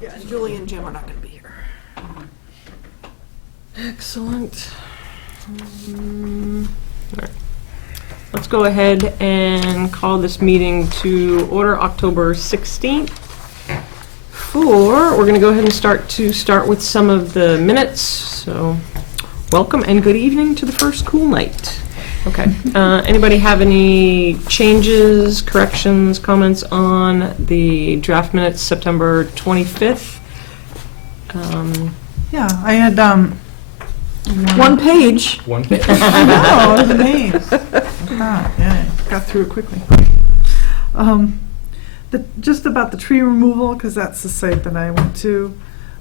Yeah, and Julie and Jim are not going to be here. Excellent. All right. Let's go ahead and call this meeting to order October 16th. We're going to go ahead and start with some of the minutes. So, welcome and good evening to the first cool night. Okay. Anybody have any changes, corrections, comments on the draft minutes September 25th? Yeah, I had One page. One page. I know, it was amazing. Yeah, got through it quickly. Just about the tree removal, because that's the site that I went to.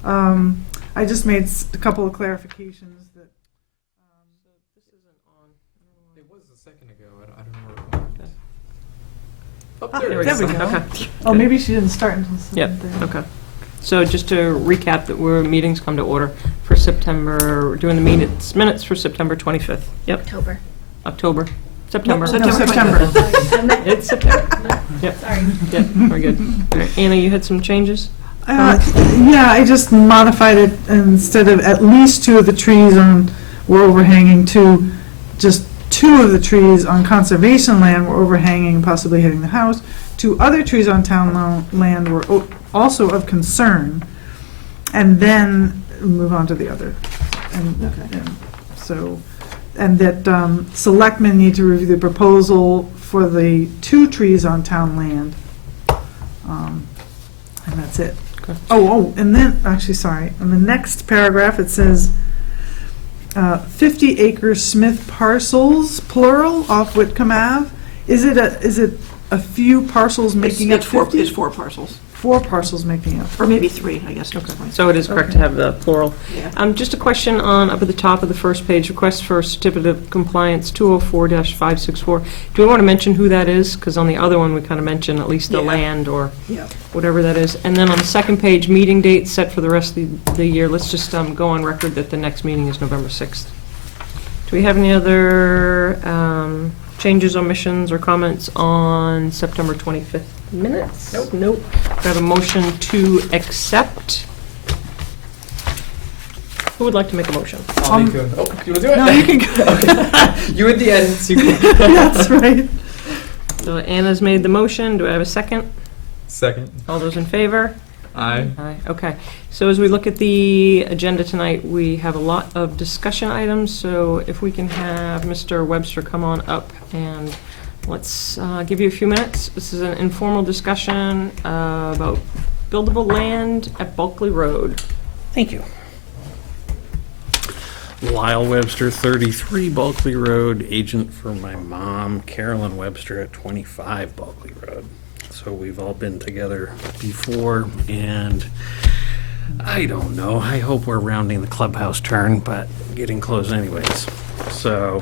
I just made a couple of clarifications that. It was a second ago. I don't know where it went. Ah, There there we go. go. Okay. Oh, maybe she didn't start until Yep, 7:30. okay. So just to recap, that meetings come to order for September, we're doing the minutes for September 25th. Yep, October, September. Nope, No, September. It's September. Yep. Sorry. Yep, very good. All right, Anna, you had some changes? Yeah, I just modified it, instead of at least two of the trees were overhanging to just two of the trees on conservation land were overhanging, possibly hitting the house. Two other trees on town land were also of concern, and then move on to the other. And that selectmen need to review the proposal for the two trees on town land. And that's it. Okay. And then, actually, sorry, in the next paragraph, it says 50 acre Smith parcels, plural, off Whitcomb Ave. Is it a few parcels making up It's four, 50? it's four parcels, Four parcels making up. or maybe three, I guess. Okay. So it is correct to have the plural. Yeah. Just a question up at the top of the first page, request for certificate of compliance 204-564. Do we want to mention who that is? Because on the other one, we kind of mention at least the Yeah. land or Yeah. whatever that is. And then on the second page, meeting date set for the rest of the year. Let's just go on record that the next meeting is November 6th. Do we have any other changes, omissions, or comments on September 25th minutes? Nope. Nope. Do I have a motion to accept? Who would like to make a motion? I'll make you. Oh, you want to do it? No, you can go. You at the end. So you can. That's right. So Anna's made the motion. Do I have a second? Second. All those in favor? Aye. Aye. Okay. So as we look at the agenda tonight, we have a lot of discussion items. So if we can have Mr. Webster come on up and let's give you a few minutes. This is an informal discussion about buildable land at Bulkley Road. Thank you. Lyle Webster, 33 Bulkley Road, agent for my mom, Carolyn Webster, at 25 Bulkley Road. So we've all been together before, and I don't know, I hope we're rounding the clubhouse turn, but getting close anyways. So,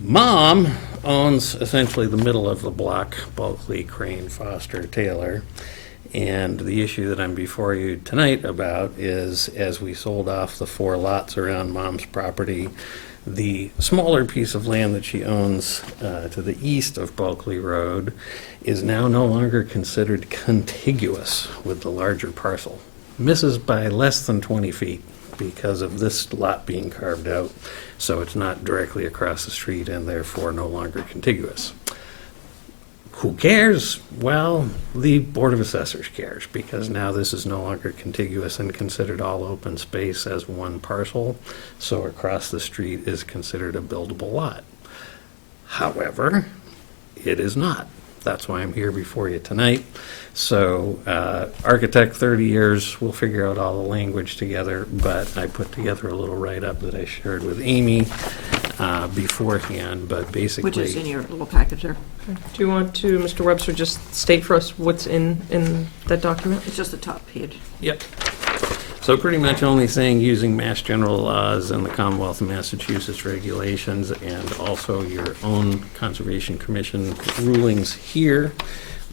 Mom owns essentially the middle of the block, Bulkley, Crane, Foster, Taylor. And the issue that I'm before you tonight about is, as we sold off the 4 lots around Mom's property, the smaller piece of land that she owns to the east of Bulkley Road is now no longer considered contiguous with the larger parcel. Misses by less than 20 feet because of this lot being carved out, so it's not directly across the street and therefore no longer contiguous. Who cares? Well, the Board of Assessors cares, because now this is no longer contiguous and considered all open space as one parcel, so across the street is considered a buildable lot. However, it is not. That's why I'm here before you tonight. So, architect, 30 years, we'll figure out all the language together, but I put together a little write-up that I shared with Amy beforehand, but basically... Which is in your little package there. Do you want to, Mr. Webster, just state for us what's in that document? It's just the top page. Yep. So pretty much only saying using Mass General laws and the Commonwealth of Massachusetts regulations and also your own Conservation Commission rulings here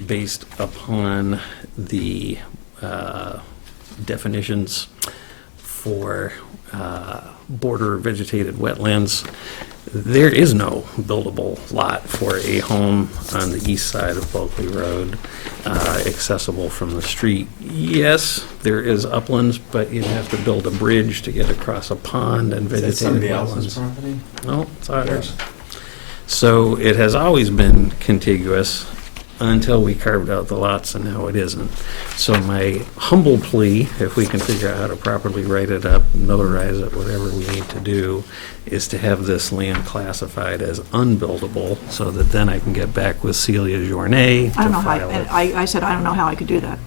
based upon the definitions for border vegetated wetlands. There is no buildable lot for a home on the east side of Bulkley Road, accessible from the street. Yes, there is uplands, but you'd have to build a bridge to get across a pond and Is that vegetated somebody else's wetlands. property? No, it's ours. So it has always been contiguous until we carved out the lots, and now it isn't. So my humble plea, if we can figure out how to properly write it up, notarize it, whatever we need to do, is to have this land classified as unbuildable, so that then I can get back with Celia Journet to I don't know how, file and it. I said, I don't know how I could do that.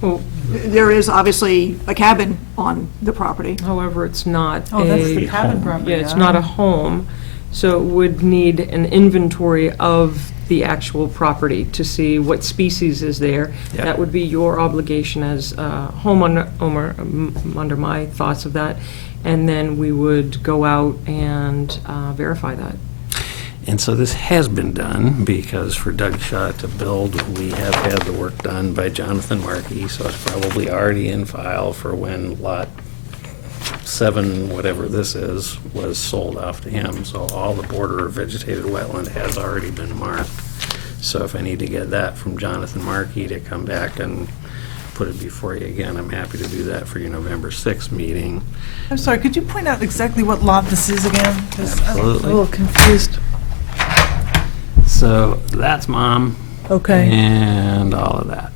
Well, There is obviously a cabin on the property. however, it's not Oh, that's a the cabin home. property, Yeah, it's yeah. not a home, so it would need an inventory of the actual property to see what species is there. Yeah. That would be your obligation as homeowner, under my thoughts of that, and then we would go out and verify that. And so this has been done, because for Doug Shaw to build, we have had the work done by Jonathan Markey, so it's probably already in file for when Lot 7, whatever this is, was sold off to him. So all the border of vegetated wetland has already been marked. So if I need to get that from Jonathan Markey to come back and put it before you again, I'm happy to do that for your November 6th meeting. I'm sorry, could you point out exactly what lot this is again? 'Cause I'm Absolutely. a little confused. So that's Mom. Okay. And all of that.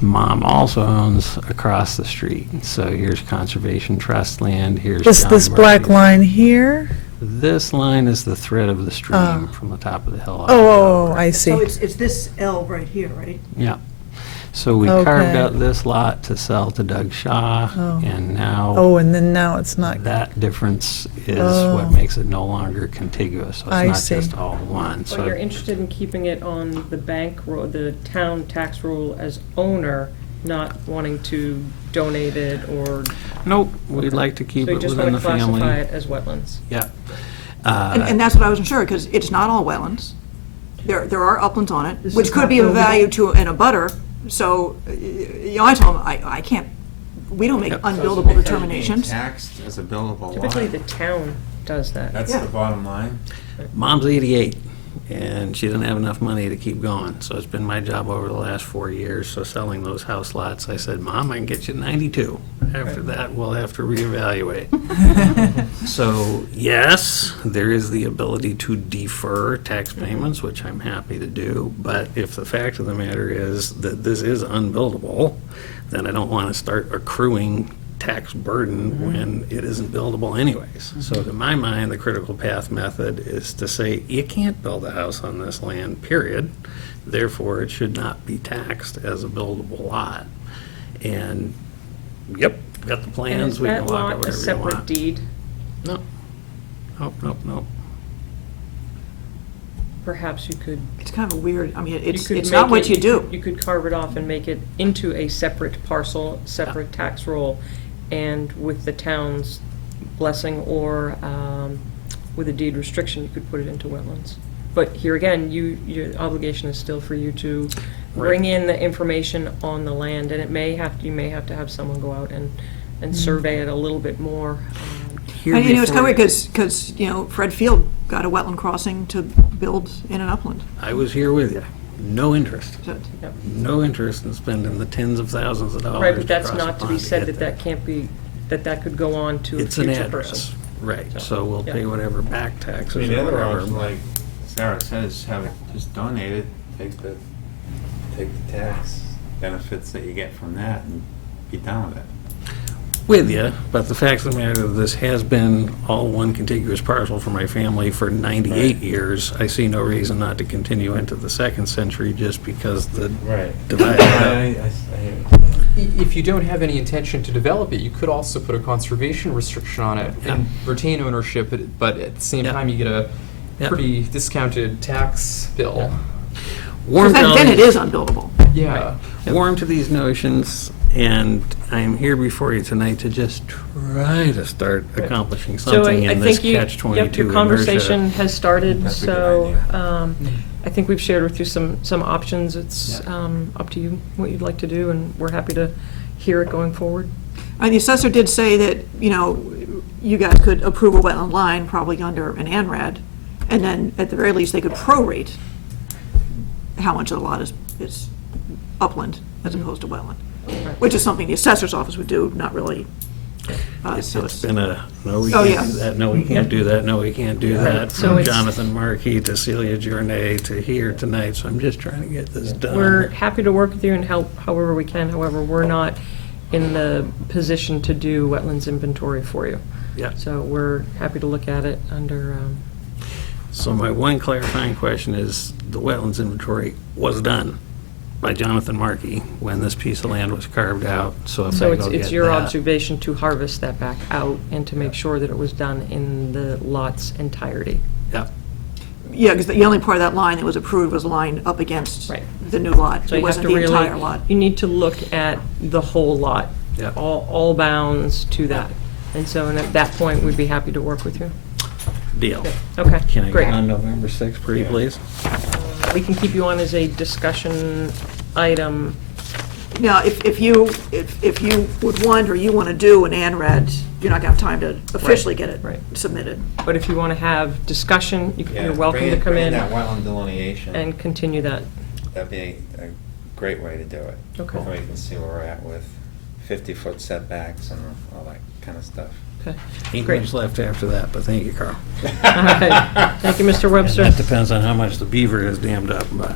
Mom also owns across the street. So here's Conservation Trust land, here's This John black Murphy's. line here? This line is the thread of the stream from the top of the hill. up Oh, and over. I see. So it's this L right here, right? Yeah. So we carved Okay. out this lot to sell to Doug Shaw, Oh. and now Oh, and then now it's not. that difference is Oh. what makes it no longer contiguous. So I it's see. not just all one. But you're So interested in keeping it on the bank road, the town tax roll as owner, not wanting to donate it or, nope, we'd like to keep so you it just within want the to classify family. it as wetlands? Yeah. And that's what I wasn't sure, because it's not all wetlands. There are uplands on it, This which is could not be of buildable? value to an abutter. So, you know, I told him, I can't, we don't make Yep. unbuildable determinations. Taxed as a buildable lot. Typically, the town does that. That's Yeah. the bottom line. Mom's 88, and she didn't have enough money to keep going, so it's been my job over the last 4 years. So selling those house lots, I said, Mom, I can get you 92. After that, we'll have to reevaluate. So, yes, there is the ability to defer tax payments, which I'm happy to do, but if the fact of the matter is that this is unbuildable, then I don't want to start accruing tax burden when it isn't buildable anyways. So to my mind, the critical path method is to say, you can't build a house on this land, period. Therefore, it should not be taxed as a buildable lot. And, yep, got the And plans, is we can that walk it lot a whatever you separate want. deed? No. Nope, nope, nope. Perhaps you could. It's kind of a weird, I mean, you it's could not make what it- you do. You could carve it off and make it into a separate parcel, separate tax roll, and with the town's blessing or with a deed restriction, you could put it into wetlands. But here again, your obligation is still for you to bring in the information on the land, and you may have to have someone go out and survey it a little bit more. Here And, you know, it's kind before- of weird, because, you know, Fred Field got a wetland crossing to build in an upland. I was here with you. No interest. So, No interest in spending the tens of thousands of dollars. Right, but that's cross the not to be pond said get that that can't be, that could go on to a It's an future address, person. right, So, so we'll yeah. pay whatever back I taxes mean, the or other option, whatever. like Sarah says, have it just donated, take the tax benefits that you get from that and be done with it. With you, but the fact of the matter, this has been all one contiguous parcel for my family for 98 Right. years. I see no reason not to continue into the second century just because the Right. divide. I If you don't have any intention to develop it, you could also put a conservation restriction on it Yeah. and retain ownership, but at the same Yeah. time, you get a Yeah. pretty discounted tax bill. Warm then it to- is unbuildable. Yeah. warm to these notions, and I'm here before you tonight to just try to start accomplishing So something I in this think catch-22 yep, your inertia. conversation has started, That's a good so idea. I think we've shared with you some options. It's up to you what you'd like to do, and we're happy to hear it going forward. And the assessor did say that, you know, you guys could approve a wetland line probably under an ANRAD, and then at the very least, they could prorate how much of the lot is upland as opposed to wetland, which is something the assessor's office would do, not really us. So It's been a, no, we Oh, can't yeah. do that, no, we can't do that, no, we can't do that, So from it's- Jonathan Markey to Celia Journay to here tonight, so I'm just trying to get this done. We're happy to work with you and help however we can. However, we're not in the position to do wetlands inventory for you. Yeah. So we're happy to look at it under, So my one clarifying question is, the wetlands inventory was done by Jonathan Markey when this piece of land was carved out, so if so I go get it's your that- observation to harvest that back out and to make sure that it was done in the lot's entirety. Yeah, Yeah, because the only part of that line that was approved was lined up against Right. the new lot. So It you have wasn't to the really, entire lot. you need to look at the whole lot. Yeah. All bounds to that. And so, and at that point, we'd be happy to work with you. deal. Okay, Can I great. get on November 6th, pretty please? We can keep you on as a discussion item. Now, if you would want, or you want to do an ANRAD, you're not going to have time to officially get it right. submitted. But if you want to have discussion, Yeah, you're welcome bring to in- come bring in that wetland delineation. and continue that. That'd be a great way to do it. Okay. So we can see where we're at with 50-foot setbacks and all that kind of stuff. Okay, Ain't great. much left after that, but thank you, Carl. All right. Thank you, Mr. And Webster. that depends on how much the beaver is dammed up, but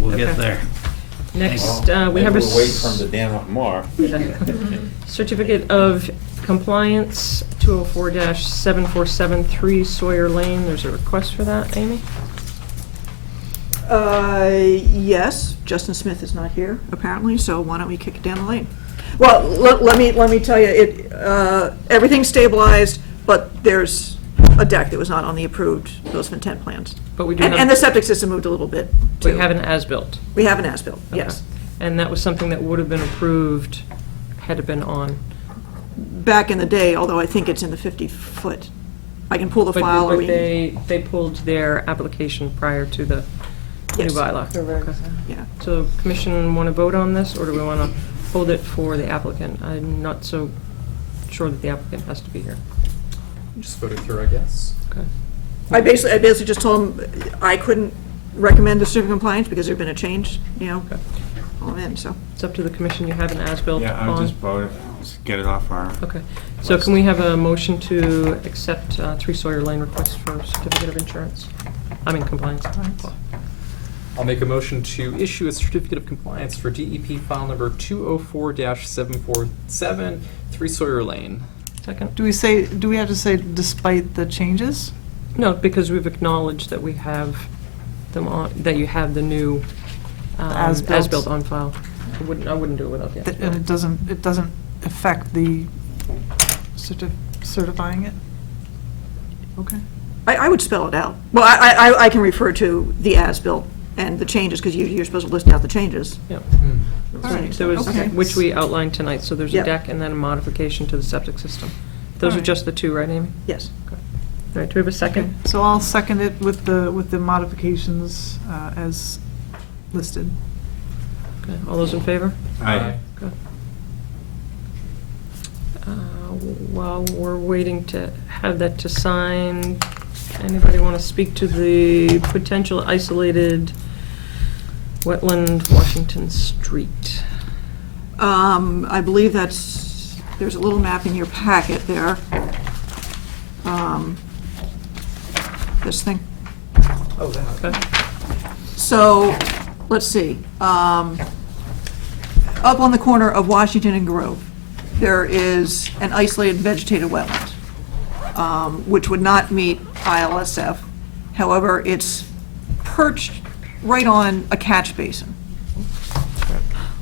we'll get Okay. there. Next, we have a. Maybe we'll wait for them to dam up more. Certificate of Compliance, 204-7473 Sawyer Lane. There's a request for that, Amy? Yes, Justin Smith is not here, apparently, so why don't we kick it down the lane? Well, let me tell you, everything's stabilized, but there's a deck that was not on the approved bills of intent plans. But we do And the have, septic system moved a little bit, we too. have an as-built. We have an as-built, yes. Okay. And that was something that would have been approved had it been on. Back in the day, although I think it's in the 50-foot. I can pull the But file, or but we, they pulled their application prior to the new Yes. bylaw. Okay. yeah. So commission want to vote on this, or do we want to hold it for the applicant? I'm not so sure that the applicant has to be here. Just vote it through, I guess. Okay. I basically just told him I couldn't recommend the certificate of compliance because there'd been a change, Okay. I'm in, so. It's up to the commission. You have an as-built Yeah, I would on. just vote it, just get it off our. Okay. So can we have a motion to accept 3 Sawyer Lane request for certificate of insurance? I mean compliance. I'll make a motion to issue a certificate of compliance for DEP file number 204-747, 3 Sawyer Lane. Second? Do we have to say despite the changes? No, because we've acknowledged that we have them on, that you have the new as-built. as-built on file. I wouldn't do it without the And as-built. it doesn't affect the certifying it? Okay. I would spell it out. Well, I can refer to the as-built and the changes, because you're supposed to list out the changes. Yeah. All right. There was, Okay. which we outlined tonight, so there's a Yeah. deck and then a modification to the septic system. Those are Alright. just the 2, right, Amy? Yes. All right, do we have a second? So I'll second it with the modifications as listed. Okay, all those in favor? Aye. Okay. While we're waiting to have that to sign, anybody want to speak to the potential isolated wetland Washington Street? I believe there's a little map in your packet there. This thing. Oh, that. Okay. So, let's see. Up on the corner of Washington and Grove, there is an isolated vegetated wetland, which would not meet ILSF. However, it's perched right on a catch basin,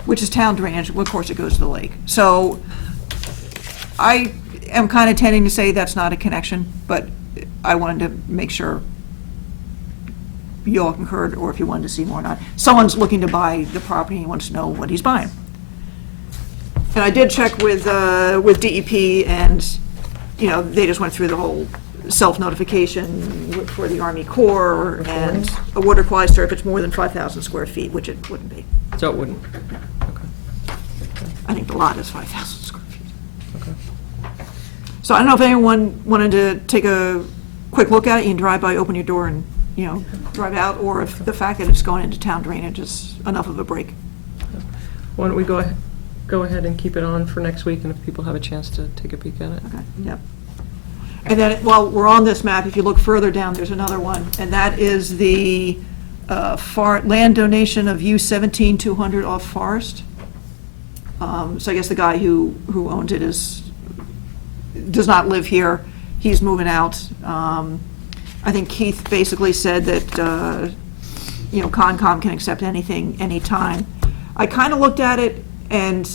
which is town drainage. Of course, it goes to the lake. So I am kind of tending to say that's not a connection, but I wanted to make sure you all concurred, or if you wanted to see more or not. Someone's looking to buy the property, and he wants to know what he's buying. And I did check with DEP, and, they just went through the whole self-notification for the Army Corps and a water quality cert if it's more than 5,000 square feet, which it wouldn't be. So it wouldn't? Okay. I think the lot is 5,000 square feet. Okay. So I don't know if anyone wanted to take a quick look at it, you can drive by, open your door and, drive out, or if the fact that it's going into town drainage is enough of a break. Why don't we go ahead and keep it on for next week, and if people have a chance to take a peek at it. Okay, yep. And then, while we're on this map, if you look further down, there's another one, and that is the land donation of U-17-200 off Forest. So I guess the guy who owns it does not live here. He's moving out. I think Keith basically said that, CONCOM can accept anything, anytime. I kind of looked at it, and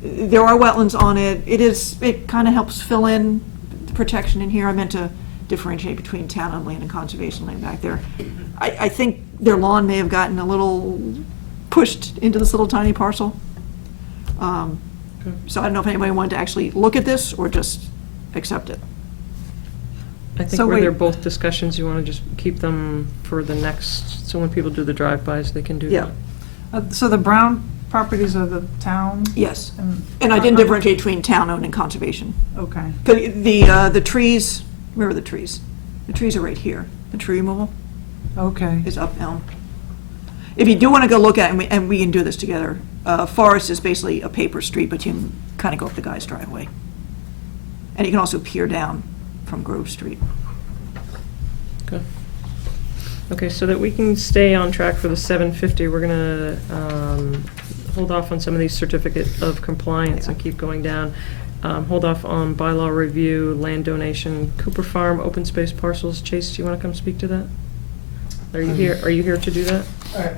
there are wetlands on it. It kind of helps fill in the protection in here. I meant to differentiate between town-owned land and conservation land back there. I think their lawn may have gotten a little pushed into this little tiny parcel. So I don't know if anybody wanted to actually look at this or just accept it. I think So where they're wait. both discussions, you want to just keep them for the next, so when people do the drive-bys, they can do Yeah. that. So the brown properties are the town? Yes. And And I didn't differentiate between town-owned and conservation. Okay. The trees, where are the trees? The trees are right here. The tree removal Okay. is up Elm. If you do want to go look at it, and we can do this together, Forest is basically a paper street, but you can kind of go up the guy's driveway. And you can also peer down from Grove Street. Okay. Okay, so that we can stay on track for the 750, we're gonna hold off on some of these certificate of compliance and keep going down. Hold off on bylaw review, land donation, Cooper Farm, open space parcels. Chase, do you want to come speak to that? Are you here to do that?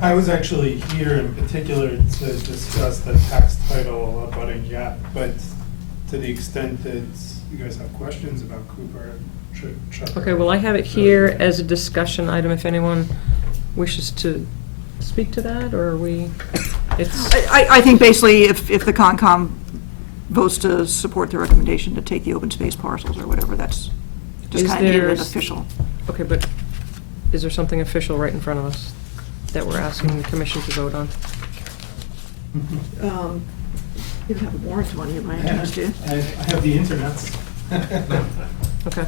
I was actually here in particular to discuss the tax title abutting Yap, but to the extent that you guys have questions about Cooper, should. Okay, well, I have it here as a discussion item, if anyone wishes to speak to that, or are we, it's, I think basically if the CONCOM votes to support the recommendation to take the open space parcels or whatever, that's just Is kind of there an official. okay, but is there something official right in front of us that we're asking the commission to vote on? You don't have a warrant one here by any chance, do you? I have the internet. Okay,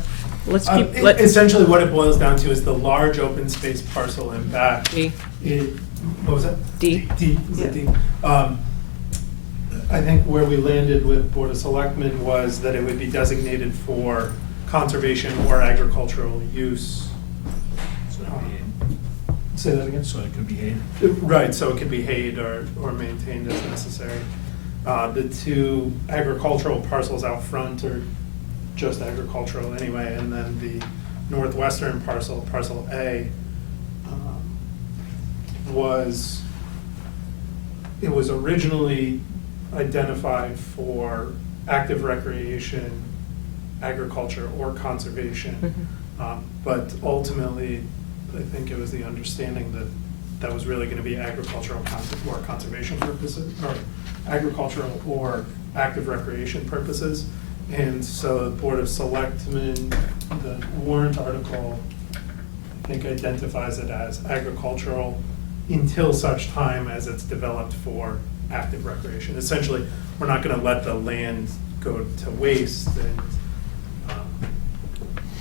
let's keep, let, Essentially, what it boils down to is the large open space parcel in back. D. What was that? D. D, is it D? I think where we landed with Board of Selectmen was that it would be designated for conservation or agricultural use. Say that again? So it could be hay. Right, so it could be hayed or maintained as necessary. The two agricultural parcels out front are just agricultural anyway, and then the northwestern parcel, parcel A, was originally identified for active recreation, agriculture, or conservation. But ultimately, I think it was the understanding that that was really gonna be agricultural or conservation purposes, or agricultural or active recreation purposes. And so the Board of Selectmen, the warrant article, I think identifies it as agricultural until such time as it's developed for active recreation. Essentially, we're not gonna let the land go to waste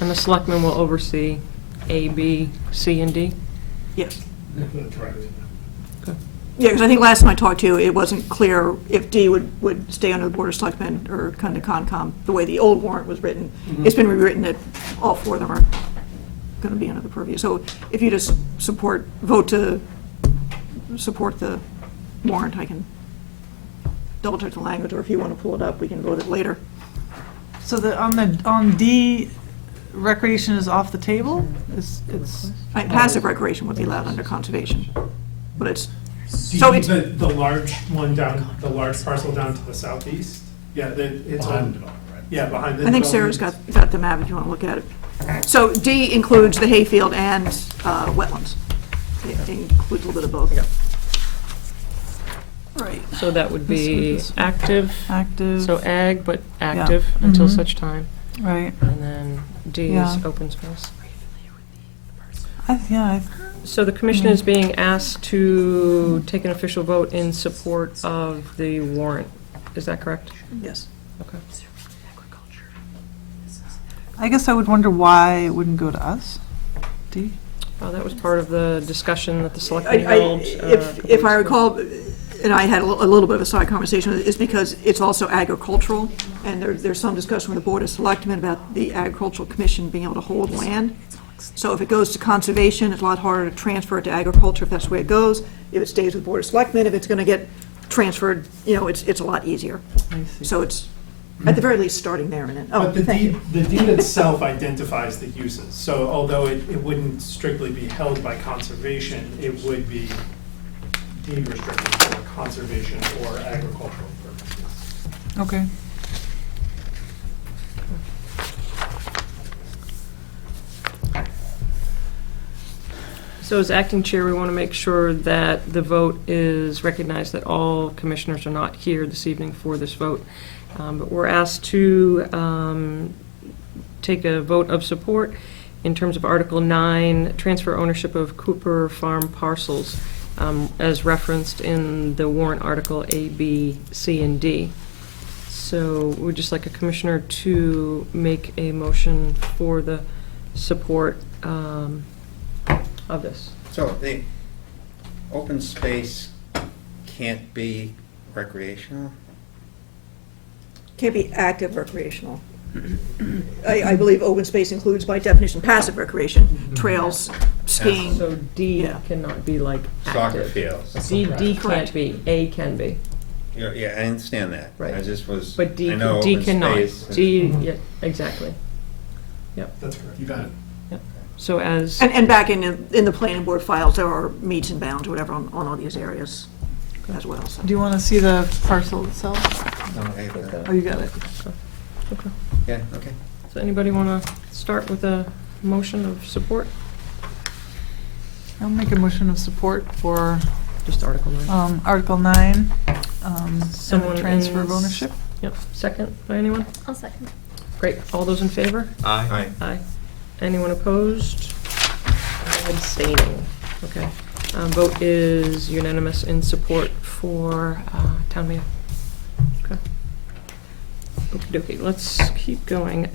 and the selectmen will oversee A, B, C, and D? Yes. Correct. Okay. Yeah, because I think last time I talked to you, it wasn't clear if D would stay under the Board of Selectmen or kind of CONCOM, the way the old warrant was written. It's been rewritten that all four of them are going to be under the purview. So if you just vote to support the warrant, I can double check the language, or if you want to pull it up, we can vote it later. So on D, recreation is off the table? It's, Passive recreation would be allowed under conservation, but it's, so it's, The large one down, the large parcel down to the southeast? Yeah, it's Behind on, the development, right? yeah, behind the I think development. Sarah's got the map if you want to look at it. So D includes the hayfield and wetlands. It includes a little bit of both. Right. So that would This be was- active, active, so ag, but active until such time. right. And then D Yeah. is open space. Yeah, So the commission is being asked to take an official vote in support of the warrant. Is that correct? Yes. Okay. I guess I would wonder why it wouldn't go to us. Dee? That was part of the discussion that the I- selectmen I- held. If a I couple weeks ago. recall, and I had a little bit of a side conversation with it, is because it's also agricultural, and there's some discussion with the Board of Selectmen about the Agricultural Commission being able to hold land. So if it goes to conservation, it's a lot harder to transfer it to agriculture if that's the way it goes. If it stays with Board of Selectmen, if it's gonna get transferred, it's a lot easier. So it's, at the very least, starting there and then, oh, But the thank deed, you. the deed itself identifies the uses, so although it wouldn't strictly be held by conservation, it would be deed restricted for conservation or agricultural purposes. Okay. So as acting chair, we want to make sure that the vote is recognized, that all commissioners are not here this evening for this vote. But we're asked to take a vote of support in terms of Article 9, transfer ownership of Cooper Farm parcels, as referenced in the warrant article A, B, C, and D. So we'd just like a commissioner to make a motion for the support of this. So the open space can't be recreational? Can't be active recreational. I believe open space includes by definition passive recreation, trails, skiing. So D Yeah. cannot be like Soccer active. fields? D Correct. can't be, A can be, Yeah, I understand that. Right. I just was, but D I know D open cannot. space. D, yeah, exactly. That's correct. You got it. So as, And back in the planning board files, there are meets and bounds, or whatever, on all these areas as well, so. Do you want to see the parcel itself? No, I have that. Oh, you got it. okay. Yeah, okay. So anybody want to start with a motion of support? I'll make a motion of support for Just Article 9. Article 9, and Someone the transfer of is- ownership. Yep, second by anyone? I'll second. Great, all those in favor? Aye. Aye. Anyone opposed? Abstaining. Okay. Vote is unanimous in support for town meeting. Okay. Okey-dokey, let's keep going.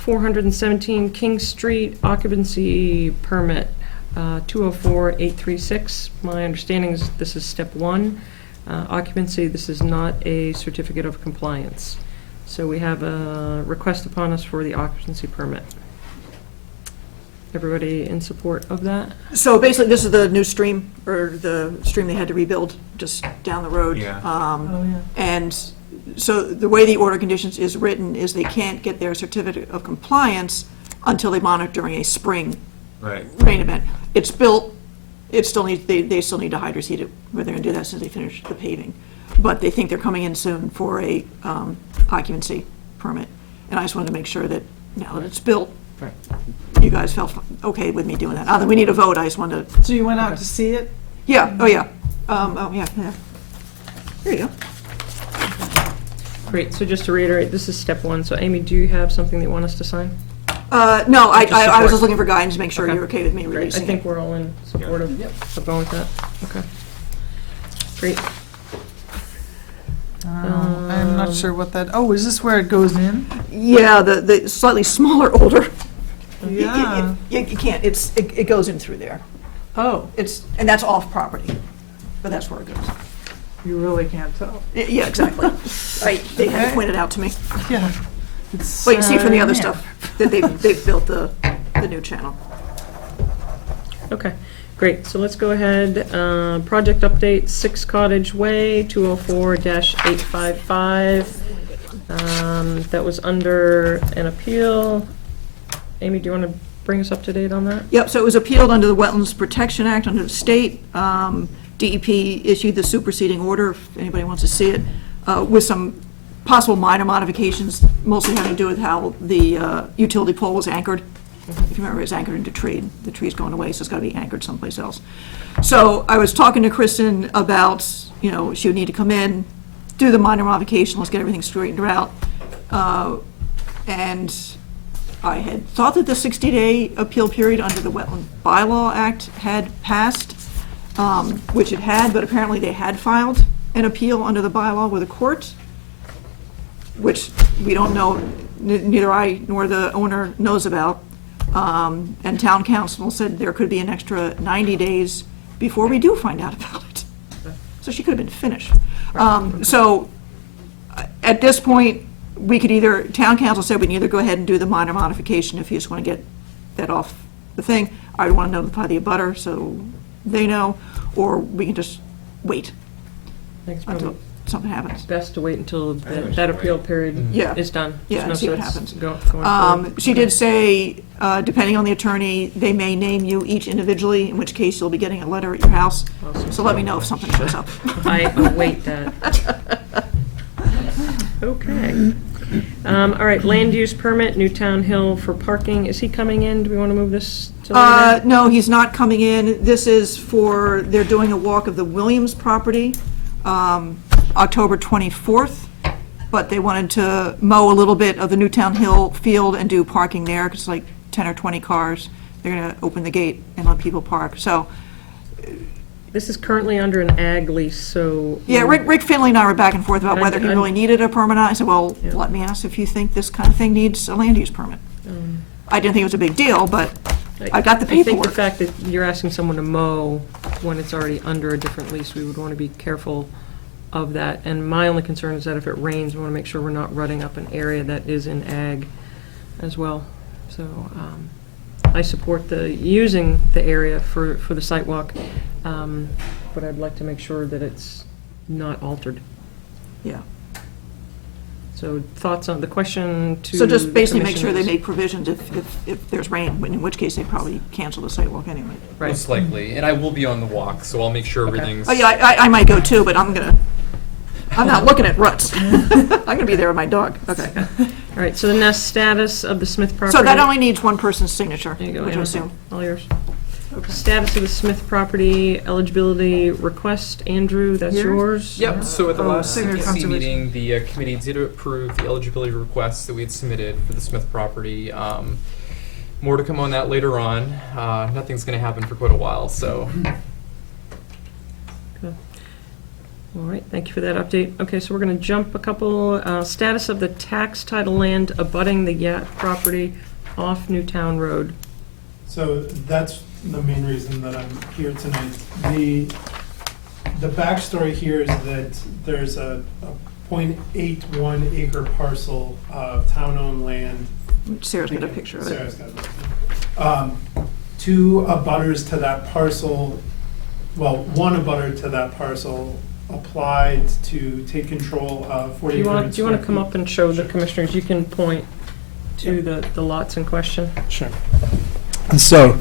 417 King Street occupancy permit, 204836. My understanding is this is step 1. Occupancy, this is not a certificate of compliance. So we have a request upon us for the occupancy permit. Everybody in support of that? So basically, this is the new stream, or the stream they had to rebuild just down the road. Yeah. Oh, yeah. And so the way the order of conditions is written is they can't get their certificate of compliance until they monitor during a spring Right. rain event. It's built, it still needs, they still need to hydroseed it, but they're gonna do that since they finish the paving. But they think they're coming in soon for a occupancy permit. And I just wanted to make sure that now that it's built, Right. you guys felt okay with me doing that. We need a vote, I just wanted to, So you went out to see it? yeah, oh, yeah. Yeah. There you go. Great, so just to reiterate, this is step 1. So Amy, do you have something that you want us to sign? No, I was support. just looking for guidance, to make sure Okay. you're okay with me Great, I releasing think it. we're all in support of going with that. Okay. Great. I'm not sure what that, oh, is this where it goes in? Yeah, the slightly smaller, older. Yeah. You can't, it goes in through there. Oh, And that's off property, but that's where it goes. you really can't tell. Yeah, exactly. They had to point it out to me. Yeah. It's, Well, you can see from the other here. stuff that they've built the new channel. Okay, great, so let's go ahead. Project update, 6 Cottage Way, 204-855. That was under an appeal. Amy, do you want to bring us up to date on that? Yep, so it was appealed under the Wetlands Protection Act under the state. DEP issued the superseding order, if anybody wants to see it, with some possible minor modifications, mostly having to do with how the utility pole was anchored. If you remember, it was anchored into a tree. The tree's going away, so it's got to be anchored someplace else. So I was talking to Kristen about, she would need to come in, do the minor modification, let's get everything straightened out. And I had thought that the 60-day appeal period under the Wetland Bylaw Act had passed, which it had, but apparently they had filed an appeal under the bylaw with a court. which we don't know, neither I nor the owner knows about. And town council said there could be an extra 90 days before we do find out about it. So she could have been finished. So at this point, we could either, town council said we can either go ahead and do the minor modification if you just want to get that off the thing. I'd want to notify the abutter so they know, or we can just wait I think it's until probably something happens. best to wait until think we that should appeal wait. period Yeah. is done. Yeah, There's no and see what sense happens. going forward. She did say, depending on the attorney, they may name you each individually, in which case you'll be getting a letter at your house. Awesome. So let me know if something shows up. I await that. Okay. All right, land use permit, Newtown Hill for parking. Is he coming in? Do we want to move this to later? No, he's not coming in. This is for, they're doing a walk of the Williams property, October 24th, but they wanted to mow a little bit of the Newtown Hill field and do parking there, because it's like 10 or 20 cars. They're going to open the gate and let people park. So, This is currently under an ag lease, so. yeah, Rick Finley and I were back and forth about And whether he I'm- really needed a permit. I said, well, Yeah. let me ask if you think this kind of thing needs a land use permit. I didn't think it was a big deal, but I got the I think the paperwork. fact that you're asking someone to mow when it's already under a different lease, we would want to be careful of that. And my only concern is that if it rains, we want to make sure we're not rutting up an area that is in ag as well. So I support the, using the area for the site walk, but I'd like to make sure that it's not altered. Yeah. So thoughts on the question to. So just the basically make sure they commission is- make provisions if there's rain, in which case they probably cancel the sidewalk anyway. Right. Most likely, and I will be on the walk, so I'll make sure Okay. everything's. Oh, yeah, I might go too, but I'm not looking at ruts. I'm gonna be there with my dog. Okay. All right, so the next status of the Smith property. So that only needs one person's signature, There you go, which I Anna. assume. All yours. Status of the Smith property eligibility request, Andrew, that's Here? yours? Yep, so at the Oh, last senior CPC conservation. meeting, the committee did approve the eligibility requests that we had submitted for the Smith property. More to come on that later on. Nothing's gonna happen for quite a while, so. All right, thank you for that update. Okay, so we're going to jump a couple. Status of the tax title land abutting the Yacht property off Newtown Road. So that's the main reason that I'm here tonight. The backstory here is that there's a .81 acre parcel of town-owned land. Sarah's got a picture of it. Sarah's got it. Two abutters to that parcel, well, one abutter to that parcel applied to take control of Do you 4,800 want to come square up and show the Sure. commissioners? You can point to the lots in question. feet. Sure. And so,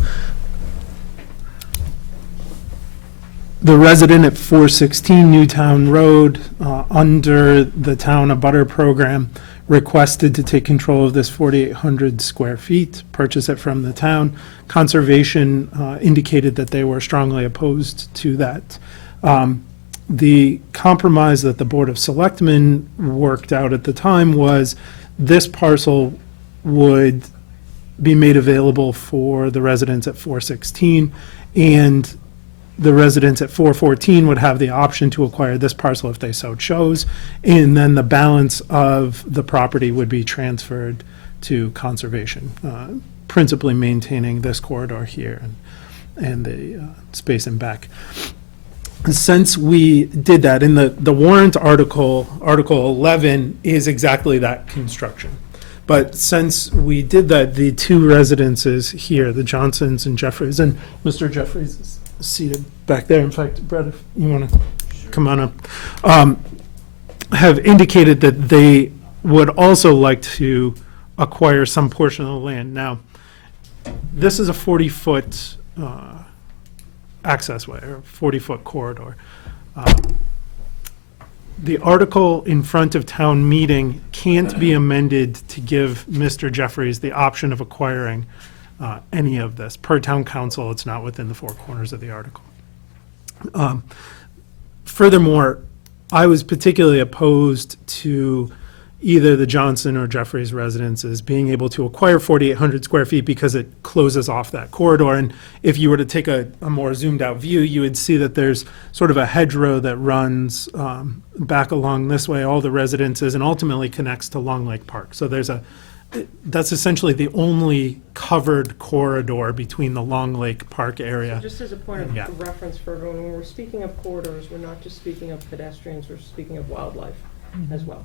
the resident at 416 Newtown Road, under the town abutter program, requested to take control of this 4,800 square feet, purchase it from the town. Conservation indicated that they were strongly opposed to that. The compromise that the Board of Selectmen worked out at the time was this parcel would be made available for the residents at 416, and the residents at 414 would have the option to acquire this parcel if they so chose, and then the balance of the property would be transferred to conservation, principally maintaining this corridor here and the space in back. Since we did that, in the warrant article, Article 11 is exactly that construction. But since we did that, the two residences here, the Johnsons and Jeffries, and Mr. Jeffries is seated back there. In fact, Brett, if you want to come on up, have indicated that they would also like to acquire some portion of the land. Now, this is a 40-foot access way, or 40-foot corridor. The article in front of town meeting can't be amended to give Mr. Jeffries the option of acquiring any of this. Per town council, it's not within the four corners of the article. Furthermore, I was particularly opposed to either the Johnson or Jeffries residences being able to acquire 4,800 square feet because it closes off that corridor. And if you were to take a more zoomed out view, you would see that there's sort of a hedgerow that runs back along this way, all the residences, and ultimately connects to Long Lake Park. So that's essentially the only covered corridor between the Long Lake Park area. Just as a point of Yeah. reference for everyone, when we're speaking of corridors, we're not just speaking of pedestrians, we're speaking of wildlife as well.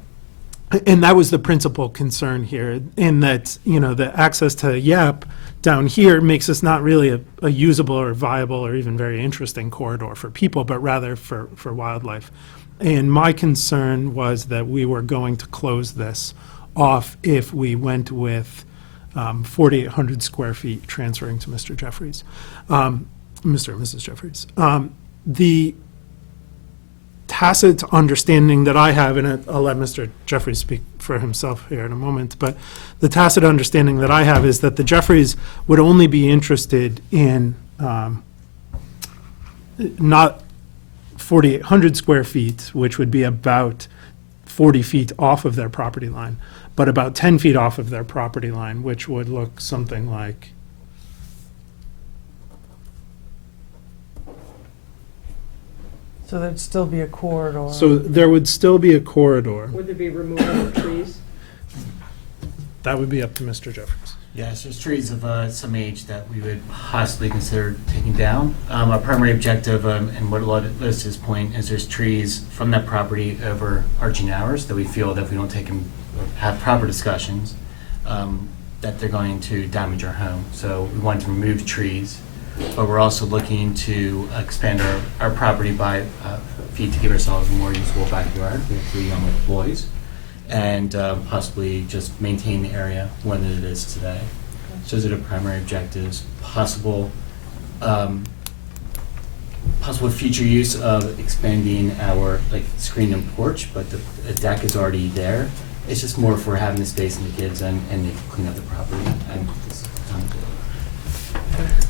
And that was the principal concern here, in that, the access to Yap down here makes this not really a usable or viable or even very interesting corridor for people, but rather for wildlife. And my concern was that we were going to close this off if we went with 4,800 square feet transferring to Mr. Jeffries, Mr. and Mrs. Jeffries. The tacit understanding that I have, and I'll let Mr. Jeffries speak for himself here in a moment, but the tacit understanding that I have is that the Jeffries would only be interested in not 4,800 square feet, which would be about 40 feet off of their property line, but about 10 feet off of their property line, which would look something like, So there'd still be a corridor. so there would still be a corridor. Would there be removal of trees? That would be up to Mr. Jeffries. Yes, there's trees of some age that we would possibly consider taking down. Our primary objective, and what Liz's point, is there's trees from that property over arching hours that we feel that if we don't take them, have proper discussions, that they're going to damage our home. So we want to remove trees, but we're also looking to expand our property by feet to give ourselves a more usable backyard. We have 3 young boys. And possibly just maintain the area when it is today. So those are the primary objectives. Possible future use of expanding our screen and porch, but the deck is already there. It's just more for having the space and the kids and they can clean up the property and it's time to do it.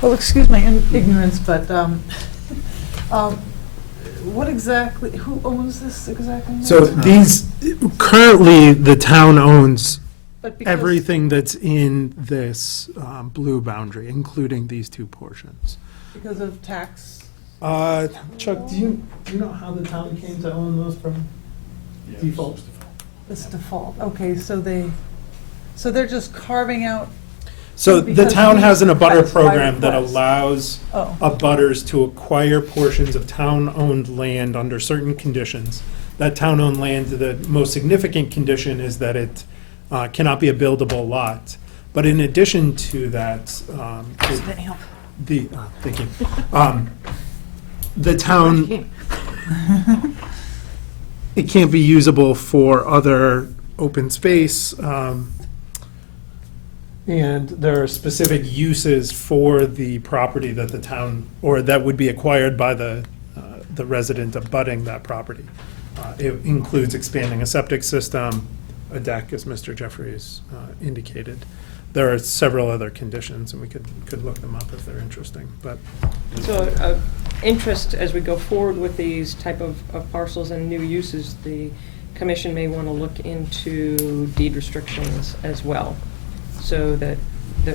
Well, excuse my ignorance, but what exactly, who owns this exactly? So currently, the town owns But because- everything that's in this blue boundary, including these 2 portions. Because of tax? Chuck, do you know how the town came to own those from default? This default, okay, so they're just carving out, So the Because town we- has an abutter that's by program that request. allows oh, abutters to acquire portions of town-owned land under certain conditions. That town-owned land, the most significant condition is that it cannot be a buildable lot. But in addition to that, thank you. The town, it can't be usable for other open space, and there are specific uses for the property that the town, or that would be acquired by the resident abutting that property. It includes expanding a septic system, a deck, as Mr. Jeffries indicated. There are several other conditions, and we could look them up if they're interesting, but. So, interest as we go forward with these type of parcels and new uses, the commission may want to look into deed restrictions as well, so that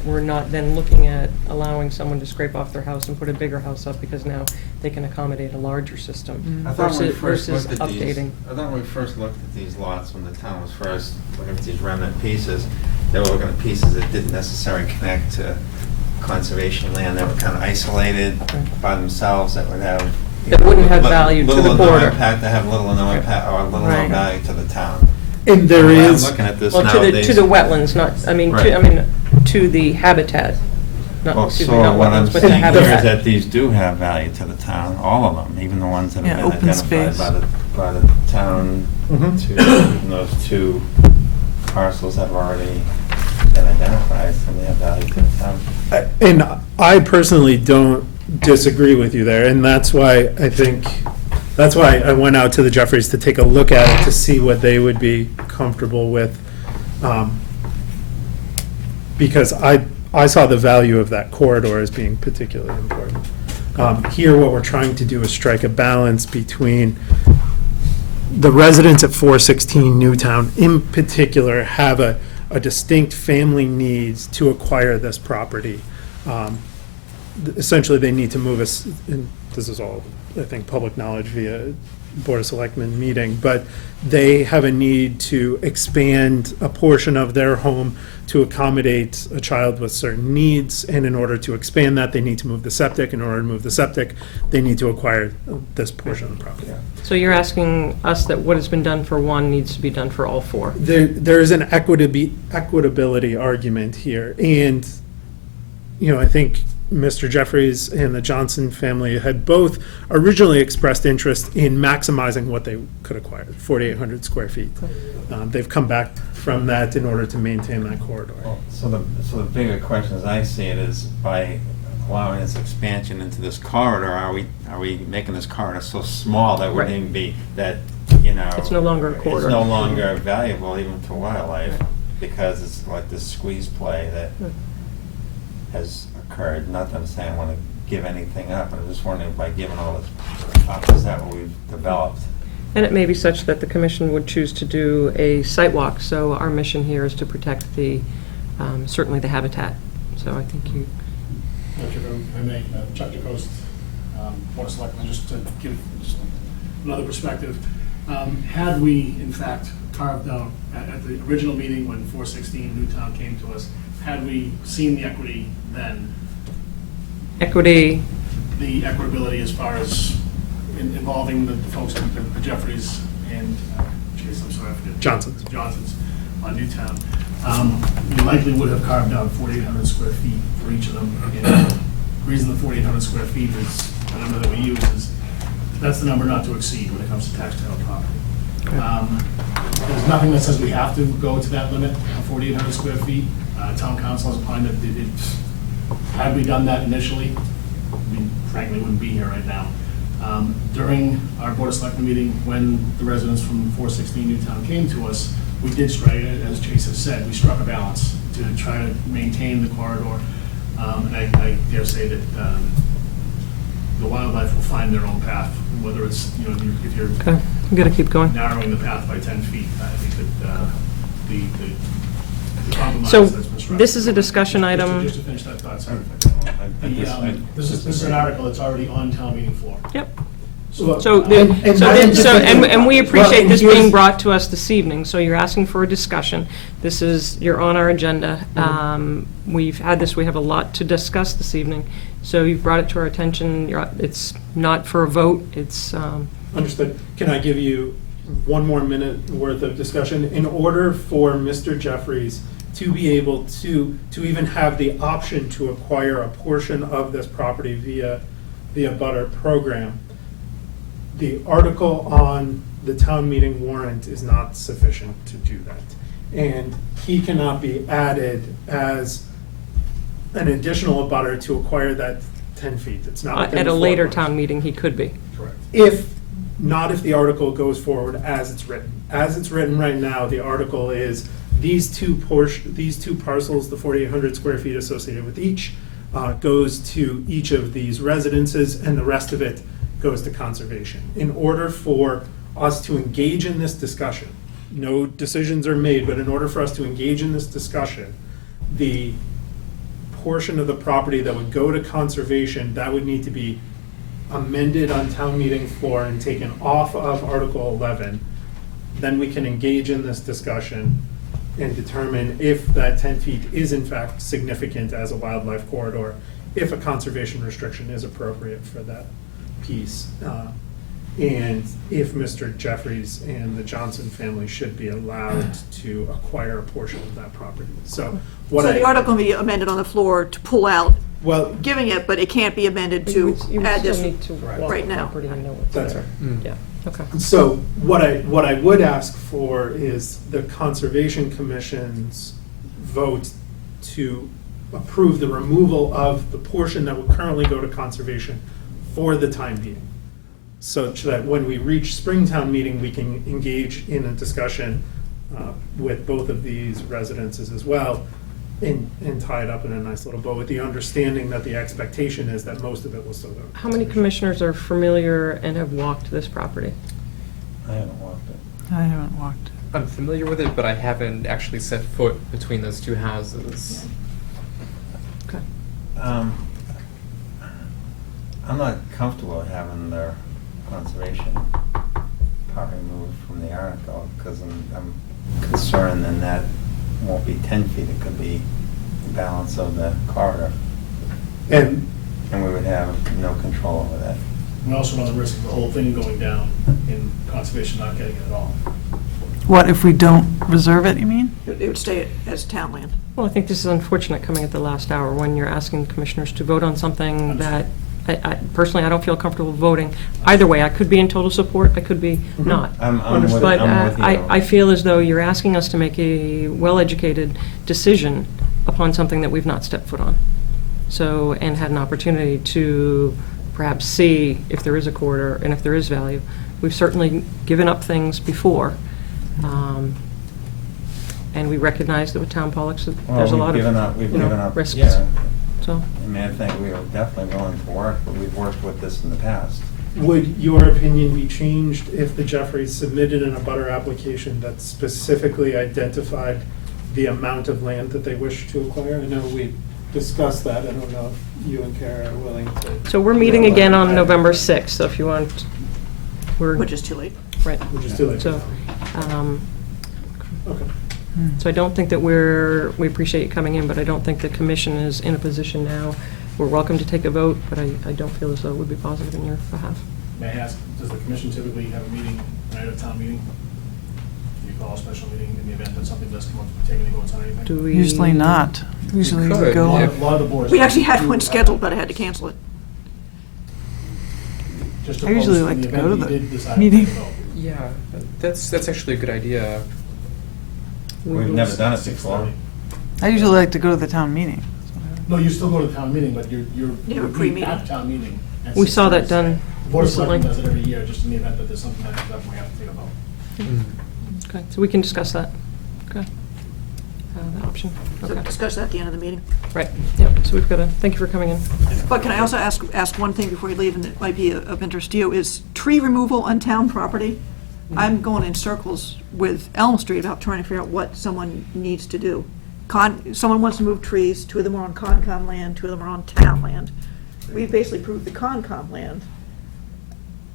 we're not then looking at allowing someone to scrape off their house and put a bigger house up because now they can accommodate a larger system I thought when we versus first looked at these, updating. I thought when we first looked at these lots, when the town was first looking at these remnant pieces, they were looking at pieces that didn't necessarily connect to conservation land, that were kind of isolated by themselves, that would have. That wouldn't have value to the Little or no border. impact, that have little or no impact, or little or no Right. value to the town. And there When I'm is. looking at this Well, nowadays. to the wetlands, not, Right. to the habitat, not, Well, excuse me, so not what I'm wetlands, but the saying here is habitat. that these do have value to the town, all of them, even the ones that Yeah, have been open identified space. by the town, Mhm. to, even those 2 parcels have already been identified, so they have value to the town. And I personally don't disagree with you there, and that's why I went out to the Jeffries to take a look at it to see what they would be comfortable with. Because I saw the value of that corridor as being particularly important. Here, what we're trying to do is strike a balance between the residents at 416 Newtown in particular have a distinct family needs to acquire this property. Essentially, they need to move us, and this is all, I think, public knowledge via Board of Selectmen meeting, but they have a need to expand a portion of their home to accommodate a child with certain needs, and in order to expand that, they need to move the septic. In order to move the septic, they need to acquire this portion of the property. So you're asking us that what has been done for one needs to be done for all four? There is an equitability argument here, and, you know, I think Mr. Jeffries and the Johnson family had both originally expressed interest in maximizing what they could acquire, 4,800 square feet. They've come back from that in order to maintain that corridor. Well, so the bigger question as I see it is, by allowing this expansion into this corridor, are we making this corridor so small that Right. wouldn't even be, that, you know, It's no longer a corridor. it's no longer valuable even to wildlife, because it's like this squeeze play that has occurred. Not that I'm saying I want to give anything up, I'm just wondering, by giving all this up, is that what we've developed? And it may be such that the commission would choose to do a site walk, so our mission here is to protect the, certainly the habitat. So I think you, If I may, Chuck DeCoste, Board of Selectmen, just to give just another perspective. Had we, in fact, carved out, at the original meeting when 416 Newtown came to us, had we seen the equity then, equity, the equitability as far as involving the folks, the Jeffries and, geez, I'm sorry, I forget. Johnson's on Newtown, we likely would have carved out 4,800 square feet for each of them. And the reason the 4,800 square feet is, the number that we use is, that's the number not to exceed when it comes to tax title property. There's nothing that says we have to go to that limit of 4,800 square feet. Town council has opined that had we done that initially, we frankly wouldn't be here right now. During our Board of Selectmen meeting, when the residents from 416 Newtown came to us, we did strike, as Chase has said, we struck a balance to try to maintain the corridor. And I dare say that the wildlife will find their own path, whether it's, you know, if you're okay, I'm gonna keep going. narrowing the path by 10 feet. I think that the compromise So that's been struck. this is a discussion item. Just to finish that thought, sorry. This is an article that's already on town meeting floor. Yep. Well, So, and we appreciate this being brought to us this evening, so you're asking for a discussion. This is, you're on our agenda. We've had this, we have a lot to discuss this evening, so you've brought it to our attention. It's not for a vote, it's, Understood. Can I give you one more minute worth of discussion? In order for Mr. Jeffries to be able to even have the option to acquire a portion of this property via the abutter program, the article on the town meeting warrant is not sufficient to do that. And he cannot be added as an additional abutter to acquire that 10 feet. It's not within at the a four later corners. town meeting, he could be. Correct. If the article goes forward as it's written. As it's written right now, the article is these two parcels, the 4,800 square feet associated with each, goes to each of these residences, and the rest of it goes to conservation. In order for us to engage in this discussion, no decisions are made, but in order for us to engage in this discussion, the portion of the property that would go to conservation, that would need to be amended on town meeting floor and taken off of Article 11. Then we can engage in this discussion and determine if that 10 feet is in fact significant as a wildlife corridor, if a conservation restriction is appropriate for that piece, and if Mr. Jeffries and the Johnson family should be allowed to acquire a portion of that property. So what So the article can be amended on the floor to pull out well, giving it, but it can't be amended to You would add still this. need to walk right the now. property and know what's that's there. right. Yeah, okay. So what I would ask for is the Conservation Commission's vote to approve the removal of the portion that would currently go to conservation for the time being, such that when we reach Springtown meeting, we can engage in a discussion with both of these residences as well, and tie it up in a nice little bow, with the understanding that the expectation is that most of it will still go to How many conservation. commissioners are familiar and have walked this property? I haven't walked it. I haven't walked. I'm familiar with it, but I haven't actually set foot between those two houses. Okay. I'm not comfortable having their conservation part removed from the article, because I'm concerned then that won't be 10 feet, it could be the balance of the corridor, And and we would have no control over that. We also run the risk of the whole thing going down and conservation not getting it at all. What, if we don't reserve it, you mean? It would stay as town land. Well, I think this is unfortunate coming at the last hour when you're asking commissioners to vote on something that, personally, I don't feel comfortable voting. Either way, I could be in total support, I could be not. I'm with you. But I'm with you. I feel as though you're asking us to make a well-educated decision upon something that we've not stepped foot on. So, and had an opportunity to perhaps see if there is a corridor and if there is value. We've certainly given up things before. And we recognize that with town politics, there's a lot of, We've you know, given up, risks. yeah. So, I mean, I think we are definitely willing to work, but we've worked with this in the past. would your opinion be changed if the Jeffreys submitted an abutter application that specifically identified the amount of land that they wish to acquire? I know we discussed that. I don't know if you and Kara are willing to. so we're meeting again on November 6th, so if you want, Which is too late. right. Which is too late. So, Okay. so I don't think that we appreciate you coming in, but I don't think the commission is in a position now. We're welcome to take a vote, but I don't feel as though it would be positive in your behalf. May I ask, does the commission typically have a meeting night of town meeting? Do you call a special meeting in the event that something does come up, take any votes on anything? Do we? Usually not. Usually we could, A go. lot yeah. of- a lot of the boards. We actually had one scheduled, but I had to cancel it. Just to I usually post like in to event go to that you the did decide to meeting. take a vote. Yeah, that's actually a good idea. We've never done it before. I usually like to go to the town meeting. No, you still go to the town meeting, but you're. You have a you're pre-meeting. At town meeting. at We saw that 6:30. done The Board of Selectmen recently. does it every year, just in the event that there's something that comes up and we have to take a vote. Okay, so we can discuss that. Okay. That option, So okay. discuss that at the end of the meeting. Right, yep, so we've got thank you for coming in. But can I also ask one thing before you leave, and it might be of interest to you, is tree removal on town property? I'm going in circles with Elm Street about trying to figure out what someone needs to do. Someone wants to move trees, 2 of them are on CONCOM land, 2 of them are on town land. We've basically proved the CONCOM land.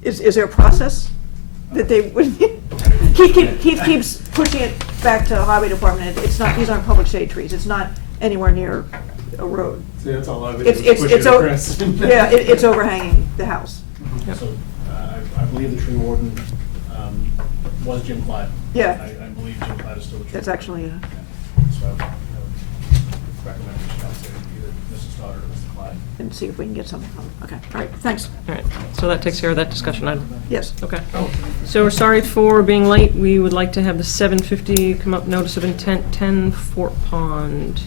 Is there a process that they would, Keith keeps pushing it back to Highway Department. It's not, these aren't public shade trees, it's not anywhere near a road. See, that's all I would It's, do, is push it it's, o- across. yeah, it's overhanging the house. Yep. So, I believe the tree warden was Jim Clyde. Yeah. I believe Jim Clyde is still the tree warden. That's actually, Yeah. So I would recommend reaching out to either Mrs. Stoddard or Mr. Clyde. and see if we can get something from it. Okay, all right, thanks. All right, so that takes care of that discussion item. Yes. Okay. So we're sorry for being late. We would like to have the 7:50 come up, notice of intent, 10 Fort Pond.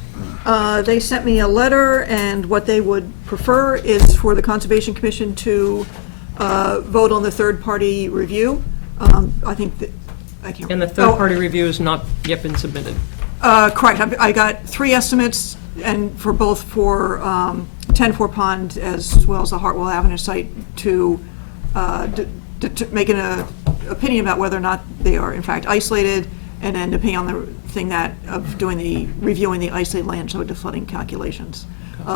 They sent me a letter, and what they would prefer is for the Conservation Commission to vote on the third-party review. I think that, I can't. And the third-party review has not yet been submitted. Correct. I got 3 estimates, and for both for 10 Fort Pond as well as the Hartwell Avenue site to make an opinion about whether or not they are in fact isolated, and then depending on the thing that, of doing the, reviewing the isolated land subject to flooding calculations.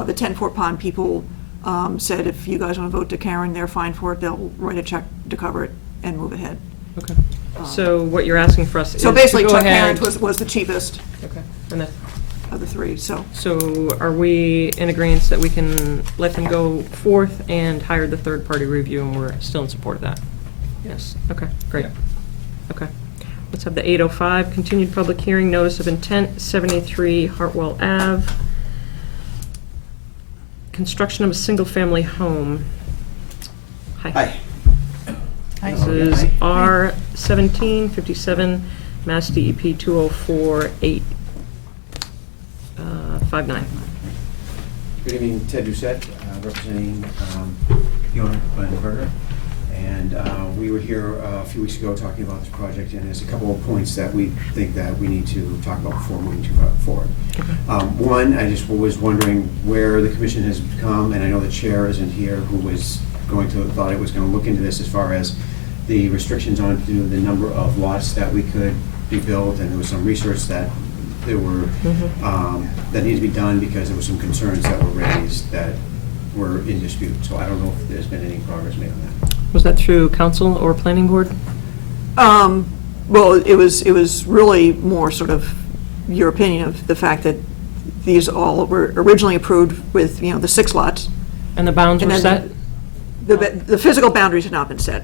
The 10 Fort Pond people said if you guys want to vote to Karen, they're fine for it. They'll write a check to cover it and move ahead. Okay. So what you're asking for us is So to basically, go Chuck ahead. Karen was the cheapest Okay. And then, of the 3, so. so are we in agreement that we can let them go forth and hire the third-party review, and we're still in support of that? Yes. Okay, great. Okay. Let's have the 8:05, continued public hearing, notice of intent, 73 Hartwell Ave. Construction of a single-family home. Hi. This is R 1757, Mass DEP 204859. Good evening, Ted Doucette, representing the owner, Glenn Berger. And we were here a few weeks ago talking about this project, and there's a couple of points that we think that we need to talk about before moving forward. One, I just was wondering where the commission has come, and I know the chair isn't here, who was thought it was going to look into this as far as the restrictions on to the number of lots that we could be built, and there was some research that there were, that needed to be done because there were some concerns that were raised that were in dispute. So I don't know if there's been any progress made on that. Was that through council or planning board? Well, it was really more sort of your opinion of the fact that these all were originally approved with, the 6 lots. And the bounds And were then set? The physical boundaries had not been set.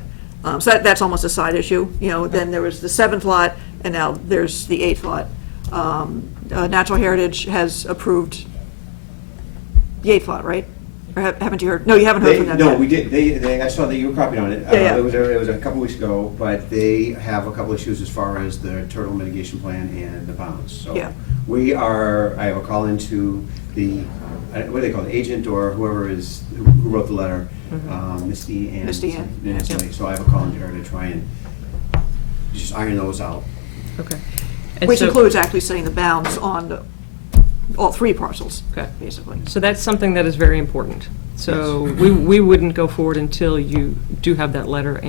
So that's almost a side issue. Then there was the 7th lot, and now there's the 8th lot. Natural Heritage has approved the 8th lot, right? Or haven't you heard? No, you haven't heard from them No, yet. we did, I saw that you were copied on it. Yeah. It was a couple weeks ago, but they have a couple issues as far as the turtle mitigation plan and the bounds. So Yeah. I have a call into the, what do they call it, agent or whoever who wrote the letter, Misty Ann. Misty Ann, Nancy. yeah. So I have a call into her to try and just iron those out. Okay. And Which so- includes actually setting the bounds on all 3 parcels, Okay. basically. So that's something that is very important. So we wouldn't go forward until you do have that letter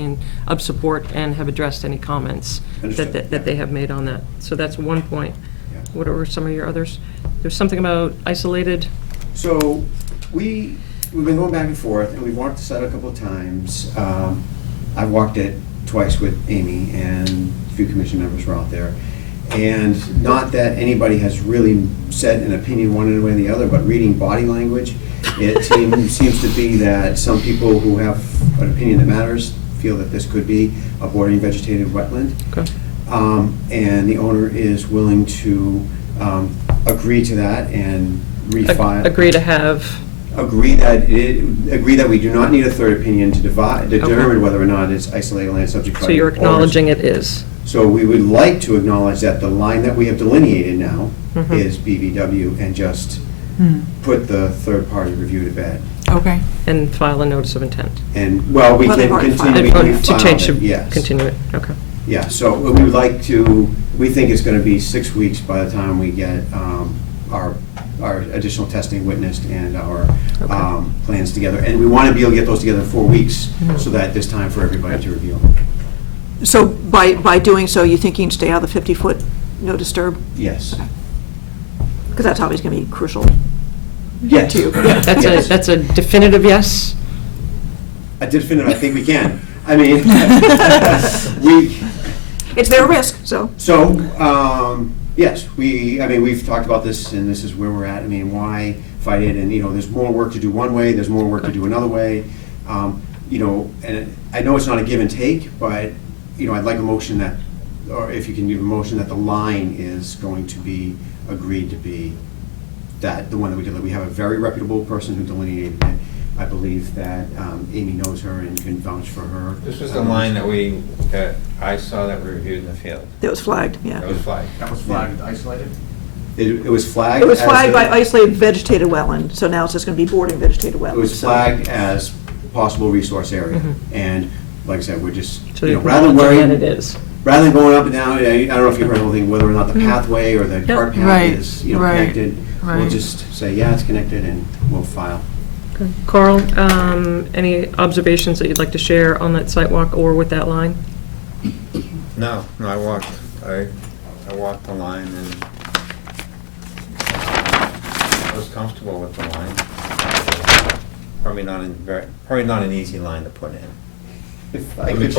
of support and have addressed any comments Understood. that they have made on that. So that's one point. Yeah. What are some of your others? There's something about isolated, So we've been going back and forth, and we've walked this out a couple of times. I've walked it twice with Amy, and a few commission members were out there. And not that anybody has really said an opinion one way or the other, but reading body language, it seems to be that some people who have an opinion that matters feel that this could be a bordering vegetated wetland. okay. And the owner is willing to agree to that and refile. Agree to have, Agree that we do not need a third opinion to determine whether or not it's isolated land subject to. so you're acknowledging it is. So we would like to acknowledge that the line that we have delineated now Mhm. is BVW and just put the third-party review to bed. Okay. And file a notice of intent. And, well, we Well, they've can already continue, filed. we To filed change, it, yes. continue it, okay. Yeah, so we would like to, we think it's gonna be 6 weeks by the time we get our additional testing witnessed and our Okay. plans together. And we wanna be able to get those together in 4 weeks, Mhm. so that there's time for everybody to review. So by doing so, you think you can stay out of the 50-foot no disturb? Yes. Because that's always going to be crucial Yes. to you. That's a definitive yes? I did finish, I think we can. I mean, It's their risk, so. yes, we've talked about this, and this is where we're at. I mean, why fight it? And, there's more work to do one way, there's more work to do another way. And I know it's not a give and take, but, I'd like a motion that, or if you can give a motion that the line is going to be agreed to be the one that we deliver. We have a very reputable person who delineated it. I believe that Amy knows her and can vouch for her. This was the line that I saw that we reviewed in the field. That was flagged, yeah. That was flagged. That was flagged, isolated? It was flagged. It was as flagged a- by isolated vegetated wetland, so now it's just going to be bordering vegetated wetland. It was so- flagged as possible resource area. Mhm. And like I said, we're just, So you're rather than acknowledging worrying, that it is. rather than going up and down, I don't know if you've heard the whole thing, whether or not the pathway or the cart path Right, is, right, connected. We'll right. just say, yeah, it's connected, and we'll file. Okay. Carl, any observations that you'd like to share on that site walk or with that line? No, I walked the line and I was comfortable with the line. Probably not an easy line to put in. If I Let me could,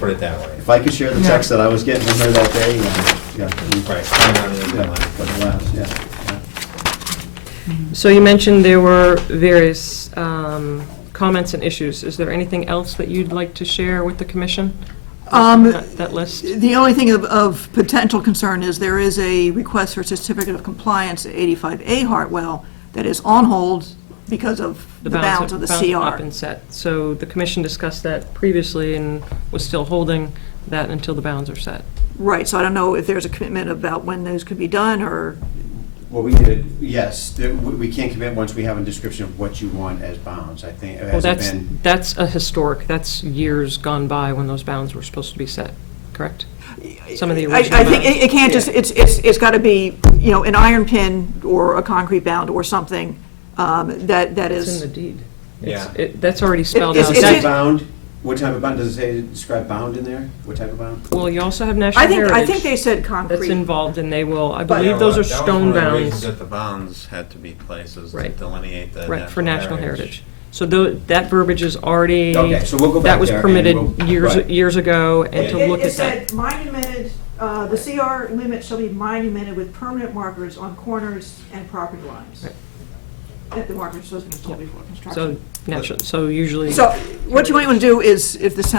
put it that way. if I could share the text that I was getting from her that day, yeah. Right, probably not an easy Yeah, line. but it lasts, yeah. So you mentioned there were various comments and issues. Is there anything else that you'd like to share with the commission? That list? The only thing of potential concern is there is a request for certificate of compliance at 85A Hartwell that is on hold because of the bounds of the bounds have not CR. been set. So the commission discussed that previously and was still holding that until the bounds are set. Right, so I don't know if there's a commitment about when those could be done, or, Well, we did, yes, we can't commit once we have a description of what you want as bounds, I think. Well, Has it been? that's a historic, that's years gone by when those bounds were supposed to be set, correct? Some of the I original think bounds. it can't just, it's got to be, an iron pin or a concrete bound or something that It's in is. the deed. Yeah. That's already spelled It's- out. it's That- in- Bound, What type of bound, does it say, describe bound in there? What type of bound? Well, you also have National I think Heritage they said that's concrete. involved, and they will, I But- believe those are That was stone one of the reasons bounds. that the bounds had to be places to Right. delineate the Right, for National Heritage. So that verbiage is already, Okay, so we'll go back that was there and permitted we'll- years, right. years ago, and to look It at that. said monumented, the CR limit shall be monumented with permanent markers on corners and property lines. Right. That the markers supposed to be installed before construction. So usually. So what you might want to do is, if this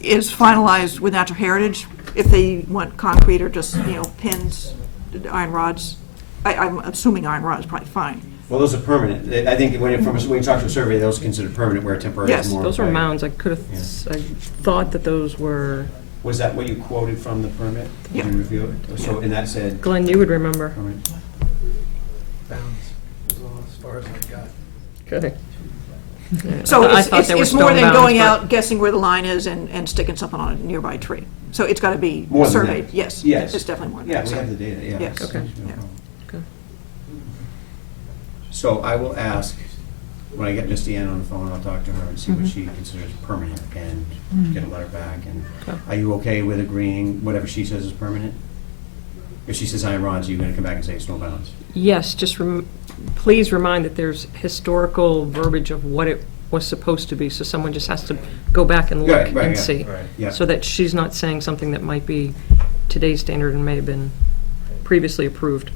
is finalized with Natural Heritage, if they want concrete or just, pins, iron rods, I'm assuming iron rod is probably fine. Well, those are permanent. I think when you talk to a survey, those are considered permanent, where temporary Yes, is more. Those were okay. mounds, I could have, I thought that those were, Was that what you quoted from the permit? Yeah. Did you review it? So, and that said, Glenn, you would remember. permanent. Bounds is all as far as I got. Okay. Yeah, So I thought they were it's more stone than going bounds, out, guessing where the line is and sticking something on a nearby tree. So it's got to be More than surveyed, that. yes. Yes. It's definitely more than Yeah, that. we have the data, yeah. Yes. Okay. No Yeah. problem. Okay. So I will ask, when I get Miss Deanne on the phone, I'll talk to her and see what Mhm. she considers permanent and get a letter back. And Okay. are you okay with agreeing whatever she says is permanent? If she says iron rods, are you gonna come back and say it's no bounds? Yes, just please remind that there's historical verbiage of what it was supposed to be, so someone just has to go back and Right, look right, and yeah. see. Yeah. So that she's not saying something that might be today's standard and may have been previously approved.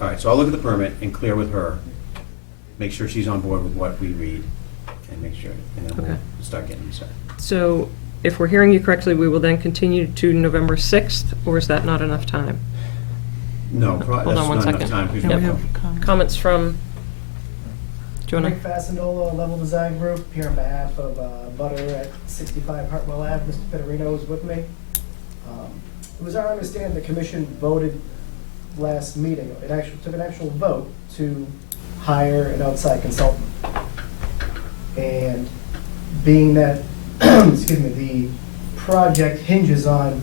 All right, so I'll look at the permit and clear with her, make sure she's on board with what we read, and make sure, and then we'll Okay. start getting them set. So if we're hearing you correctly, we will then continue to November 6th, or is that not enough time? No, Hold on that's one not enough second. time. 'cause Yeah, we we- have Comments from, do you want Rick Fasendola, Level Design Group, here on behalf of Butter at 65 Hartwell Ave. Mr. Pittarino is with me. It was our understanding the commission voted last meeting, it actually took an actual vote to hire an outside consultant. And being that, excuse me, the project hinges on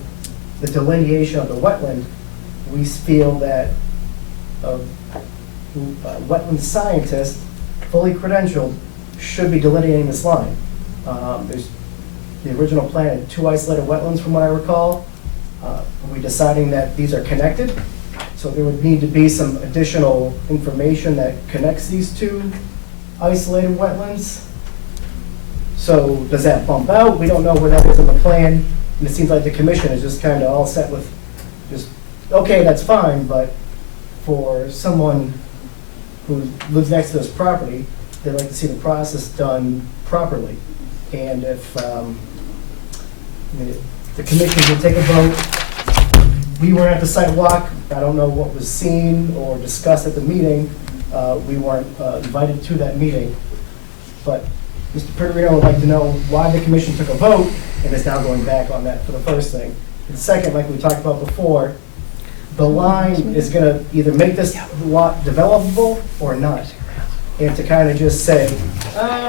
the delineation of the wetland, we feel that a wetland scientist, fully credentialed, should be delineating this line. There's, the original plan had 2 isolated wetlands, from what I recall. We're deciding that these are connected, so there would need to be some additional information that connects these 2 isolated wetlands. So does that bump out? We don't know where that is in the plan, and it seems like the commission is just kind of all set with just, okay, that's fine, but for someone who lives next to this property, they'd like to see the process done properly. And if the commission would take a vote, we weren't at the site walk, I don't know what was seen or discussed at the meeting, we weren't invited to that meeting, but Mr. Pittarino would like to know why the commission took a vote and is now going back on that for the first thing. And second, like we talked about before, the line is gonna either make this lot developable or not. And to kind of just say,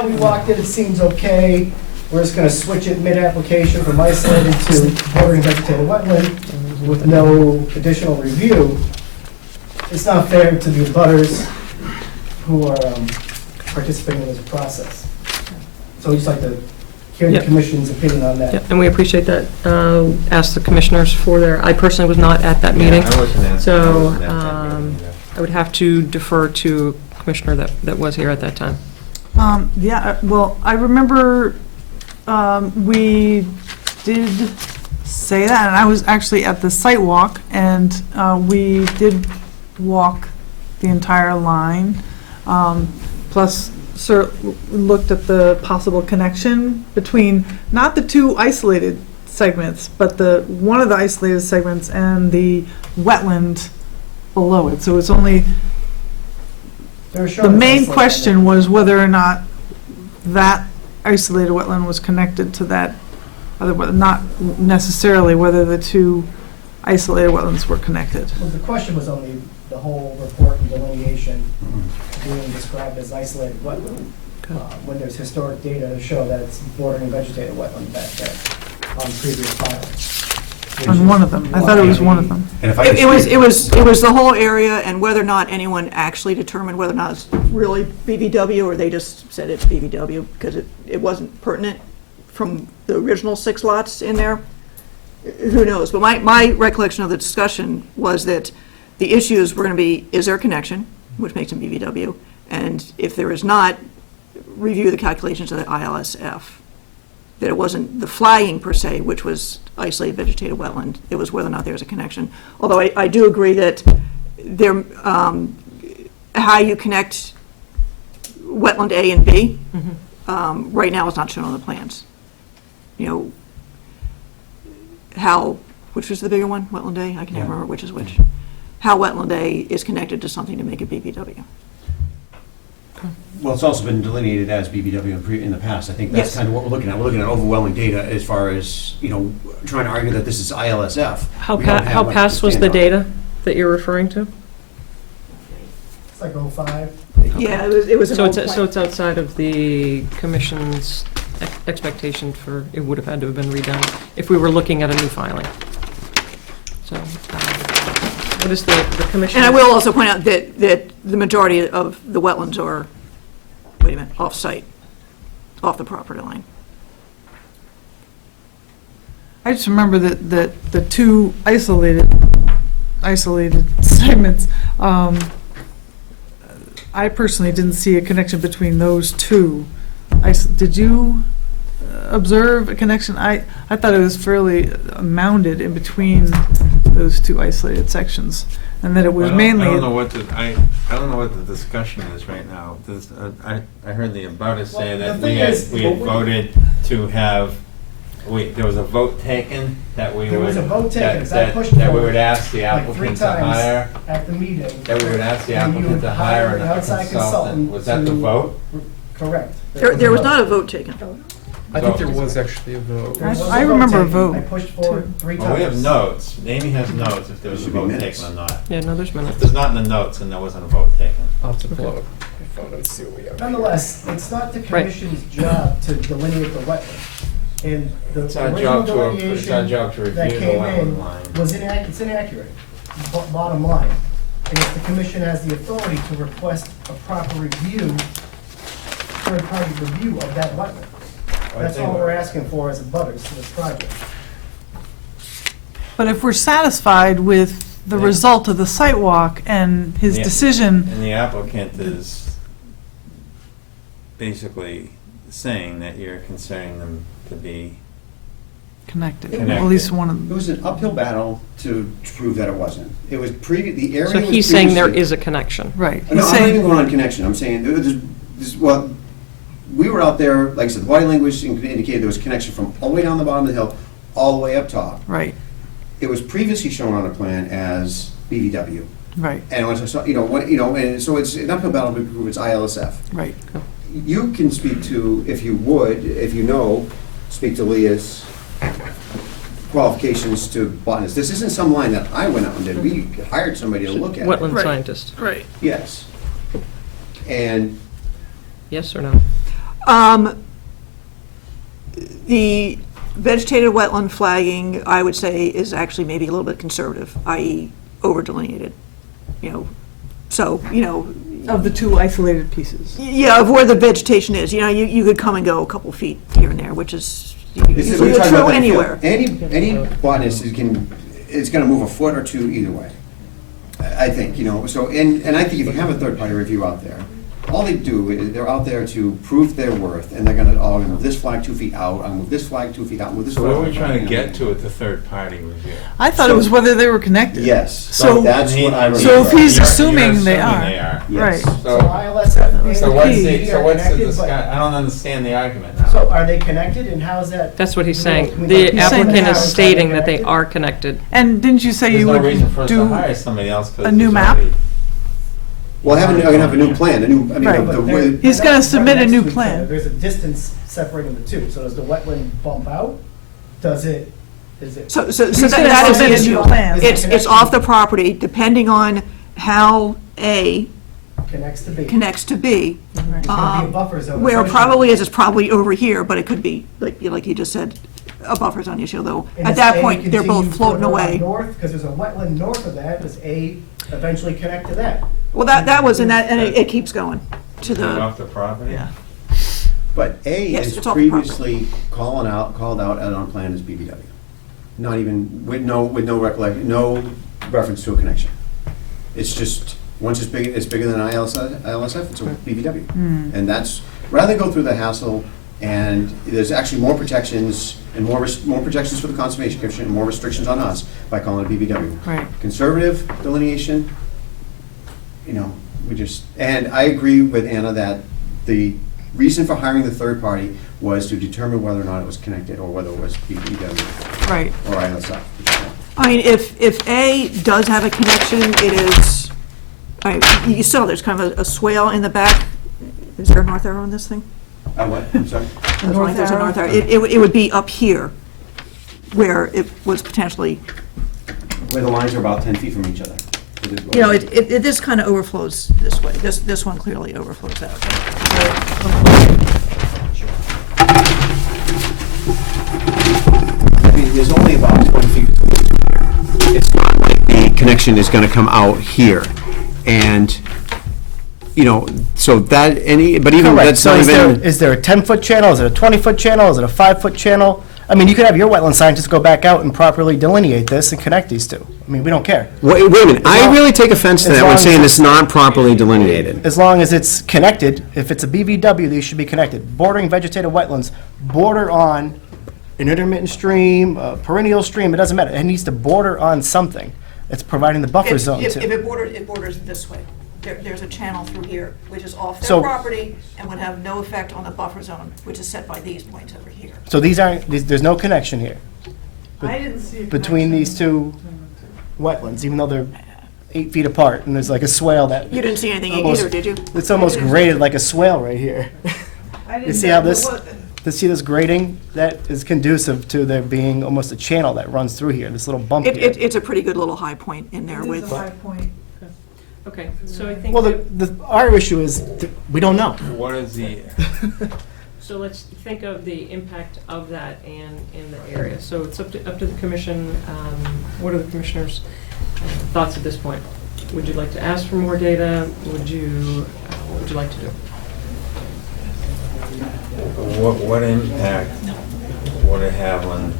we walked it, it seems okay, we're just gonna switch it mid-application from isolated to bordering vegetated wetland with no additional review, it's not fair to the abutters who are participating in this process. So we'd just like to hear the Yep. commission's opinion on that. Yeah, and we appreciate that. Ask the commissioners for their, I personally was not at that meeting, Yeah, I wasn't at- I so wasn't at that meeting either. I would have to defer to a commissioner that was here at that time. Yeah, well, I remember we did say that, and I was actually at the site walk, and we did walk the entire line. Plus, sir, looked at the possible connection between, not the 2 isolated segments, but one of the isolated segments and the wetland below it. So it's only, They're the showing main isolated question was whether or not that isolated wetland was connected to that other wetland, not necessarily whether the 2 isolated wetlands were connected. Well, the question was on the whole report and delineation being described as isolated wetland, when there's historic data to show that it's bordering vegetated wetland back there on previous filings. On one of them. I thought it was one of them. And if I It could was the whole area, and whether or not anyone actually determined whether or not it's really BVW, or they just said it's BVW because it wasn't pertinent from the original 6 lots in there. Who knows? But my recollection of the discussion was that the issues were going to be, is there a connection, which makes them BVW? And if there is not, review the calculations of the ILSF. That it wasn't the flagging per se, which was isolated vegetated wetland, it was whether or not there was a connection. Although I do agree that there, how you connect wetland A and B, right now it's not shown on the plans. You know, how, which was the bigger one, wetland A? I can't remember which is which. How wetland A is connected to something to make it BVW. Well, it's also been delineated as BBW in the past. I think that's Yes. kind of what we're looking at. We're looking at overwhelming data as far as, you know, trying to argue that this is ILSF. How We don't have how much to past was stand the on. data that you're referring to? It's like 05. Yeah, it was an So old it's, plan. so it's outside of the commission's expectation for, it would have had to have been redone if we were looking at a new filing. So, what is the commission? And I will also point out that the majority of the wetlands are, wait a minute, off-site, off the property line. I just remember that the two isolated segments, I personally didn't see a connection between those two. Did you observe a connection? I thought it was fairly mounded in between those two isolated sections, and that it was mainly. I don't know what the discussion is right now. I heard the abutters say Well, that the thing is, we had voted to have, there was a vote taken that we would. There was a vote taken, because I pushed That we for would it ask the like 3 applicant to times hire, at the meeting. that we would ask the And you applicant to would hire an a outside consultant. Was that the to- vote? Correct. There was not a vote taken. I think there was actually a vote. There was I remember a taken. vote, I pushed for it 3 times. Well, we have notes. Amy has notes if there was a Should be vote minutes. taken or not. Yeah, no, there's If minutes. there's not in the notes, then there wasn't a vote taken. I'll have to pull up my phone and see what we have. Nonetheless, it's not the commission's job to delineate the wetland. And the It's our original job to, it's our delineation job to that review the came wetland in line. was it's inaccurate, bottom line. And if the commission has the authority to request a proper review, third-party review of that wetland. I That's think- all we're asking for as a butters to this project. But if we're satisfied with the Yeah. result of the site walk and his Yeah. decision, And the applicant is basically saying that you're considering them to be, connected, Connected. at least one It of them. was an uphill battle to prove that it wasn't. It was the area So was he's saying there previously- is a connection. Right. No, He's I'm not even saying, going on connection. I'm saying, well, we were out there, like I said, the body language indicated there was a connection from all the way down the bottom of the hill, all the way up top. right, It was previously shown on a plan as BVW. right, And when I saw, and so it's an uphill battle to prove it's ILSF. right. You can speak to, if you would, if you know, speak to Leah's qualifications to botanists. This isn't some line that I went out and did. We hired somebody to look at it. Wetland Right. scientist, Right. Yes. And yes or no? The vegetated wetland flagging, I would say, is actually maybe a little bit conservative, i.e. over delineated. So, Of the two isolated pieces. yeah, of where the vegetation is, you could come and go a couple feet here and there, which is It's- usually we're talking true about that field. anywhere. Any botanist it's gonna move a foot or two either way. I think, so, and I think if you have a third-party review out there, all they do is they're out there to prove their worth, and they're gonna, move this flag 2 feet out, I'll move this flag 2 feet out, move this so flag. what are we trying to get to with the third-party review? I thought it was whether they were connected. Yes, So- that's what I remember. So if he's You're assuming they are. Yes. Right. So ILSF and So what's APD the, so are what's the connected, discussion? but, I don't understand the argument now. so are they connected, and how's that? That's what he's He's saying. saying The that applicant now is it's stating that they connected. are connected. And didn't you say There's you no would reason for us to do, hire somebody else, because a new there's map? already- Well, I'm gonna have a new plan, Right. the But way. they're He's gonna not submit a right new next to each plan. other. There's a distance separating the two, so does the wetland bump out? Is it? So He's that gonna is the submit a new issue. plan. It's off the property, depending on how A Connects to B. connects to B. There's gonna be a buffer zone. Where it associated probably with is probably over here, but it could be, like you just said, a buffer zone issue, though. And At does that A point, they're both continue floating further on away. North, because there's a wetland north of that, does A eventually connect to that? Well, that was, and it keeps going to Is it the, off the property? yeah. But A Yes, is it's off the property. previously called out and on plan as BBW. Not even, with no recollection, no reference to a connection. It's just, once it's bigger than ILSF, it's a BBW. And that's, rather than go through the hassle, and there's actually more protections and more protections for the Conservation Commission and more restrictions on us by calling it BBW. Right. Conservative delineation, and I agree with Anna that the reason for hiring the third party was to determine whether or not it was connected, or whether it was BBW Right. or ILSF. I mean, if A does have a connection, it is, you saw there's kind of a swale in the back. Is there a north arrow on this thing? What? I'm sorry? There's a north arrow. It would be up here where it was potentially, Where the lines are about 10 feet from each other. this kind of overflows this way. This one clearly overflows that I mean, there's only about 20 feet between these two here. It's not like the connection is gonna come out here. And, so that, but even, Correct, that's so not is there, even. is there a 10-foot channel, is it a 20-foot channel, is it a 5-foot channel? I mean, you could have your wetland scientists go back out and properly delineate this and connect these two. I mean, we don't care. Wait a minute, I long- really take offense to as that when long saying as- it's not properly delineated. As long as it's connected, if it's a BVW, these should be connected. Bordering vegetated wetlands, border on an intermittent stream, a perennial stream, it doesn't matter. It needs to border on something. It's providing the buffer zone If too. it borders this way. There's a channel through here, which is off their So- property and would have no effect on the buffer zone, which is set by these points over here. So there's no connection here I didn't see a between these two wetlands, even though they're 8 feet apart, and there's like a swale that, You didn't see anything Almost- either, did you? it's almost graded like a swale right here. I didn't You see how know this, what- see this grading? That is conducive to there being almost a channel that runs through here, this little bump here. It's a pretty good little high point in there It with. is a high point. Okay, so I think, Well, our issue is, we don't know. What is the, so let's think of the impact of that and in the area. So it's up to the commission. What are the commissioners' thoughts at this point? Would you like to ask for more data? What would you like to do? what impact would it have on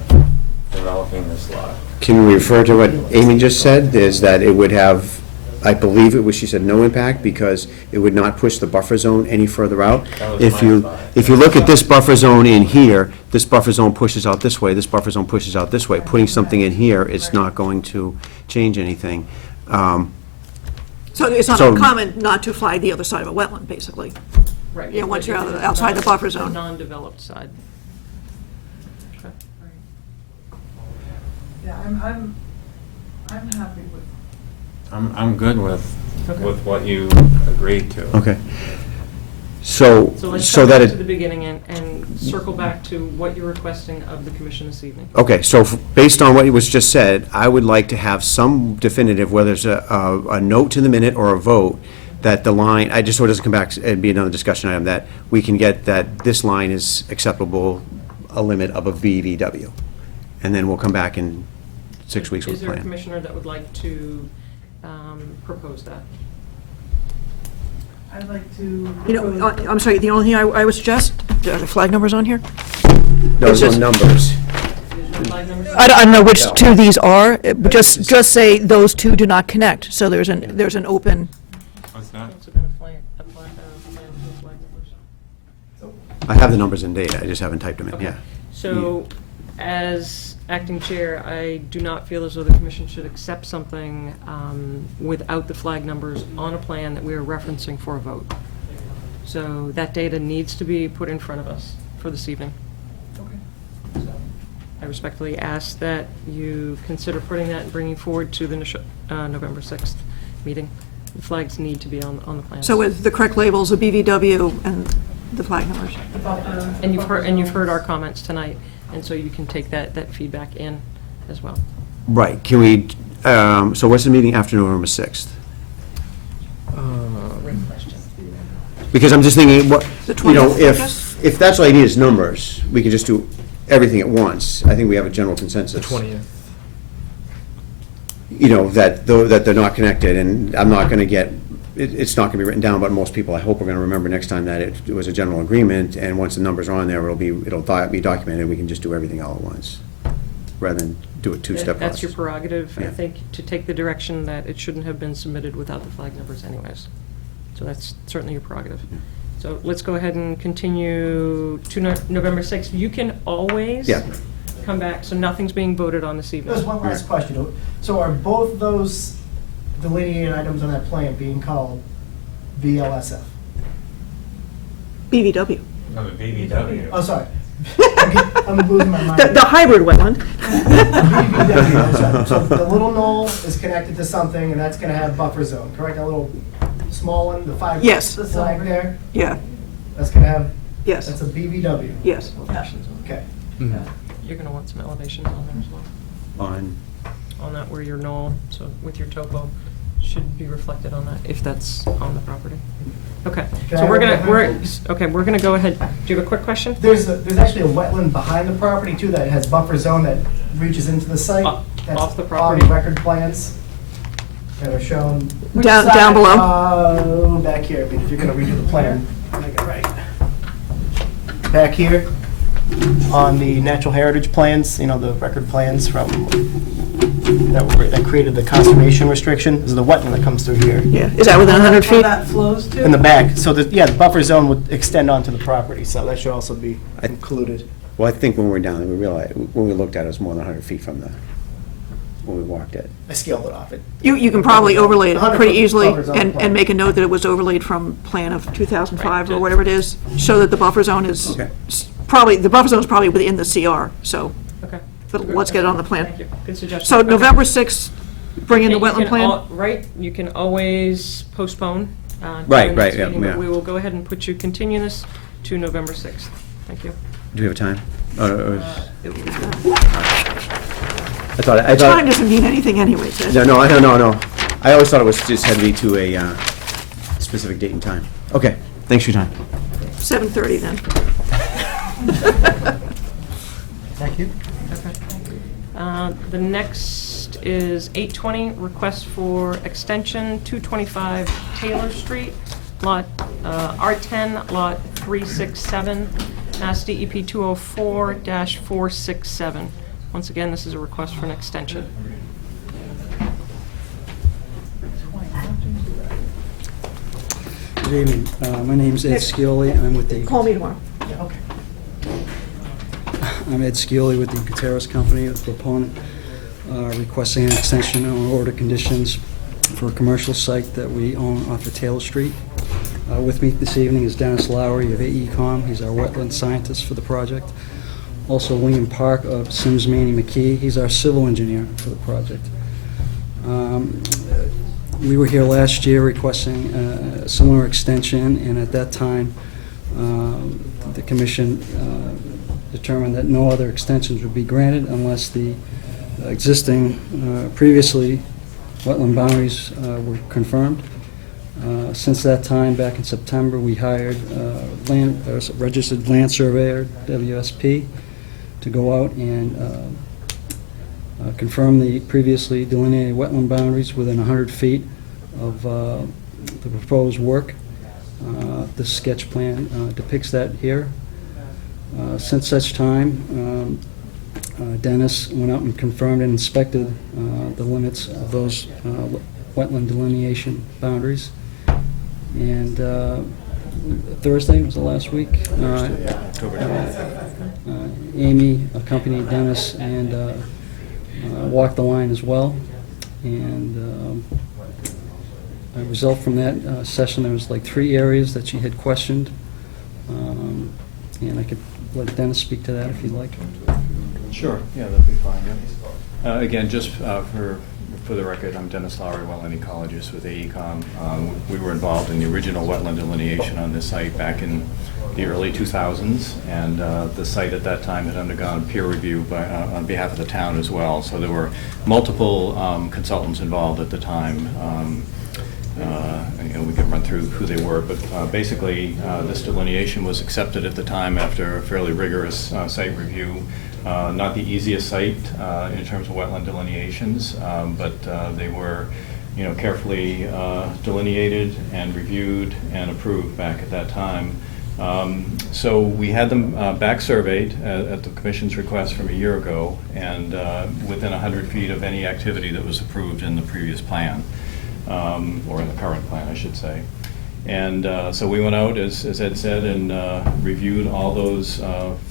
developing this lot? Can we refer to what Amy just said, is that it would have, I believe it was, she said, no impact, because it would not push the buffer zone any further out. That was If my you, thought. if you look at this buffer zone in here, this buffer zone pushes out this way, this buffer zone pushes out this way. Putting something in here, it's not going to change anything. So it's not So- uncommon not to flag the other side of a wetland, basically. Right. Yeah, once you're outside the buffer zone. Non-developed side. Okay. Yeah, I'm happy with. I'm good with what you agreed to. Okay. So, So let's so go that back to it, the beginning and circle back to what you're requesting of the commission this evening. okay, so based on what was just said, I would like to have some definitive, whether it's a note to the minute or a vote, that the line, I just, so it doesn't come back and be another discussion item, that we can get that this line is acceptable, a limit of a BVW. And then we'll come back in 6 weeks with Is a there a plan. commissioner that would like to propose that? I'd like to. I'm sorry, the only thing I would suggest, are the flag numbers on here? Those are numbers. Is your flag numbers? I don't know which two these are, but just say those two do not connect, so there's an open. What's that? Also gonna plan for flag numbers. I have the numbers and data, I just haven't typed them in, Okay. yeah. So, as acting chair, I do not feel as though the commission should accept something without the flag numbers on a plan that we are referencing for a vote. So that data needs to be put in front of us for this evening. So I respectfully ask that you consider putting that and bringing forward to the November 6th meeting. The flags need to be on the plans. So with the correct labels, the BVW and the flag numbers. And you've heard our comments tonight, and so you can take that feedback in as well. Right, can we, so what's the meeting after November 6th? Great question. Because I'm just thinking, what, The you know, 20th, I guess? if that's all I need is numbers, we can just do everything at once. I think we have a general consensus. The 20th. You know, that they're not connected, and I'm not gonna get it's not going to be written down, but most people, I hope, are going to remember next time that it was a general agreement, and once the numbers are on there, it'll be documented, we can just do everything all at once, rather than do a two-step process. That's your prerogative, I Yeah. think, to take the direction that it shouldn't have been submitted without the flag numbers anyways. So that's certainly your prerogative. So let's go ahead and continue to November 6th. You can always Yeah. come back, so nothing's being voted on this evening. There's one last question. So are both those delineated items on that plan being called VLSF? BVW. No, the BBW. Oh, sorry. I'm losing my mind. The hybrid wetland. BVW, I'm sorry. So the little knoll is connected to something, and that's gonna have buffer zone, correct? That little small one, the 5 Yes. flag there, Yeah, that's gonna have, yes, that's a BVW. yes. Elevations on Okay. Mhm. it. You're gonna want some elevations on there as well. On, On that where your knoll, so with your topo, should be reflected on that, if that's on the property. Okay, Can so I we're have gonna, a we're gonna go ahead. Do you have a quick question? There's actually a wetland behind the property too that has buffer zone that reaches into the site. That's Off the property? On record plans that are shown. Which Down side? below. Back here, if you're gonna redo the plan, make it right. Back here, on the natural heritage plans, you know, the record plans from, that created the conservation restriction, is the wetland that comes through here. Yeah, is that within 100 feet? that flows to? In the back, so the buffer zone would extend onto the property, so that should also be included. well, I think when we were down there, we realized, when we looked at it, it was more than 100 feet from when we walked it. I scaled it off. You can probably overlay it 100 pretty foot easily buffer zone plan. and make a note that it was overlaid from plan of 2005 or whatever it is, so that the buffer zone is Okay. probably, the buffer zone is probably within the CR, so, Okay. but let's get it on the plan. Thank you, good suggestion. So Okay. November 6th, bring in the And you wetland can plan? Right, you can always postpone. Right, during right, this yeah, meeting, but yeah. we will go ahead and continue this to November 6th. Thank you. Do we have a time? Or I Time thought, doesn't mean anything anyway, Ted. no, no. I always thought it was, just had to be to a specific date and time. Okay, thanks for your time. 7:30 then. Thank you. The next is 820, request for extension, 225 Taylor Street, lot R10, lot 367, Mass DEP 204-467. Once again, this is a request for an extension. Good evening. My name's Ed Scioli. I'm with the Call me tomorrow. I'm Ed Scioli with the Gutierrez Company, the proponent, requesting an extension on order conditions for a commercial site that we own off of Taylor Street. With me this evening is Dennis Lowry of AECom. He's our wetland scientist for the project. Also William Park of Sims Maney McKee. He's our civil engineer for the project. We were here last year requesting a similar extension, and at that time, the commission determined that no other extensions would be granted unless the existing, previously wetland boundaries were confirmed. Since that time, back in September, we hired a registered land surveyor, WSP, to go out and confirm the previously delineated wetland boundaries within 100 feet of the proposed work. This sketch plan depicts that here. Since such time, Dennis went out and confirmed and inspected the limits of those wetland delineation boundaries. And Thursday was the last week. Amy accompanied Dennis and walked the line as well. And a result from that session, there was like 3 areas that she had questioned. And I could let Dennis speak to that if you'd like. Sure, yeah, that'd be fine, yeah. Again, just for the record, I'm Dennis Lowry, wetland ecologist with AECom. We were involved in the original wetland delineation on this site back in the early 2000s, and the site at that time had undergone peer review on behalf of the town as well. So there were multiple consultants involved at the time. We can run through who they were, but basically this delineation was accepted at the time after a fairly rigorous site review. Not the easiest site in terms of wetland delineations, but they were carefully delineated and reviewed and approved back at that time. So we had them back surveyed at the commission's request from a year ago, and within 100 feet of any activity that was approved in the previous plan, or in the current plan, I should say. And so we went out, as Ed said, and reviewed all those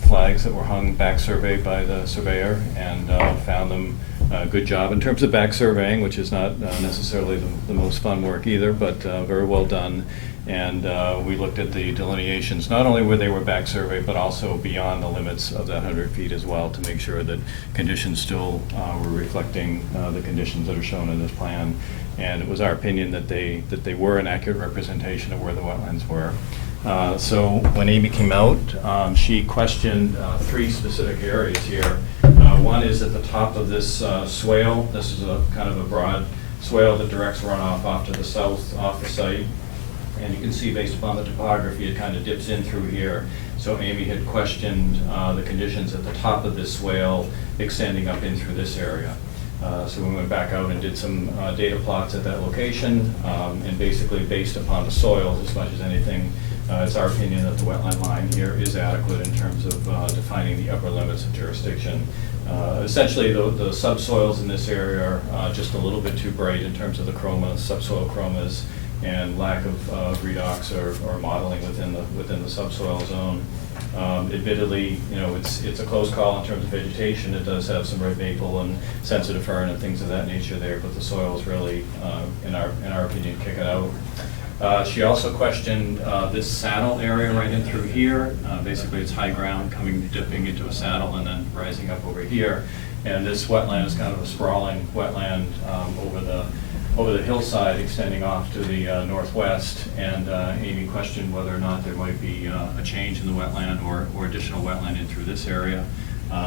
flags that were hung back surveyed by the surveyor, and found them a good job in terms of back surveying, which is not necessarily the most fun work either, but very well done. And we looked at the delineations, not only where they were back surveyed, but also beyond the limits of that 100 feet as well, to make sure that conditions still were reflecting the conditions that are shown in this plan. And it was our opinion that they were an accurate representation of where the wetlands were. So when Amy came out, she questioned 3 specific areas here. One is at the top of this swale. This is a kind of a broad swale that directs runoff off to the south off the site. And you can see, based upon the topography, it kind of dips in through here. So Amy had questioned the conditions at the top of this swale extending up in through this area. So we went back out and did some data plots at that location, and basically based upon the soils as much as anything, it's our opinion that the wetland line here is adequate in terms of defining the upper limits of jurisdiction. Essentially, the subsoils in this area are just a little bit too bright in terms of the chroma, subsoil chromas, and lack of redox or modeling within the subsoil zone. Admittedly, it's a close call in terms of vegetation. It does have some red maple and sensitive fern and things of that nature there, but the soils really, in our opinion, kick it out. She also questioned this saddle area right in through here. Basically, it's high ground dipping into a saddle and then rising up over here. And this wetland is kind of a sprawling wetland over the hillside extending off to the northwest, and Amy questioned whether or not there might be a change in the wetland or additional wetland in through this area.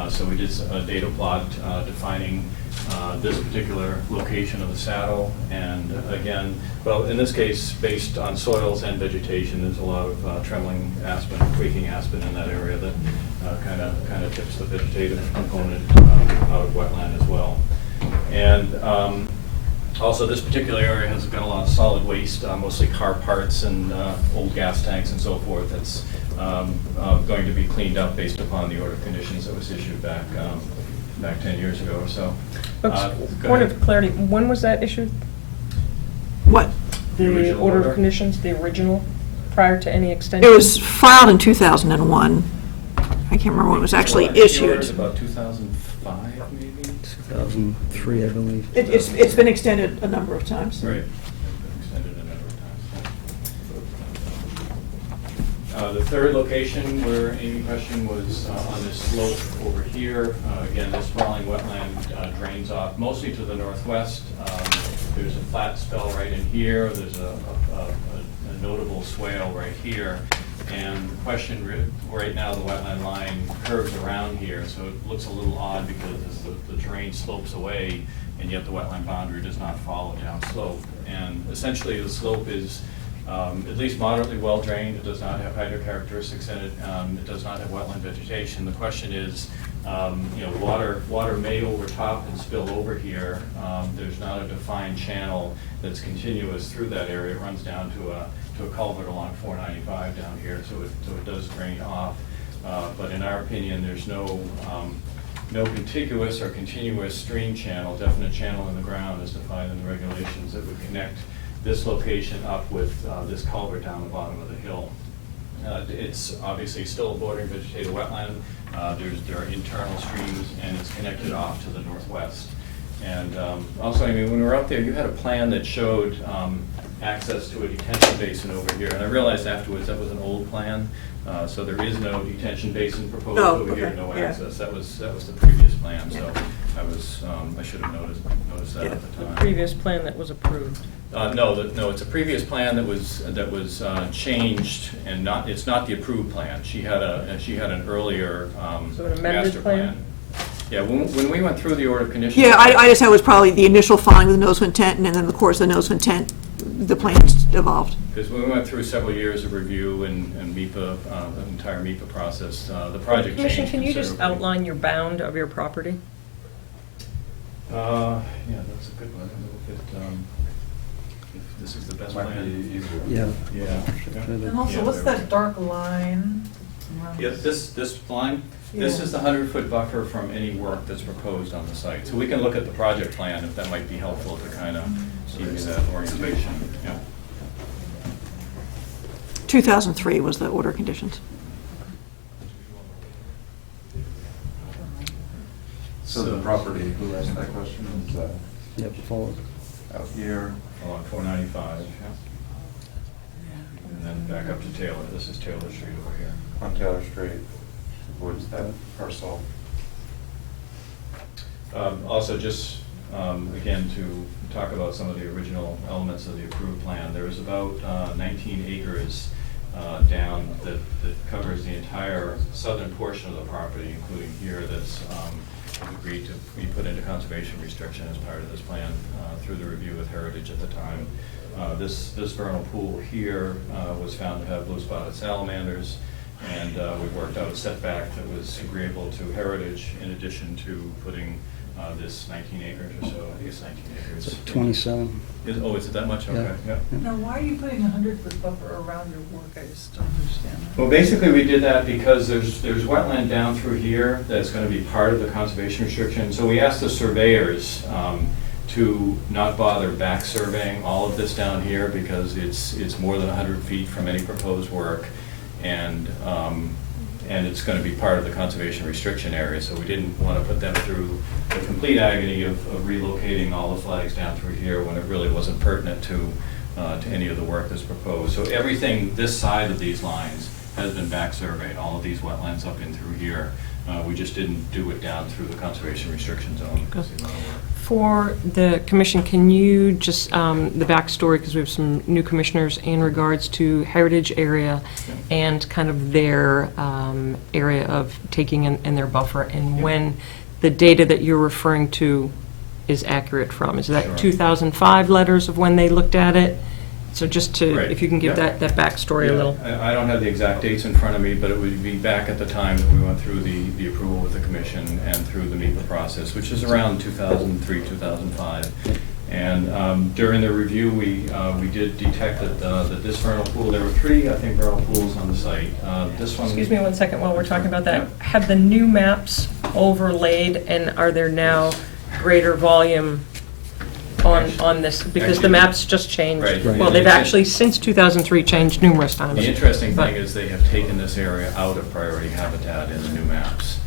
So we did a data plot defining this particular location of the saddle, and again, well, in this case, based on soils and vegetation, there's a lot of trembling aspen, quaking aspen in that area that kind of tips the vegetative component out of wetland as well. And also, this particular area has got a lot of solid waste, mostly car parts and old gas tanks and so forth. That's going to be cleaned up based upon the order of conditions that was issued back 10 years ago or so. Point of clarity, when was that issued? What? The order of conditions, the original, prior to any extension? It was filed in 2001. I can't remember when it was actually issued. About 2005, maybe? 2003, I believe. It's been extended a number of times. Right. Extended a number of times. The third location where Amy questioned was on this slope over here. Again, this sprawling wetland drains off mostly to the northwest. There's a flat spell right in here. There's a notable swale right here. And the question right now, the wetland line curves around here, so it looks a little odd because the terrain slopes away, and yet the wetland boundary does not follow down slope. And essentially, the slope is at least moderately well drained. It does not have hydro characteristics in it. It does not have wetland vegetation. The question is, water may overtop and spill over here. There's not a defined channel that's continuous through that area. It runs down to a culvert along 495 down here, so it does drain off. But in our opinion, there's no contiguous or continuous stream channel, definite channel in the ground as defined in the regulations that would connect this location up with this culvert down the bottom of the hill. It's obviously still a bordering vegetated wetland. There are internal streams, and it's connected off to the northwest. And also, I mean, when we were out there, you had a plan that showed access to a detention basin over here, and I realized afterwards that was an old plan, so there is no detention basin proposed over here, no access. That was the previous plan, so I should have noticed that at the time. The previous plan that was approved. No, it's a previous plan that was changed, and it's not the approved plan. She had an earlier So an amended master plan? Yeah, when we went through the order of conditions. Yeah, I just had it was probably the initial filing with the notice of intent, and then in the course of the notice of intent, the plans evolved. Because when we went through several years of review and MIPA, the entire MIPA process, the project changed Commissioner, can you just considerably. outline your bound of your property? Yeah, that's a good one. this is the best plan. Yeah. Yeah. And also, what's that dark line? Yeah, this line, this Yeah. is the 100-foot buffer from any work that's proposed on the site. So we can look at the project plan if that might be helpful to kind of give you that orientation. Yeah. 2003 was the order of conditions. So the property, who asked that question, is Yep, forward. out here? Along 495, yeah. And then back up to Taylor. This is Taylor Street over here. On Taylor Street, what's that parcel? Also, just, again, to talk about some of the original elements of the approved plan, there is about 19 acres down that covers the entire southern portion of the property, including here, that's agreed to be put into conservation restriction as part of this plan through the review with Heritage at the time. This vernal pool here was found to have blue spotted salamanders, and we worked out a setback that was agreeable to Heritage in addition to putting this 19 acres or so, I think it's 19 acres. It's 27. Oh, is it that much? Yeah. Okay, yeah. Now, why are you putting a 100-foot buffer around your work? I just don't understand that. Well, basically, we did that because there's wetland down through here that's going to be part of the conservation restriction. So we asked the surveyors to not bother back surveying all of this down here because it's more than 100 feet from any proposed work, and it's going to be part of the conservation restriction area. So we didn't want to put them through the complete agony of relocating all the flags down through here when it really wasn't pertinent to any of the work that's proposed. So everything this side of these lines has been back surveyed, all of these wetlands up in through here. We just didn't do it down through the conservation restriction zone. For the commission, can you just, the backstory, because we have some new commissioners in regards to heritage area and kind of their area of taking in their buffer, and when the data that you're referring to is accurate from? Is that Sure. 2005 letters of when they looked at it? So just to, Right. if you can give Yeah. that backstory a little. I don't have the exact dates in front of me, but it would be back at the time that we went through the approval with the commission and through the MEPA process, which is around 2003, 2005. And during the review, we did detect that this vernal pool, there were 3, I think, vernal pools on the site. This one. Excuse me one second while we're talking about that. Have the new maps overlaid, and are there now greater volume on this? Because the maps just changed. Right. Well, they've actually, since 2003, changed numerous times. The interesting But- thing is they have taken this area out of priority habitat in the new maps.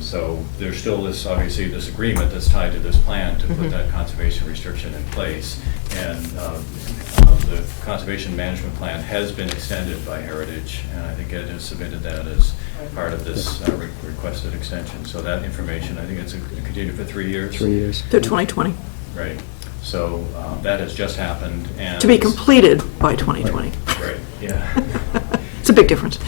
So there's still this, obviously, this agreement that's tied to this plan to put that conservation restriction in place. And the conservation management plan has been extended by Heritage, and I think Ed has submitted that as part of this requested extension. So that information, I think it's continued for 3 years. 3 years. Through 2020. Right. So that has just happened, and. To be completed by 2020. Right, yeah. It's a big difference.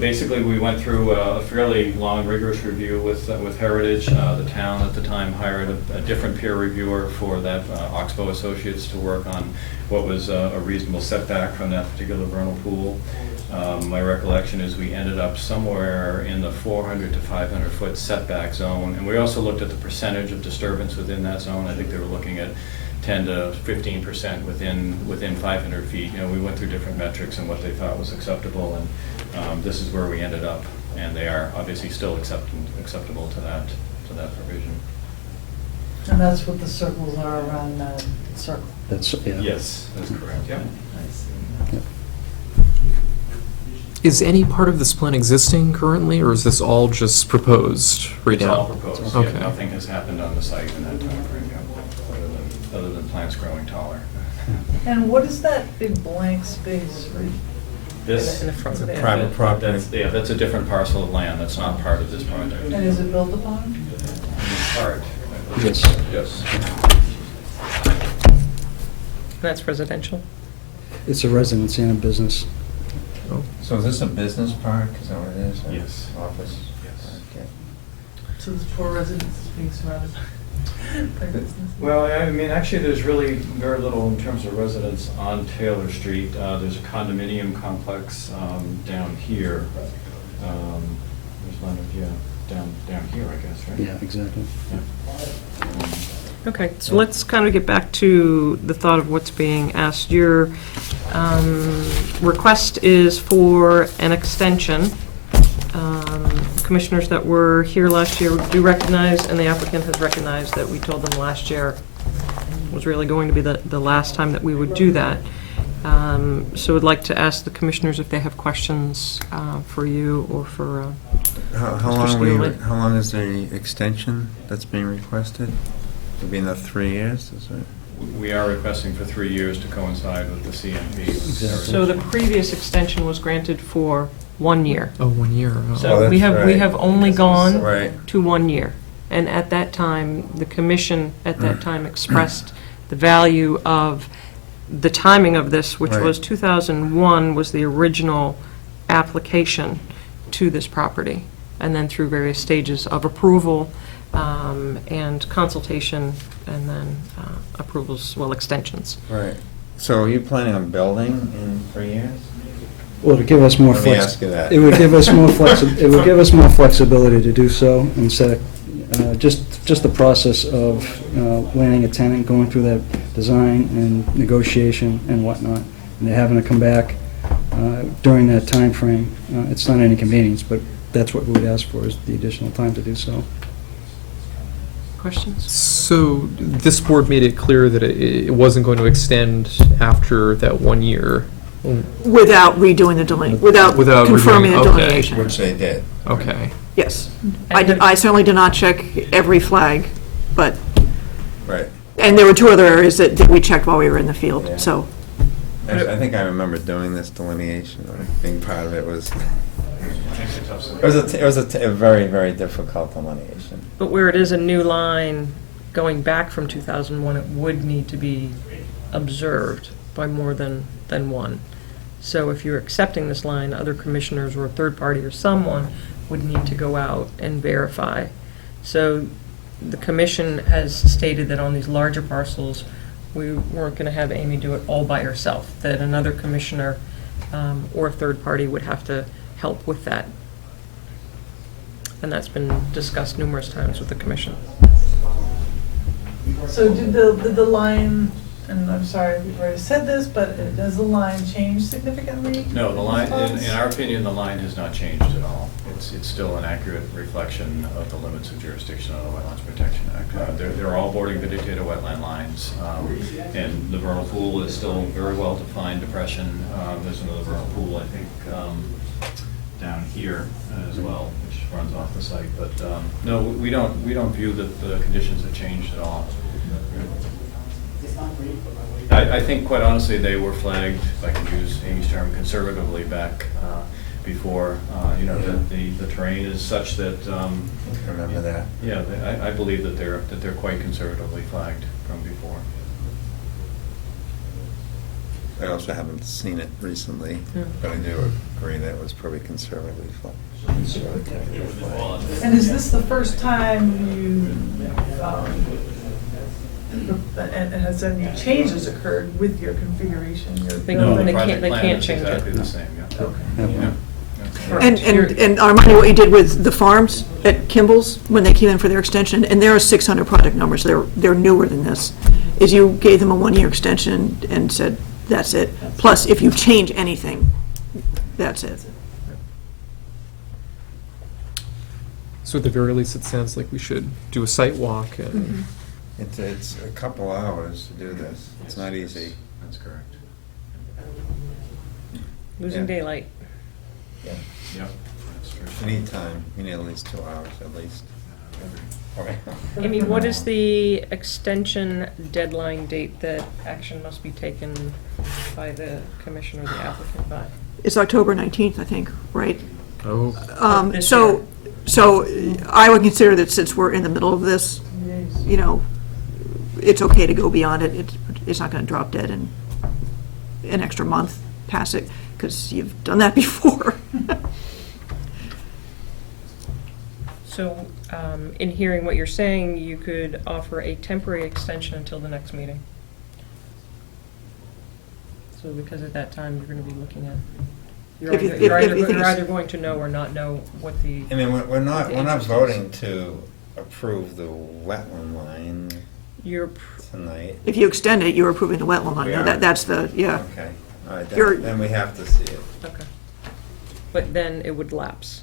Basically, we went through a fairly long, rigorous review with Heritage. The town at the time hired a different peer reviewer for that, Oxbow Associates, to work on what was a reasonable setback from that particular vernal pool. My recollection is we ended up somewhere in the 400 to 500 foot setback zone, and we also looked at the percentage of disturbance within that zone. I think they were looking at 10 to 15% within 500 feet. We went through different metrics and what they thought was acceptable, and this is where we ended up, and they are obviously still acceptable to that provision. And that's what the circles are around that circle. That's, yeah. Yes, that's correct, yeah. Is any part of this plan existing currently, or is this all just proposed right It's now? all proposed, Okay. yeah. Nothing has happened on the site in that timeframe, yeah, other than plants growing taller. And what is that big blank space right This. in the front of it? Private property. That's a different parcel of land, that's not part of this project. And is it built upon? Part. Yes. Yes. That's residential? It's a residence and a business. So is this a business park? Is that what it is? Or Yes. Office? Yes. Okay. So there's 4 residences being surrounded by businesses? Well, I mean, actually, there's really very little in terms of residents on Taylor Street. There's a condominium complex down here. There's Leonard, down here, I guess, right? Yeah, exactly. Yeah. Okay, so let's kind of get back to the thought of what's being asked. Your request is for an extension. Commissioners that were here last year do recognize, and the applicant has recognized, that we told them last year was really going to be the last time that we would do that. So I'd like to ask the commissioners if they have questions for you or for How Scully. how long is the extension that's being requested? It'll be another 3 years, is it? We are requesting for 3 years to coincide with the CMP. So the previous extension was granted for 1 year. Oh, 1 year. Oh. So we that's have right. only gone Right. to 1 year. And at that time, the commission at that time expressed the value of the timing of this, which Right. was 2001 was the original application to this property. And then through various stages of approval and consultation, and then approvals, well, extensions. Right. So are you planning on building in 3 years? Well, to give us more Let me ask you that. it would give us more it would give us more flexibility to do so instead of just the process of landing a tenant, going through that design and negotiation and whatnot, and they're having to come back during that time frame. It's not an inconvenience, but that's what we would ask for, is the additional time to do so. Questions? So this board made it clear that it wasn't going to extend after that 1 year. Without redoing the without Without confirming the redoing- okay. delineation. Which they did. Okay. Yes. And I certainly did not check every flag, but, Right. and there were 2 other areas that we checked while we were in the field, Yeah. so. Actually, I think I remember doing this delineation. I think part of it was, it was a very, very difficult delineation. But where it is a new line going back from 2001, it would need to be observed by more than one. So if you're accepting this line, other commissioners or a third party or someone would need to go out and verify. So the commission has stated that on these larger parcels, we weren't going to have Amy do it all by herself, that another commissioner or third party would have to help with that. And that's been discussed numerous times with the commission. So did the line, and I'm sorry if you've already said this, but does the line change significantly? No, the line, in our opinion, the line has not changed at all. It's still an accurate reflection of the limits of jurisdiction of the Wetlands Protection Act. They're all boarding vegetated wetland lines, and the vernal pool is still very well-defined depression. There's another vernal pool, I think, down here as well, which runs off the site. But no, we don't view that the conditions have changed at all. I think, quite honestly, they were flagged, if I can use Amy's term, conservatively back before. The terrain is such that. I remember that. Yeah, I believe that they're quite conservatively flagged from before. I also haven't seen it recently, Yeah. but I do agree that it was probably conservatively flagged. And is this the first time you, and has any changes occurred with your configuration? They No, can't- the they can't- project they plan can't is change it. exactly the same, yeah. Okay. Yeah. And remind me what you did with the farms at Kimball's when they came in for their extension, and there are 600 project numbers, they're newer than this, is you gave them a 1-year extension and said, that's it. Plus, if you change anything, that's it. So at the very least, it sounds like we should do a site walk and. Mm-hmm. It's a couple hours to do this. It's not easy. That's correct. Losing Yeah. daylight. Yeah. Yep, that's true. You need time. You need at least 2 hours at least. Okay. Amy, what is the extension deadline date that action must be taken by the commission or the applicant by? It's October 19th, I think, right? Oh. This So I would consider that since we're in the middle of this, you know, it's okay to go beyond it. It's not going to drop dead in an extra month past it, because you've done that before. So, in hearing what you're saying, you could offer a temporary extension until the next meeting. So because at that time, you're going to be looking at, you're If you- either, you're if either, you think you're it's- either going to know or not know what the. I mean, we're not interest is. voting to approve the wetland line. You're, tonight. If you extend it, you're approving the wetland line. We are. That's the, yeah. Okay, all right, You're- then we have to see it. okay. But then it would lapse,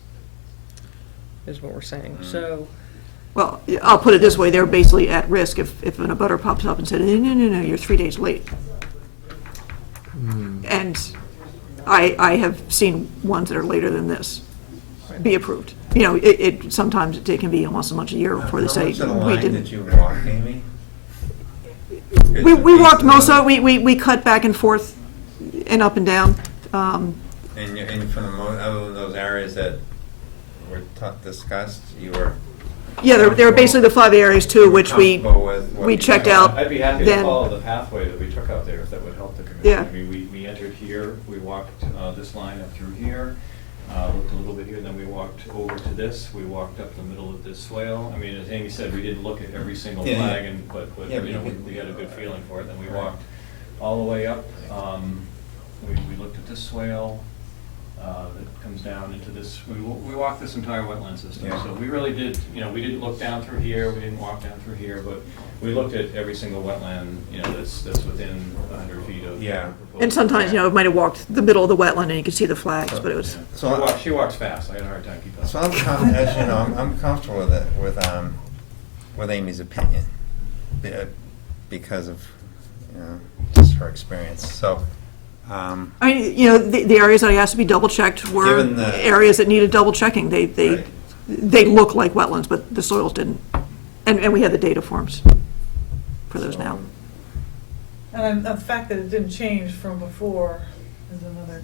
is what we're saying. So, Well, I'll put it this way, they're basically at risk if an abutter pops up and said, no, you're 3 days late. And I have seen ones that are later than this be approved. You know, sometimes it can be almost as much a year before they say, How much of the we line didn't. did you walk, Amy? We walked most of it, we cut back and forth and up and down. And from other than those areas that were discussed, you were Yeah, there were basically the 5 areas too, which comfortable with what we you checked saw? out. I'd be happy to then- follow the pathway that we took out there, if that would help the commission. Yeah. I mean, we entered here, we walked this line up through here, looked a little bit here, then we walked over to this, we walked up the middle of this swale. I mean, as Amy said, we didn't look at every single Yeah, yeah. flag, but Yeah, you know, but you we had a good feeling for it. Then we walked all the way up, we looked at this swale, that comes down into this, we walked this entire wetland system. Yeah. So we really did, you know, we didn't look down through here, we didn't walk down through here, but we looked at every single wetland, you know, that's within 100 feet of. Yeah. the proposed- And sometimes, you know, it might have walked the middle of the wetland and you could see the flags, but it was, Yeah. So She walks fast, I had a hard time keeping up. So as you know, I'm comfortable with it, with Amy's opinion, because of, you know, just her experience, so, I mean, you know, the areas that I asked to be double-checked were Given the- areas that needed double-checking. Right. They look like wetlands, but the soils didn't. And we had the data forms for those now. And the fact that it didn't change from before is another,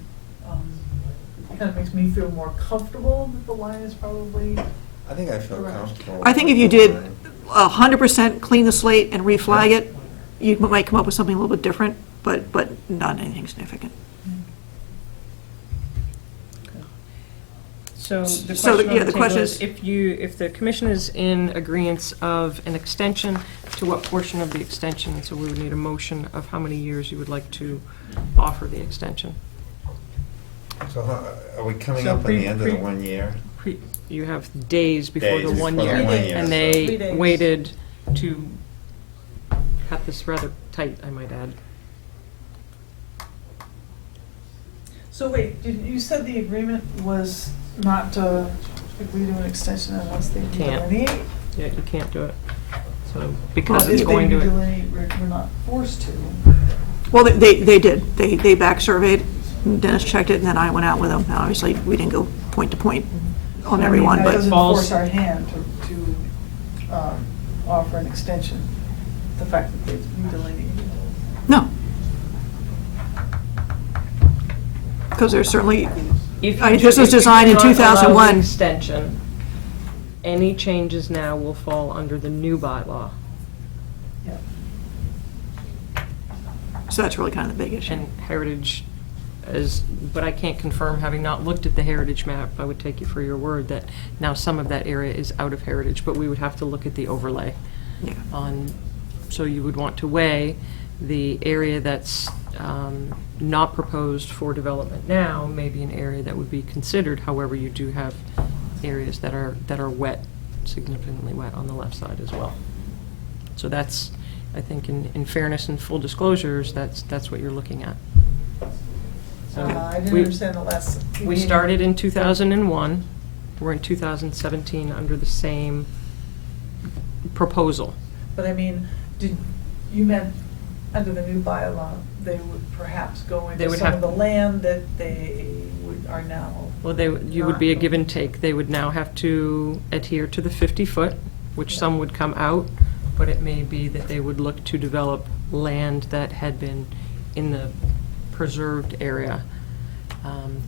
kind of makes me feel more comfortable that the line is probably, I think I feel Correct. comfortable. I think if you did 100% clean the slate and reflag it, you might come up with something a little bit different, but not anything significant. so the So, question on yeah, the the table question is, is- if the commission is in agreeance of an extension, to what portion of the extension? And so we would need a motion of how many years you would like to offer the extension. So are we coming So up on the end of the 1 year? You have days before Days the before 1 the year. 1 year, And so- 3 they days. waited to cut this rather tight, I might add. so wait, you said the agreement was not to agree to an extension unless they Can't. delineate? Yeah, you can't do it. So, because Well, it's if going they to. delineate, we're not forced to. Well, they did. They back surveyed, Dennis checked it, and then I went out with them. Now, obviously, we didn't go point to point on everyone, That but doesn't falls- force our hand to offer an extension, the fact that they delineated. no. Because there's certainly, If I mean, you- this was if you designed in do not allow the 2001. extension, any changes now will fall under the new bylaw. Yeah. so that's really kind of the big issue. And heritage is, but I can't confirm, having not looked at the heritage map, I would take you for your word that now some of that area is out of heritage, but we would have to look at the overlay Yeah. on, so you would want to weigh the area that's not proposed for development now, maybe an area that would be considered. However, you do have areas that are wet, significantly wet on the left side as well. So that's, I think, in fairness and full disclosures, that's what you're looking at. So I didn't we- understand the last. We started in 2001, we're in 2017 under the same proposal. But I mean, you meant under the new bylaw, they would perhaps go They into would some have- of the land that they are now. Well, you would be a give and take. They would now have to adhere to the 50-foot, which some would come out, but it may be that they would look to develop land that had been in the preserved area.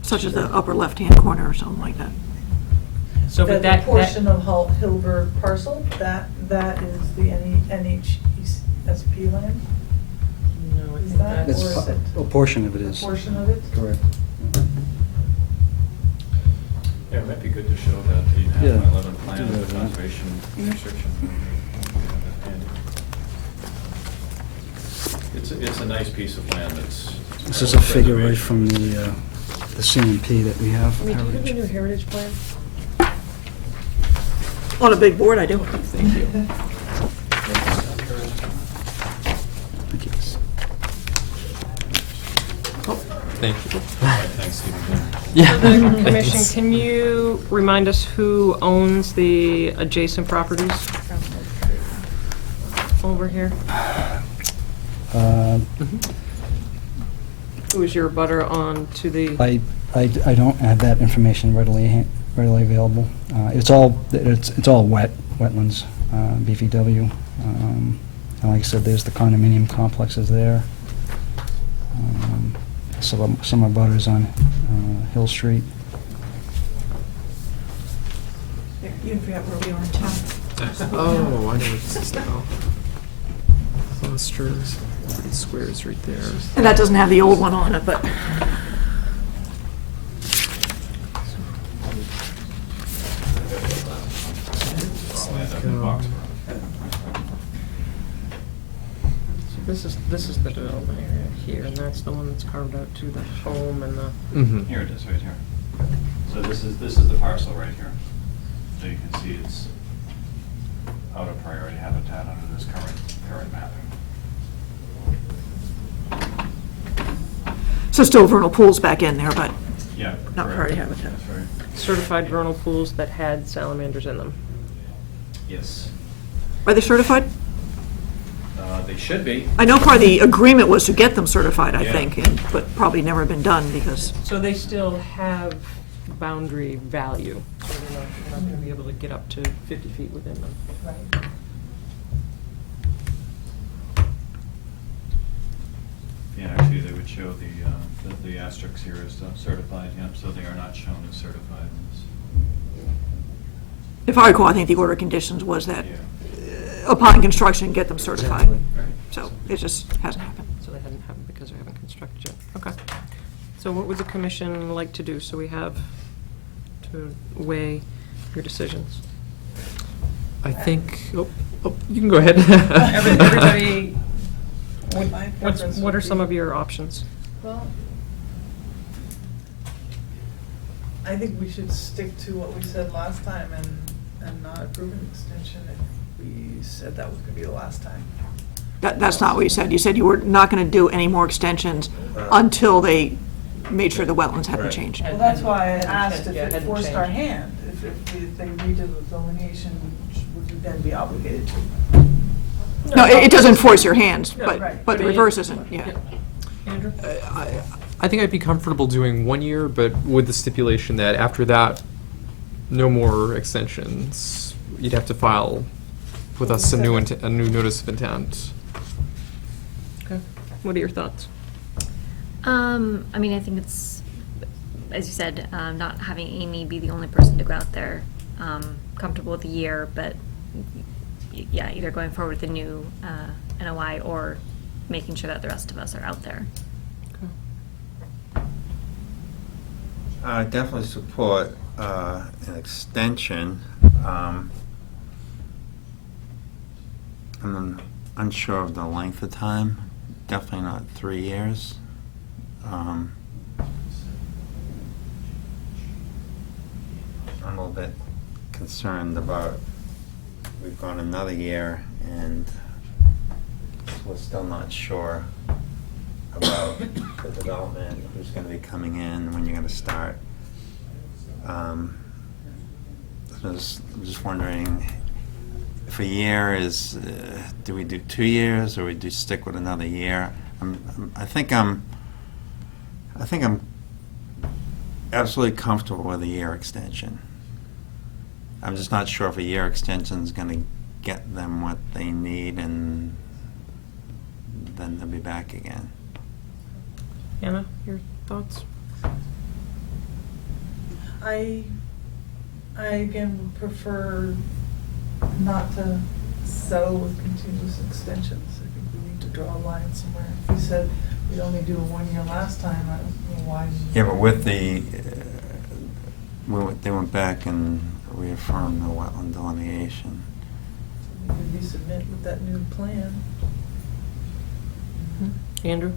Such as the upper left-hand corner or something like that. So, but The that, portion of Hilberg parcel, that is the NHSP land? no, I Is think that, that's, or is it A portion of it a is. portion of it? Correct. Yeah, it might be good to show that the Yeah. 11 plan Do with that, conservation restriction. It's a nice piece of land that's. This is a figure right from the CMP that we have. do you have the Heritage. new heritage plan? On a big board, I do. Thank you. Thank you. For the commission, can you remind us who owns the adjacent properties over here? Who is your butter on to the? I don't have that information readily available. It's all wetlands, BVW. And like I said, there's the condominium complexes there. Some are butters on Hill Street. You forgot where we are in town. Oh, I know what this is now. Clusters, squares right there. And that doesn't have the old one on it, but. This is the development area here, and that's the one that's carved out to the home and the. Mm-hmm. Here it is, right here. So this is the parcel right here. So you can see it's out of priority habitat under this current mapping. So still vernal pools back in there, but Yeah. not correct. priority habitat. That's right. Certified vernal pools that had salamanders in them. Yes. Are they certified? They should be. I know part of the agreement was to get them certified, I Yeah. think, but probably never been done because, So they still have boundary value. So you're not going to be able to get up to 50 feet within them. Right. Yeah, actually, they would show the asterisks here as certified, yeah, so they are not shown as certified in this. if I recall, I think the order of conditions was that Yeah. upon construction, get them certified. Right. So it just hasn't happened. So they hadn't happened because they haven't constructed yet. Okay. So what would the commission like to do? So we have to weigh your decisions. I think, you can go ahead. Everybody, My preference what are would some be- of your options? Well, I think we should stick to what we said last time and not approve an extension if we said that was gonna be the last time. That's not what you said. You said you were not going to do any more extensions until they made sure the wetlands hadn't Right. changed. Well, that's why I Hadn't asked changed, if yeah, it hadn't forced our changed. hand, if they redid the delineation, would we then be obligated to? No, it doesn't force your hands, No, but right. the reverse isn't, yeah. Andrew? I think I'd be comfortable doing 1 year, but with the stipulation that after that, no more extensions. You'd have to file with us a new notice of intent. Okay. What are your thoughts? I mean, I think it's, as you said, not having Amy be the only person to go out there, comfortable with the year, but yeah, either going forward with the new NOI or making sure that the rest of us are out there. I definitely support an extension. I'm unsure of the length of time, definitely not 3 years. I'm a little bit concerned about, we've gone another year and we're still not sure about the development, who's gonna be coming in, when you're gonna start. I'm just wondering if a year is, do we do 2 years or we do stick with another year? I think I'm absolutely comfortable with a year extension. I'm just not sure if a year extension is gonna get them what they need and then they'll be back again. Anna, your thoughts? I again would prefer not to settle with continuous extensions. I think we need to draw a line somewhere. If we said we'd only do a 1 year last time, I don't know why. Yeah, but with the, they went back and reaffirmed the wetland delineation. We could resubmit with that new plan. Andrew?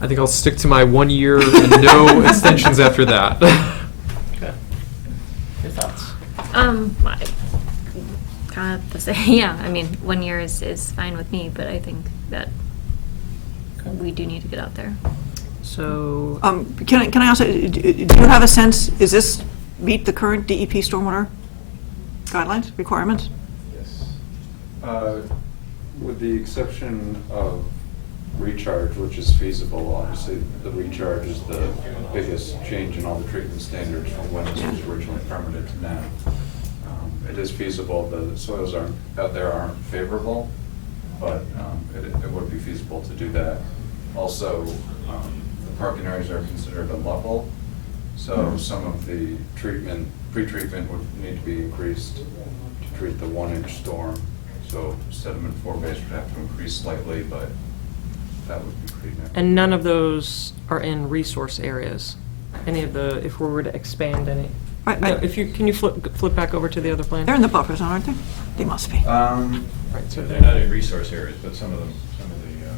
I think I'll stick to my 1 year and no extensions after that. Okay. Your thoughts? Kind of the same, yeah, I mean, 1 year is fine with me, but I think that we do need to get out there. So, Can I also, do you have a sense, is this meet the current DEP stormwater guidelines, requirements? Yes. With the exception of recharge, which is feasible, obviously the recharge is the biggest change in all the treatment standards from when this was originally permitted to now. It is feasible, the soils out there aren't favorable, but it would be feasible to do that. Also, the parking areas are considered a level, so some of the pre-treatment would need to be increased to treat the 1-inch storm. So sediment forebase would have to increase slightly, but that would be pretty negligible. and none of those are in resource areas? Any of the, if we were to expand any? No, if you, can you flip back over to the other plan? They're in the buffer zone, aren't they? They must be. Right, so They're not in resource areas, but some of the,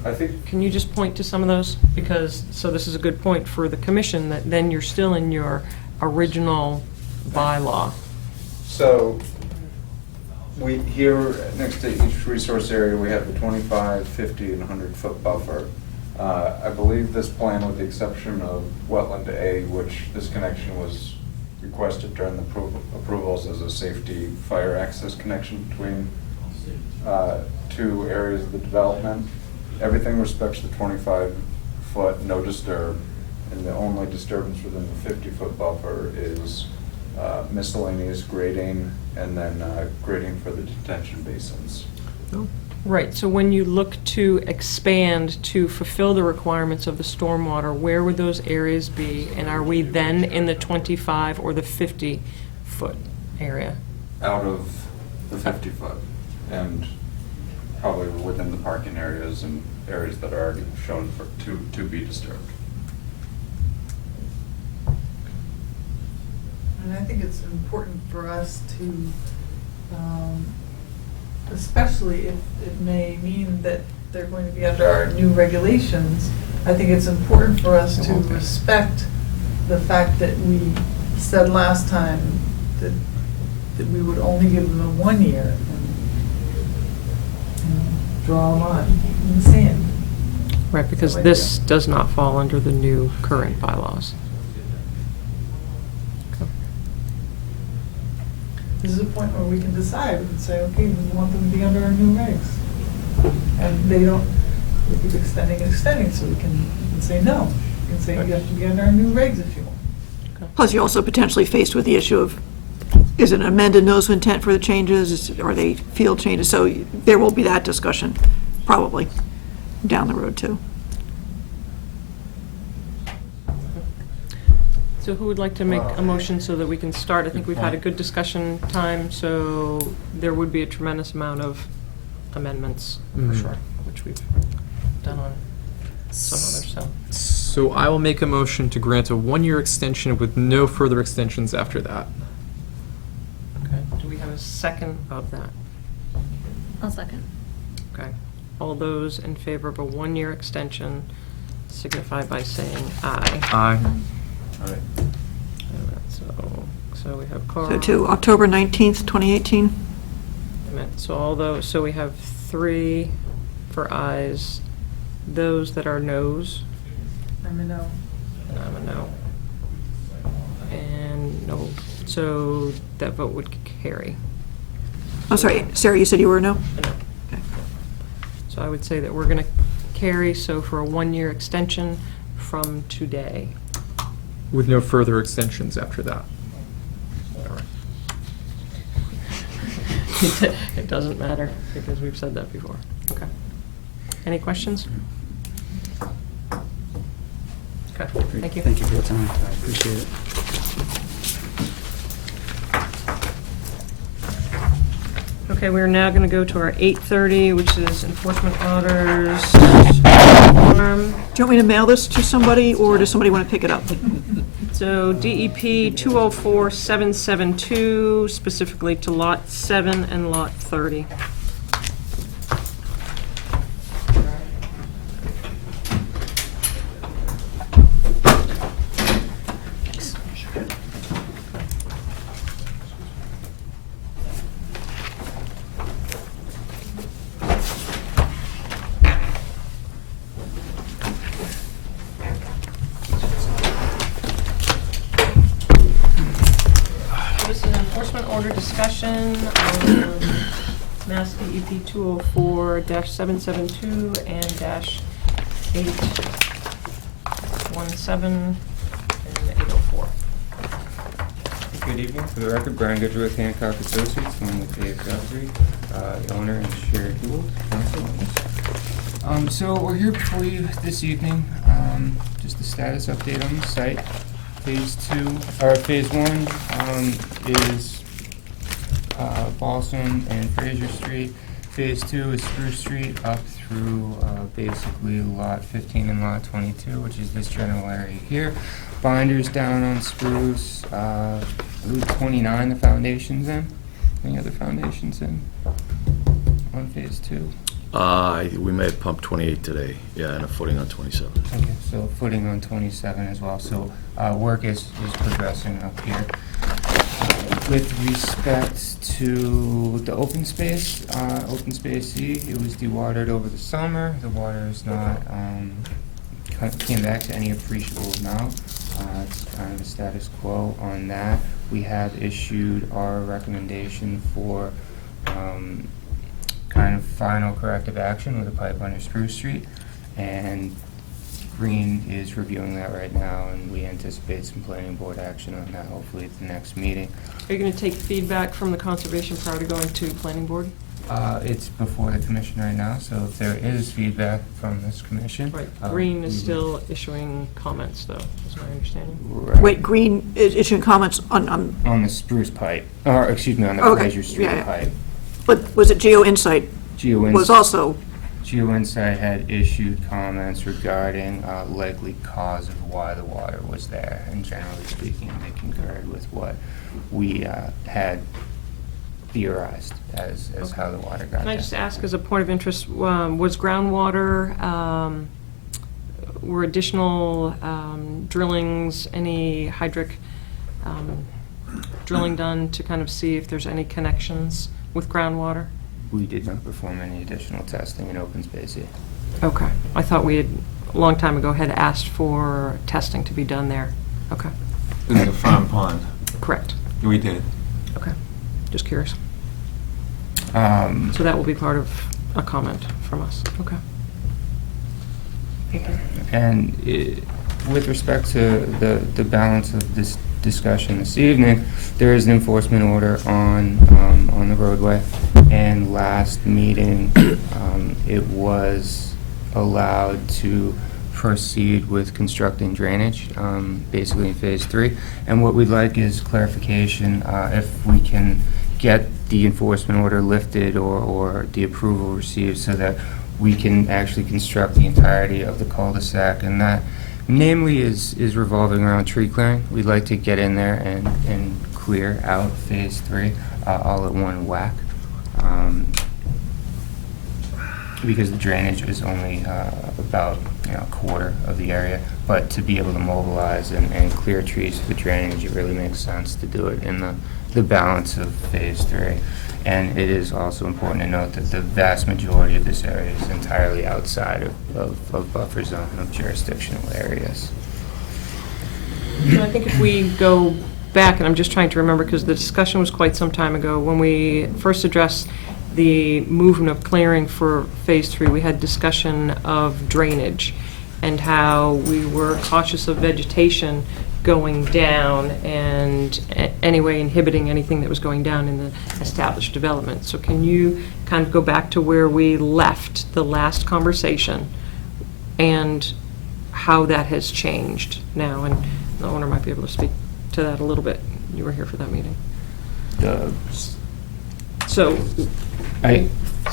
I think, can you just point to some of those? Because, so this is a good point for the commission, that then you're still in your original bylaw. so we, here next to each resource area, we have the 25, 50, and 100-foot buffer. I believe this plan, with the exception of wetland A, which this connection was requested during the approvals as a safety fire access connection between two areas of the development. Everything respects the 25-foot no disturb, and the only disturbance within the 50-foot buffer is miscellaneous grading and then grading for the detention basins. Right, so when you look to expand to fulfill the requirements of the stormwater, where would those areas be? And are we then in the 25 or the 50-foot area? Out of the 50-foot, and probably within the parking areas and areas that are already shown for to be disturbed. And I think it's important for us to, especially if it may mean that they're going to be under our new regulations, I think it's important for us to respect the fact that we said last time that we would only give them a 1 year and draw a line in the sand. Right, because this does not fall under the new current bylaws. This is a point where we can decide, we can say, okay, we want them to be under our new regs. And they don't, we keep extending and extending, so we can say no. We can say you have to be under our new regs if you want. Plus, you're also potentially faced with the issue of, is it an amended notice of intent for the changes? Are they field changes? So there will be that discussion, probably, down the road, too. So who would like to make a motion so that we can start? I think we've had a good discussion time, so there would be a tremendous amount of amendments, for sure, which we've done on some others, so. So I will make a motion to grant a 1-year extension with no further extensions after that. Okay, do we have a second of that? I'll second. Okay. All those in favor of a 1-year extension signify by saying aye. Aye. All right. So we have Carl. So to October 19th, 2018? So all those, so we have 3 for ayes, those that are noes, I'm a no. and I'm a no. And no, so that vote would carry. I'm sorry, Sarah, you said you were a no? A no. Okay. So I would say that we're going to carry, so for a 1-year extension from today. With no further extensions after that. It doesn't matter, because we've said that before. Okay. Any questions? Okay, thank you. Thank you for your time. I appreciate it. Okay, we're now going to go to our 8:30, which is enforcement orders. Do you want me to mail this to somebody, or does somebody want to pick it up? So DEP 204772, specifically to Lot 7 and Lot 30. order discussion on Mass DEP 204-772 and -817 and 804. Good evening. For the record, Brian Goodger with Hancock Associates, along with Dave Guthrie, the owner, and Sherry Gould, counsel on this. So we're here before you this evening, just a status update on the site. Phase 1 is Boston and Fraser Street. Phase 2 is Spruce Street up through basically lot 15 and lot 22, which is this general area here. Binders down on Spruce, I believe 29 the foundation's in. Any other foundations in on phase 2? We may have pumped 28 today, yeah, and a footing on 27. Okay, so footing on 27 as well. So work is progressing up here. With respect to the open space E, it was dewatered over the summer. The water is not came back to any appreciable amount. It's kind of a status quo on that. We have issued our recommendation for kind of final corrective action with a pipe under Spruce Street, and Green is reviewing that right now, and we anticipate some planning board action on that hopefully at the next meeting. Are you going to take feedback from the conservation prior to going to planning board? It's before the commission right now, so if there is feedback from this commission. Right, Green is still issuing comments, though, is my understanding. Right. Wait, Green is issuing comments on, On the Spruce pipe, or excuse me, on the Okay, Fraser Street yeah, yeah. pipe. but was it Geo Insight was also, GeoInsight had issued comments regarding likely cause of why the water was there, and generally speaking, they concurred with what we had theorized as how the water got Can there. I just ask, as a point of interest, was groundwater, were additional drillings, any hydric drilling done to kind of see if there's any connections with groundwater? We did not perform any additional testing in open space yet. Okay. I thought we had, a long time ago, had asked for testing to be done there. Okay. This is a farm pond. Correct. We did. Okay. Just curious. So that will be part of a comment from us. Okay. Thank you. And with respect to the balance of this discussion this evening, there is an enforcement order on the roadway, and last meeting it was allowed to proceed with constructing drainage, basically in phase 3. And what we'd like is clarification if we can get the enforcement order lifted or the approval received so that we can actually construct the entirety of the cul-de-sac, and that namely is revolving around tree clearing. We'd like to get in there and clear out phase 3 all at one whack, because the drainage is only about a quarter of the area, but to be able to mobilize and clear trees for the drainage, it really makes sense to do it in the balance of phase 3. And it is also important to note that the vast majority of this area is entirely outside of buffer zone of jurisdictional areas. So I think if we go back, and I'm just trying to remember because the discussion was quite some time ago, when we first addressed the movement of clearing for phase 3, we had discussion of drainage and how we were cautious of vegetation going down and anyway inhibiting anything that was going down in the established development. So can you kind of go back to where we left the last conversation and how that has changed now? And the owner might be able to speak to that a little bit. You were here for that meeting. So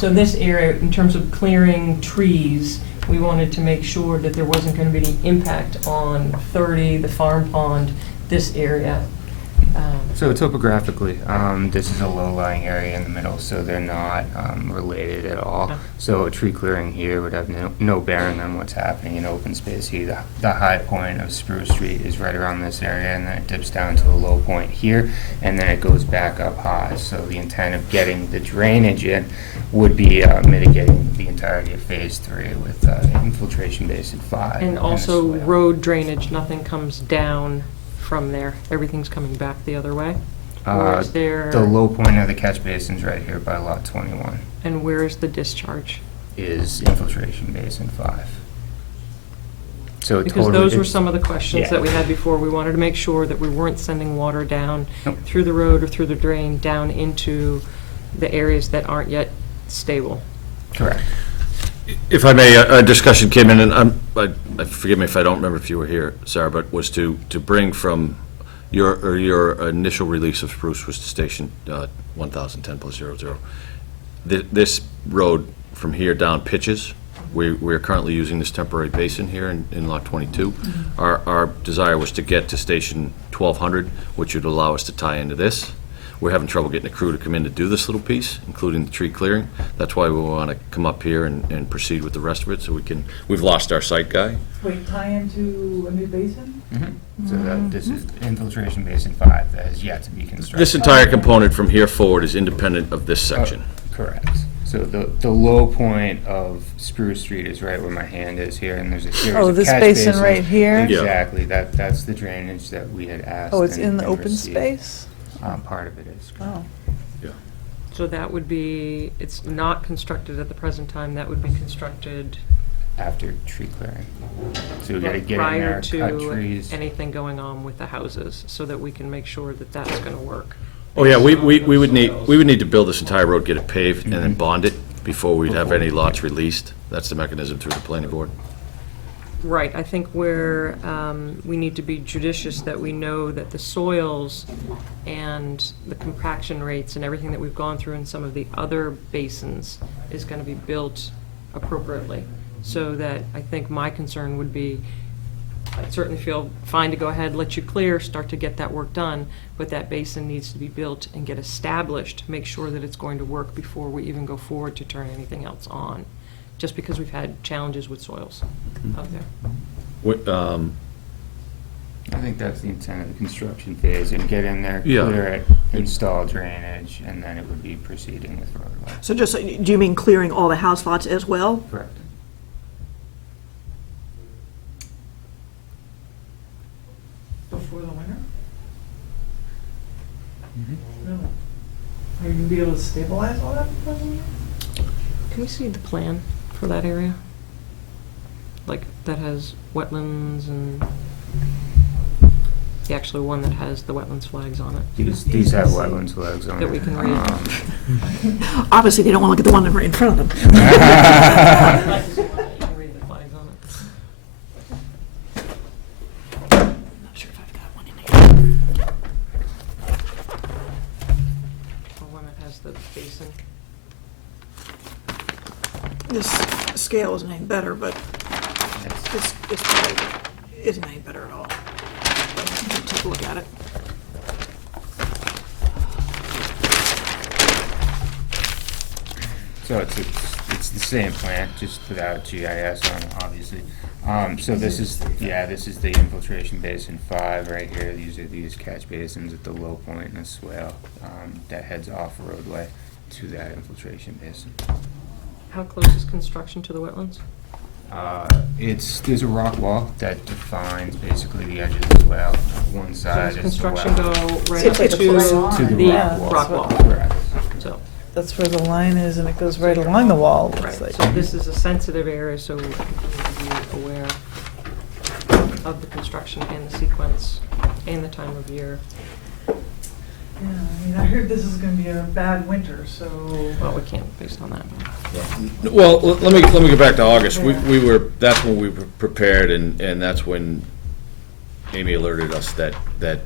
this area, in terms of clearing trees, we wanted to make sure that there wasn't going to be any impact on 30, the farm pond, this area. So topographically, this is a low-lying area in the middle, so they're not related at all. Okay. So a tree clearing here would have no bearing on what's happening in open space here. The high point of Spruce Street is right around this area, and then it dips down to a low point here, and then it goes back up high. So the intent of getting the drainage in would be mitigating the entirety of phase 3 with infiltration basic 5. And a also swale. road drainage, nothing comes down from there. Everything's coming back the other way. Or is there? The low point of the catch basin's right here by lot 21, And where is the discharge? is infiltration basin 5. So Because totally those were it's- some of the questions yeah. that we had before. We wanted to make sure that we weren't sending water down Nope. through the road or through the drain down into the areas that aren't yet stable. Correct. If I may, a discussion came in, and forgive me if I don't remember if you were here, Sarah, but was to bring from your initial release of Spruce was to station 1010+00. This road from here down pitches. We're currently using this temporary basin here in lot 22. Our desire was to get to station 1200, which would allow us to tie into this. We're having trouble getting a crew to come in to do this little piece, including the tree clearing. That's why we want to come up here and proceed with the rest of it, so we've lost our site guy. Wait, tie into a new basin? So this is infiltration basin 5 that is yet to be constructed. This entire component from here forward is independent of this section. Correct. So the low point of Spruce Street is right where my hand is here, and there's a series Oh, of this catch basin basins. right here? Yeah. Exactly. That's the drainage that we had asked. Oh, it's and- in the and open received. space? Part of it is. Oh. So that would be, it's not constructed at the present time, that would be constructed After tree clearing. So we gotta get in there, prior cut to trees. anything going on with the houses, so that we can make sure that that's gonna work. Oh, yeah, we would need to build this entire road, get it paved, and then bond it before we'd have any lots released. That's the mechanism through the planning board. Right, I think where we need to be judicious that we know that the soils and the compaction rates and everything that we've gone through in some of the other basins is gonna be built appropriately. So that, I think my concern would be, I'd certainly feel fine to go ahead, let you clear, start to get that work done, but that basin needs to be built and get established, make sure that it's going to work before we even go forward to turn anything else on, just because we've had challenges with soils out there. I think that's the intent of the construction phase, and get in there, Yeah. clear it, install drainage, and then it would be proceeding with roadway. So just, do you mean clearing all the house lots as well? Correct. Before the winter? Really? Are you gonna be able to stabilize all that before the winter? Can we see the plan for that area? Like, that has wetlands and the actual one that has the wetlands flags on it? These have wetlands flags on it. That we can read. Obviously, they don't want to look at the one right in front of them. You can read the flags on it. Not sure if I've got one in here. The one that has the basin. This scale isn't any better, but it's probably isn't any better at all. Take a look at it. So it's the same plant, just without GIS on it, obviously. So this is the infiltration basin 5 right here. These catch basins at the low point in the swale that heads off roadway to that infiltration basin. How close is construction to the wetlands? There's a rock wall that defines basically the edge of the swale. One So side does is the construction well. go right It's up a close to to the the rock wall. rock wall? Correct. So, That's where the line is, and it goes right along the wall, it looks right, like. so this is a sensitive area, so we need to be aware of the construction and the sequence and the time of year. Yeah, I mean, I heard this is gonna be a bad winter, so. Well, we can't based on that. Well, let me go back to August. That's when we were prepared, and that's when Amy alerted us that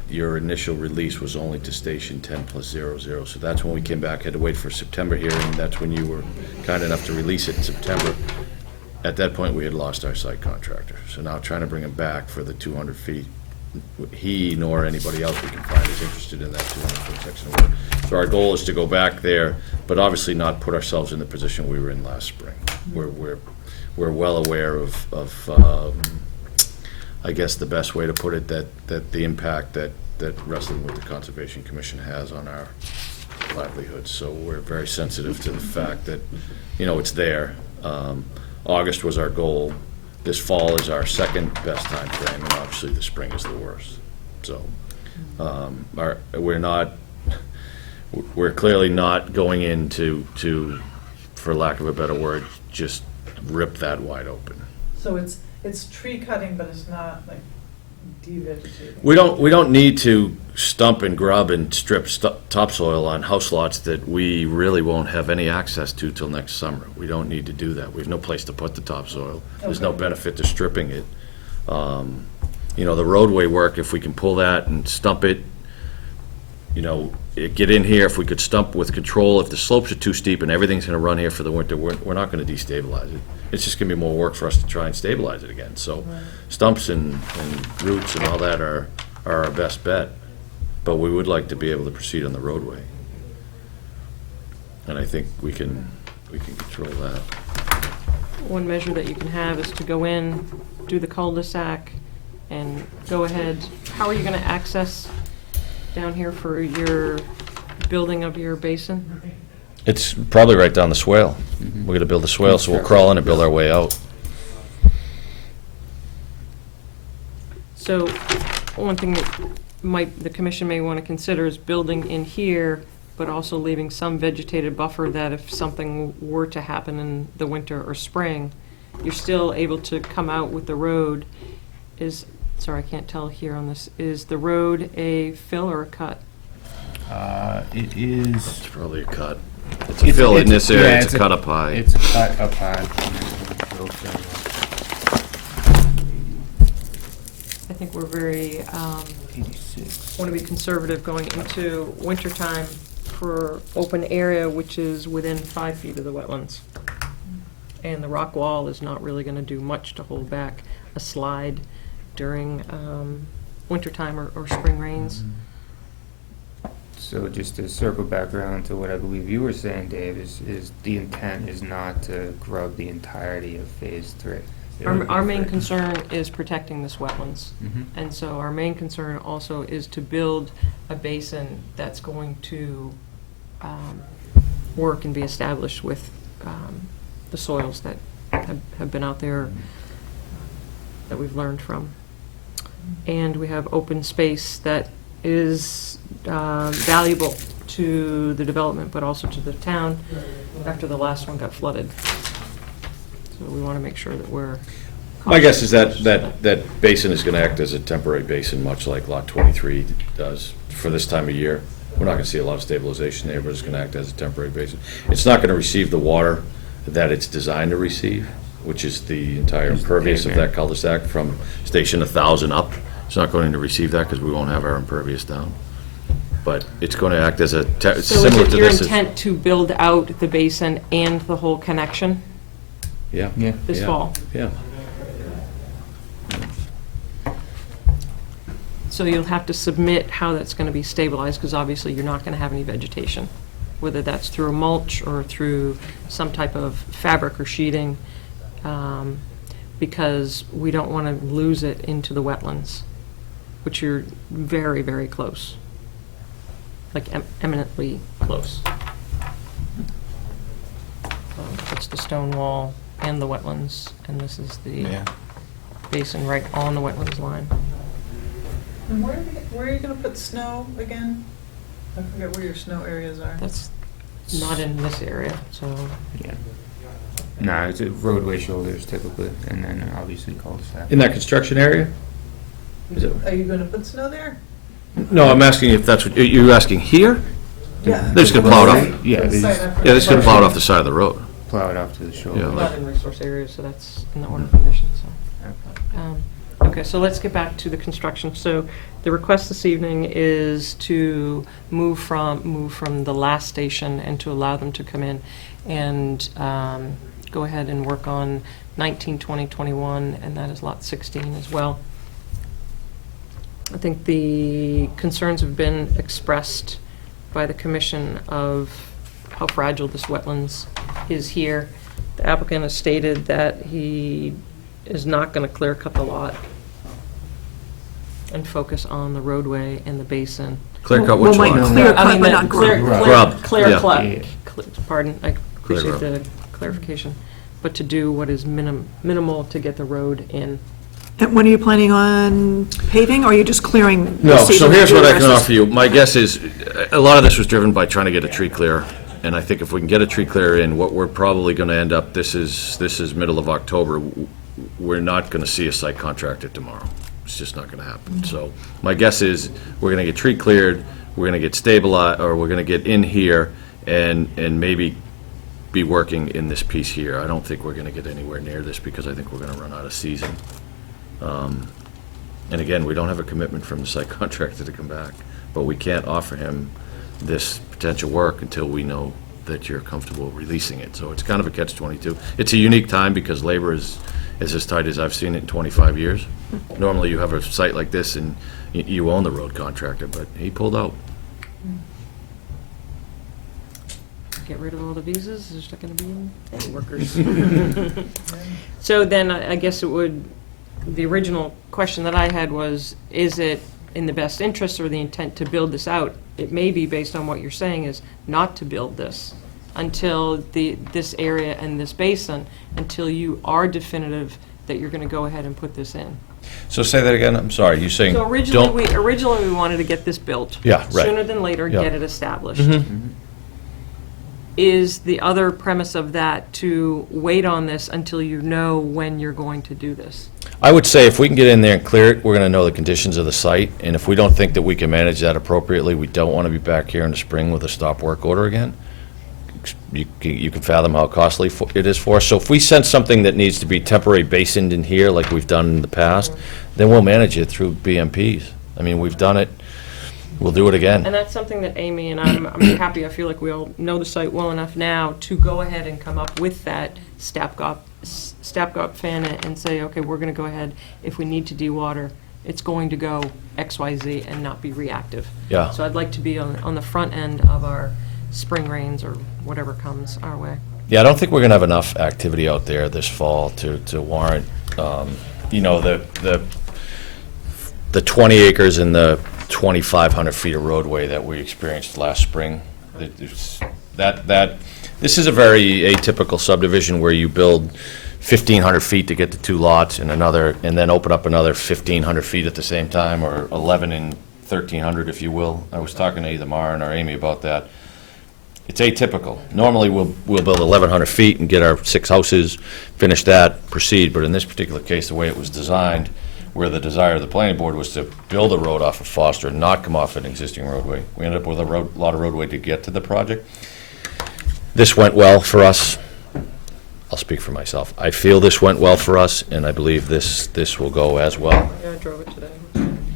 your initial release was only to station 10+00. So that's when we came back, had to wait for September hearing. That's when you were kind enough to release it in September. At that point, we had lost our site contractor. So now trying to bring him back for the 200 feet, he nor anybody else we can find is interested in that 200-foot section of work. So our goal is to go back there, but obviously not put ourselves in the position we were in last spring. We're well aware of I guess the best way to put it, that the impact that wrestling with the Conservation Commission has on our livelihoods. So we're very sensitive to the fact that, it's there. August was our goal. This fall is our second best time frame, and obviously the spring is the worst. So we're not, we're clearly not going into, for lack of a better word, just rip that wide open. So it's tree cutting, but it's not like devegetating? We don't need to stump and grub and strip topsoil on house lots that we really won't have any access to till next summer. We don't need to do that. We have no place to put the topsoil. There's no Okay. benefit to stripping it. The roadway work, if we can pull that and stump it, get in here, if we could stump with control, if the slopes are too steep and everything's gonna run here for the winter, we're not gonna destabilize it. It's just gonna be more work for us to try and stabilize it again. So stumps and roots and all that are our best bet. But we would like to be able to proceed on the roadway. And I think we can control that. One measure that you can have is to go in, do the cul-de-sac, and go ahead. How are you gonna access down here for your building of your basin? It's probably right down the swale. We're gonna build a swale, so we'll crawl in and build our way out. So, one thing that the commission may want to consider is building in here, but also leaving some vegetated buffer that if something were to happen in the winter or spring, you're still able to come out with the road. Sorry, I can't tell here on this, is the road a fill or a cut? It is. It's probably a cut. It's a fill in this area, it's a cut up high. It's a cut up high. I think we're very, 86. want to be conservative going into wintertime for open area, which is within 5 feet of the wetlands. And the rock wall is not really going to do much to hold back a slide during wintertime or spring rains. So just to circle back around to what I believe you were saying, Dave, is the intent is not to grub the entirety of phase 3. Our main concern is protecting this wetlands. Mhm. And so our main concern also is to build a basin that's going to work and be established with the soils that have been out there that we've learned from. And we have open space that is valuable to the development, but also to the town after the last one got flooded. So we want to make sure that we're. My guess is that basin is gonna act as a temporary basin, much like Lot 23 does for this time of year. We're not gonna see a lot of stabilization there, but it's gonna act as a temporary basin. It's not gonna receive the water that it's designed to receive, which is the entire impervious of that cul-de-sac from station 1,000 up. It's not going to receive that because we won't have our impervious down. But it's going to act as a, So is similar it to your this. intent to build out the basin and the whole connection Yeah. this yeah, fall? Yeah. So you'll have to submit how that's going to be stabilized, because obviously you're not going to have any vegetation, whether that's through a mulch or through some type of fabric or sheeting, because we don't want to lose it into the wetlands, which you're very, very close, like eminently close. It's the stone wall and the wetlands, and this is the basin right on the wetlands line. And where are you gonna put snow again? I forget where your snow areas are. That's not in this area, so. Yeah. No, it's a roadway shoulders typically, and then obviously cul-de-sac. In that construction area? Is it? Are you gonna put snow there? No, I'm asking if that's what, you're asking here? Yeah. They're just gonna plow it off. Yeah, they just Yeah, they're just gonna plow it off the side of the road. plow it off to the shoulder. Yeah, Not in resource areas, so that's in the order of conditions, so. Okay, so let's get back to the construction. So the request this evening is to move from the last station and to allow them to come in and go ahead and work on 19, 20, 21, and that is lot 16 as well. I think the concerns have been expressed by the commission of how fragile this wetlands is here. The applicant has stated that he is not going to clear cut the lot and focus on the roadway and the basin. Clear cut which Well, lot? like clear I cut, mean, but not grub. Grub, Clear yeah. cut, pardon, I Clear appreciate grub. the clarification, but to do what is minimal to get the road in. And when are you planning on paving, or are you just clearing the No, season? so here's and what I doing can the rest offer you. My guess is, a lot of this was driven by trying to get a tree clear. And I think if we can get a tree clear in, what we're probably gonna end up, this is middle of October, we're not gonna see a site contractor tomorrow. It's just not gonna happen. So my guess is, we're gonna get tree cleared, we're gonna get stabilized, or we're gonna get in here and maybe be working in this piece here. I don't think we're gonna get anywhere near this because I think we're gonna run out of season. And again, we don't have a commitment from the site contractor to come back, but we can't offer him this potential work until we know that you're comfortable releasing it. So it's kind of a catch-22. It's a unique time because labor is as tight as I've seen it in 25 years. Normally, you have a site like this and you own the road contractor, but he pulled out. Get rid of all the visas, there's not gonna be any workers. So then, I guess it would, the original question that I had was, is it in the best interest or the intent to build this out? It may be, based on what you're saying, is not to build this until this area and this basin, until you are definitive that you're gonna go ahead and put this in. So say that again, I'm sorry, you're saying, So originally we wanted to get this built. Yeah, right. Sooner than later, Yeah. get it established. Mhm. Is the other premise of that to wait on this until you know when you're going to do this? I would say if we can get in there and clear it, we're gonna know the conditions of the site, and if we don't think that we can manage that appropriately, we don't wanna be back here in the spring with a stop work order again. You can fathom how costly it is for us. So if we sense something that needs to be temporary basined in here, like we've done in the past, then we'll manage it through BMPs. I mean, we've done it, we'll do it again. And that's something that Amy and I'm happy, I feel like we all know the site well enough now to go ahead and come up with that stopgap fan and say, okay, we're gonna go ahead, if we need to dewater, it's going to go XYZ and not be reactive. Yeah. So I'd like to be on the front end of our spring rains or whatever comes our way. Yeah, I don't think we're gonna have enough activity out there this fall to warrant, you know, the 20 acres and the 2,500 feet of roadway that we experienced last spring. This is a very atypical subdivision where you build 1,500 feet to get to 2 lots and then open up another 1,500 feet at the same time, or 11 and 1,300, if you will. I was talking to either Maren or Amy about that. It's atypical. Normally, we'll build 1,100 feet and get our 6 houses, finish that, proceed, but in this particular case, the way it was designed, where the desire of the planning board was to build a road off of Foster and not come off an existing roadway. We ended up with a lot of roadway to get to the project. This went well for us. I'll speak for myself. I feel this went well for us, and I believe this will go as well. Yeah, I drove it today.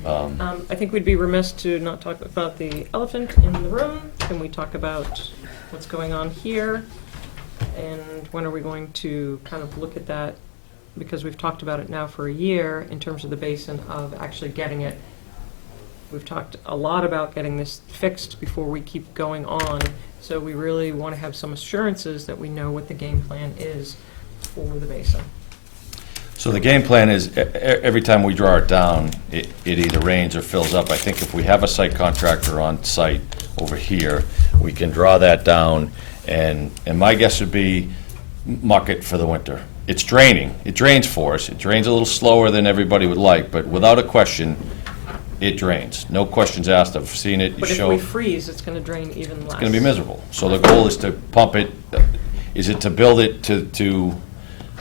I think we'd be remiss to not talk about the elephant in the room. Can we talk about what's going on here? And when are we going to kind of look at that? Because we've talked about it now for a year in terms of the basin of actually getting it. We've talked a lot about getting this fixed before we keep going on. So we really want to have some assurances that we know what the game plan is for the basin. So the game plan is, every time we draw it down, it either rains or fills up. I think if we have a site contractor on site over here, we can draw that down, and my guess would be muck it for the winter. It's draining. It drains for us. It drains a little slower than everybody would like, but without a question, it drains. No questions asked. I've seen it. But if we freeze, it's going to drain even less. It's going to be miserable. So the goal is to pump it. Is it to build it to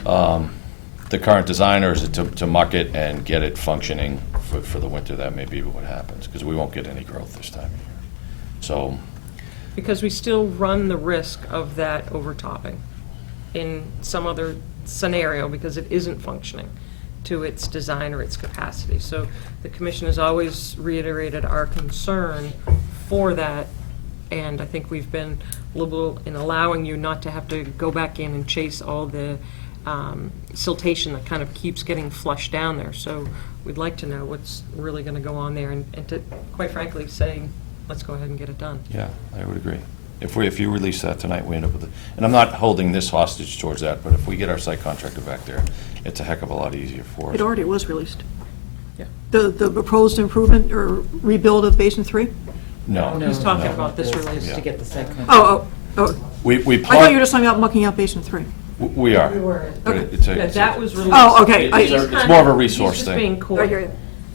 the current design, or is it to muck it and get it functioning for the winter? That may be what happens, because we won't get any growth this time of year. So. Because we still run the risk of that overtopping in some other scenario, because it isn't functioning to its design or its capacity. So the commission has always reiterated our concern for that, and I think we've been liberal in allowing you not to have to go back in and chase all the siltation that kind of keeps getting flushed down there. So we'd like to know what's really going to go on there, and to, quite frankly, say, let's go ahead and get it done. Yeah, I would agree. If you release that tonight, we end up with it. And I'm not holding this hostage towards that, but if we get our site contractor back there, it's a heck of a lot easier for us. It already was released. Yeah. The proposed improvement or rebuild of Basin 3? No. He's talking about this release. Yeah. To get the site. Oh. We I thought you were just talking about mucking out Basin 3. We are. We were. But it's a- Yeah, that was released. Oh, okay. It's more of a resource He's just thing. being I coy. hear you.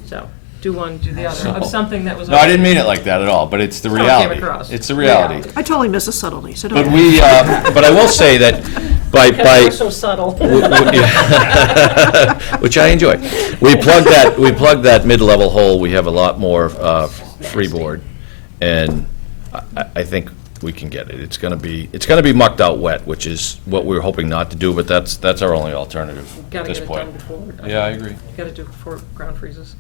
So, do one, do the other, So- of something that was. No, I didn't mean it like that at all, but it's the That's how it came reality. across. It's the reality. I totally miss the subtlety, so don't. But we, but I will say that by, Because we're so subtle. which I enjoy. We plugged that mid-level hole, we have a lot more freeboard, and I think we can get it. It's gonna be mucked out wet, which is what we were hoping not to do, but that's our only alternative at Gotta this get it point. done before. Yeah, I agree. Gotta do it before ground freezes.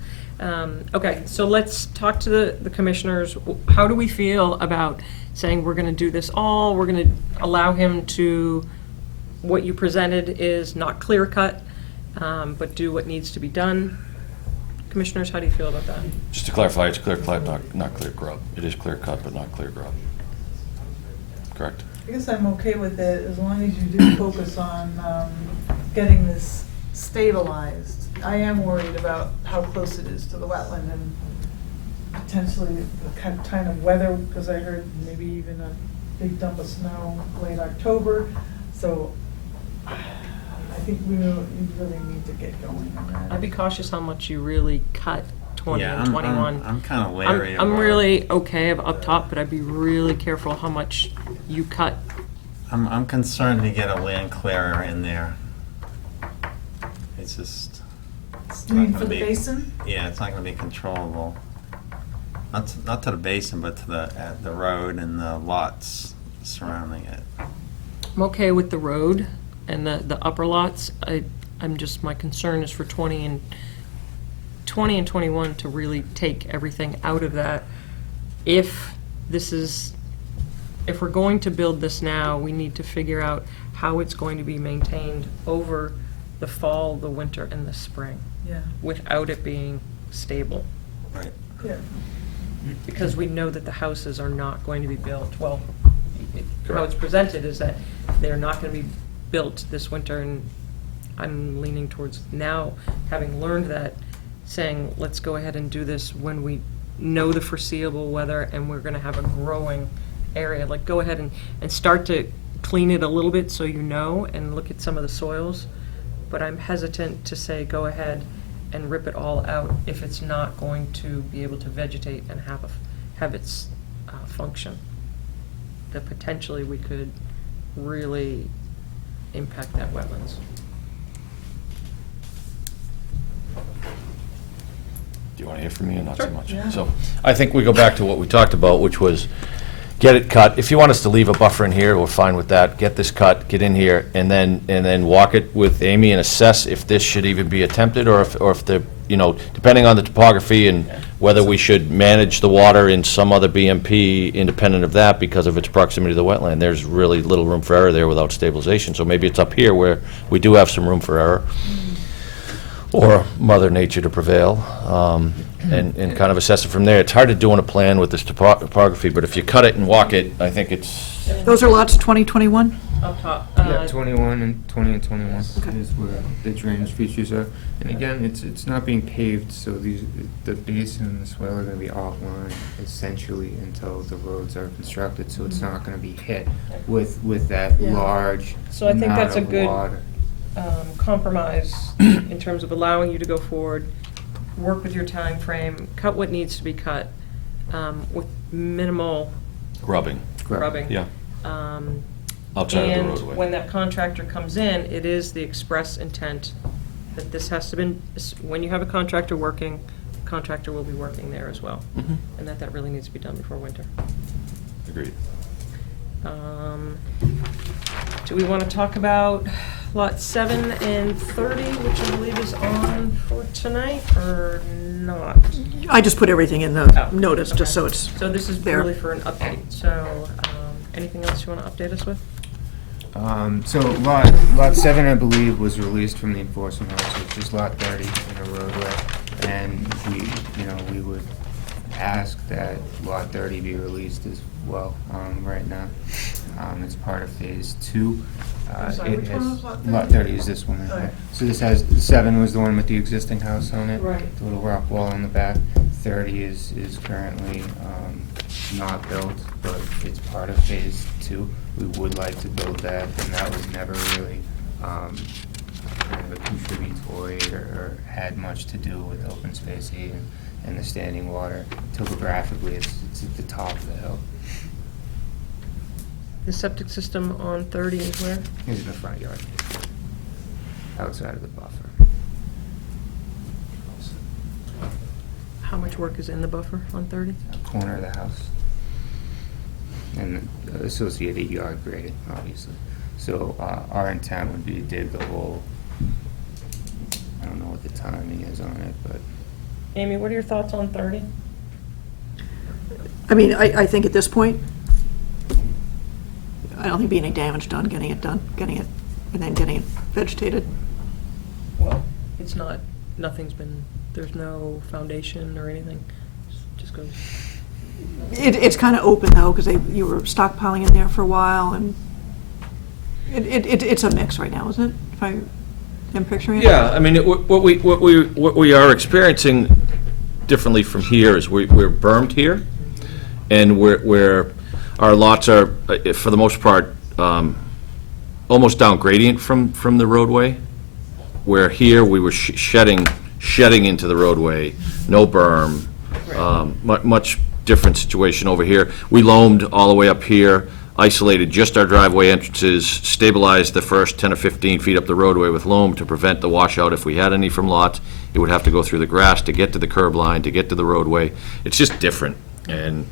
Okay, so let's talk to the commissioners. How do we feel about saying we're gonna do this all, we're gonna allow him to, what you presented is not clear cut, but do what needs to be done? Commissioners, how do you feel about that? Just to clarify, it's clear cut, not clear grub. It is clear cut, but not clear grub. Correct? I guess I'm okay with it, as long as you do focus on getting this stabilized. I am worried about how close it is to the wetland and potentially the kind of weather, because I heard maybe even a big dump of snow late October. So I think we really need to get going on that. I'd be cautious how much you really cut 20 Yeah, and 21. I'm kind of wary of. I'm really okay of up top, but I'd be really careful how much you cut. I'm concerned to get a land clearer in there. It's just, it's You not mean gonna for the be. basin? Yeah, it's not gonna be controllable. Not to the basin, but to the road and the lots surrounding it. I'm okay with the road and the upper lots. My concern is for 20 and 21 to really take everything out of that. If we're going to build this now, we need to figure out how it's going to be maintained over the fall, the winter, and the spring, Yeah, without it being stable. Right. yeah. Because we know that the houses are not going to be built, well, how it's presented is that they're not gonna be built this winter, and I'm leaning towards now, having learned that, saying, let's go ahead and do this when we know the foreseeable weather and we're gonna have a growing area. Like, go ahead and start to clean it a little bit so you know, and look at some of the soils. But I'm hesitant to say, go ahead and rip it all out if it's not going to be able to vegetate and have its function. That potentially we could really impact that wetlands. Do you want to hear from me or not so Sure. much? Yeah. So I think we go back to what we talked about, which was get it cut. If you want us to leave a buffer in here, we're fine with that. Get this cut, get in here, and then walk it with Amy and assess if this should even be attempted, or if the, depending on the topography and whether we should manage the water in some other BMP independent of that because of its proximity to the wetland. There's really little room for error there without stabilization. So maybe it's up here where we do have some room for error, or Mother Nature to prevail, and kind of assess it from there. It's hard to do on a plan with this topography, but if you cut it and walk it, I think it's, Those are lots 20, 21? Up top. Yeah, 21 and 20 and 21 is where the drainage features are. And again, it's not being paved, so the basin and the swale are gonna be offline essentially until the roads are constructed, so it's not gonna be hit with that Yeah. large So I think amount that's a of good water. compromise in terms of allowing you to go forward, work with your time frame, cut what needs to be cut, with minimal grubbing. grubbing. Yeah. Outside of the roadway. And when that contractor comes in, it is the express intent that this has to be, when you have a contractor working, the contractor will be working there as well. Mhm. And that really needs to be done before winter. Agreed. Do we want to talk about lot 7 and 30, which I believe is on for tonight, or not? I just put everything in the Oh, notice, just so okay. it's So this is there. really for an update, so, anything else you want to update us with? So lot 7, I believe, was released from the enforcement officer, it's just lot 30 in a roadway. And we would ask that lot 30 be released as well, right now. It's part of phase 2. I'm sorry, It which one has- was lot 30? Lot 30 is this one right Okay. here. So this has, 7 was the one with the existing house on it. Right. The little rock wall in the back. 30 is currently not built, but it's part of phase 2. We would like to build that, and that was never really kind of a contributory or had much to do with open space and the standing water. Topographically, it's at the top of the hill. The septic system on 30 is where? Here's the front yard, outside of the buffer. How much work is in the buffer on 30? Corner of the house. And the associated yard grade, obviously. So our intent would be to dig the whole, I don't know what the timing is on it, but Amy, what are your thoughts on 30? I mean, I think at this point, I don't think be any damage done, getting it, and then getting it vegetated. Well, it's not, nothing's been, there's no foundation or anything, just goes. It's kind of open though, because you were stockpiling in there for a while, and it's a mix right now, isn't it? If I am picturing it? Yeah, I mean, what we are experiencing differently from here is we're bermed here, and where our lots are, for the most part, almost down gradient from the roadway, where here we were shedding into the roadway, no berm, much different situation over here. We loamed all the way up here, isolated just our driveway entrances, stabilized the first 10 or 15 feet up the roadway with loam to prevent the washout if we had any from lots. It would have to go through the grass to get to the curb line, to get to the roadway. It's just different, and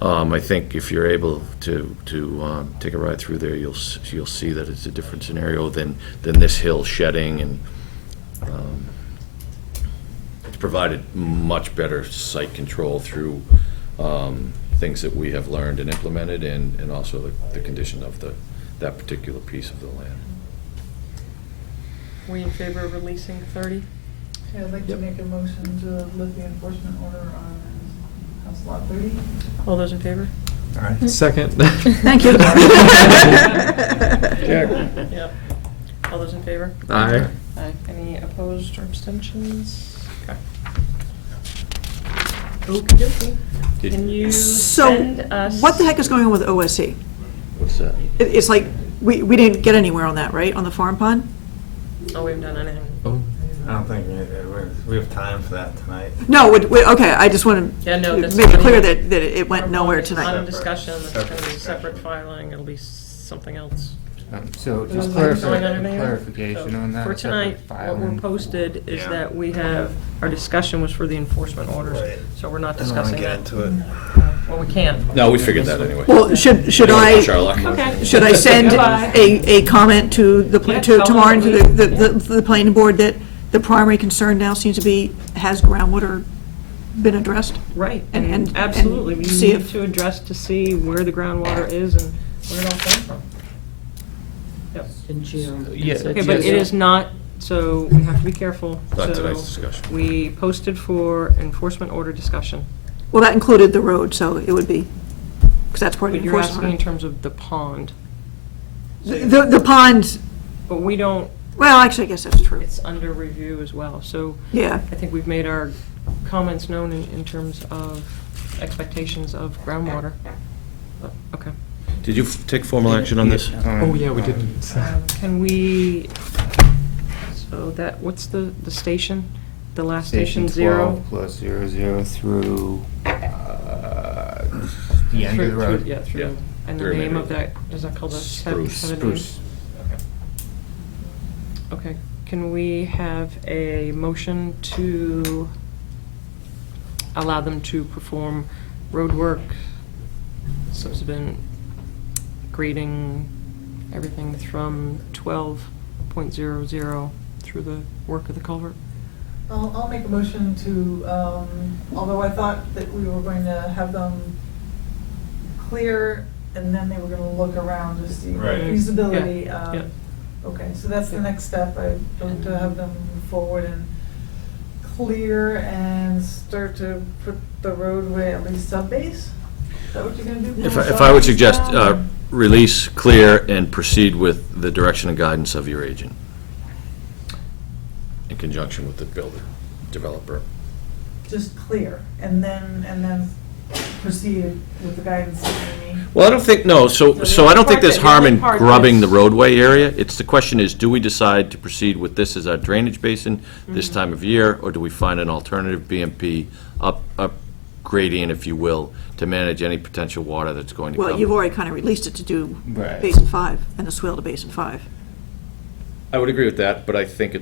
I think if you're able to take a ride through there, you'll see that it's a different scenario than this hill shedding, and it's provided much better site control through things that we have learned and implemented, and also the condition of that particular piece of the land. We in favor of releasing 30? Yeah, I'd like to make a motion to lift the enforcement order on House Lot 30. All those in favor? All right. Second. Thank you. Yep. All those in favor? Aye. Aye. Any opposed or abstentions? Okay. Okey-dokey. Can you So, send us? what the heck is going on with OSC? What's that? It's like, we didn't get anywhere on that, right, on the farm pond? Oh, we haven't done anything. I don't think we have time for that tonight. No, okay, I just want Yeah, no, to that's make it not clear even- that it went nowhere It's not tonight. a discussion, it's going to be separate filing, it'll be something else. so just Going underneath? clarification on that. For tonight, separate what we're filing. posted is Yeah. that we have, our discussion was for the enforcement orders, Right. so we're not I don't want discussing to get that. into it. Well, we can't. No, we figured that anyway. Well, should I, Sherlock. Okay. should I send Goodbye. a comment to the, Yeah, to tell Tamar and them to the planning board that the primary concern now seems to be, has groundwater been addressed? Right, And- and and absolutely, we see need if- to address to see where the groundwater is and where it all came from. Yep. Yeah, Okay, but it is not, so we have to be careful. Not So tonight's discussion. we posted for enforcement order discussion. Well, that included the road, so it would be, because that's part of But the you're asking in enforcement. terms of the pond. The pond, But we don't, well, actually, I guess that's true. it's under review as well, so Yeah. I think we've made our comments known in terms of expectations of groundwater. But, okay. Did you take formal action on this? Oh, yeah, we did. Can we, so that, what's the station? The last station, Station 0? 12 plus 00 through the end of the Through- road. Yeah, through, Yeah. and the Very name main of road. that, is that called a Spruce. Spruce. Okay, can we have a motion to allow them to perform road work, subsequent grading, everything from 12.00 through the work of the culvert? I'll make a motion to, although I thought that we were going to have them clear and then they were gonna look around to see the Right. feasibility. Yeah, yeah. Okay, so that's the next step. I'd like to have them move forward and clear and start to put the roadway at least sub-base? Is that what you're gonna do? If I would suggest, release, clear, and proceed with the direction and guidance of your agent in conjunction with the builder, developer. Just clear, and then proceed with the guidance of Amy. Well, I don't think, no, so I don't think there's harm in part grubbing the that's- roadway area. It's, the question is, do we decide to proceed with this as our drainage basin this time of year, or do we find an alternative BMP up gradient, if you will, to manage any potential water that's going to come? Well, you've already kind of released it to do Right. Basin 5 and the swale to Basin 5. I would agree with that, but I think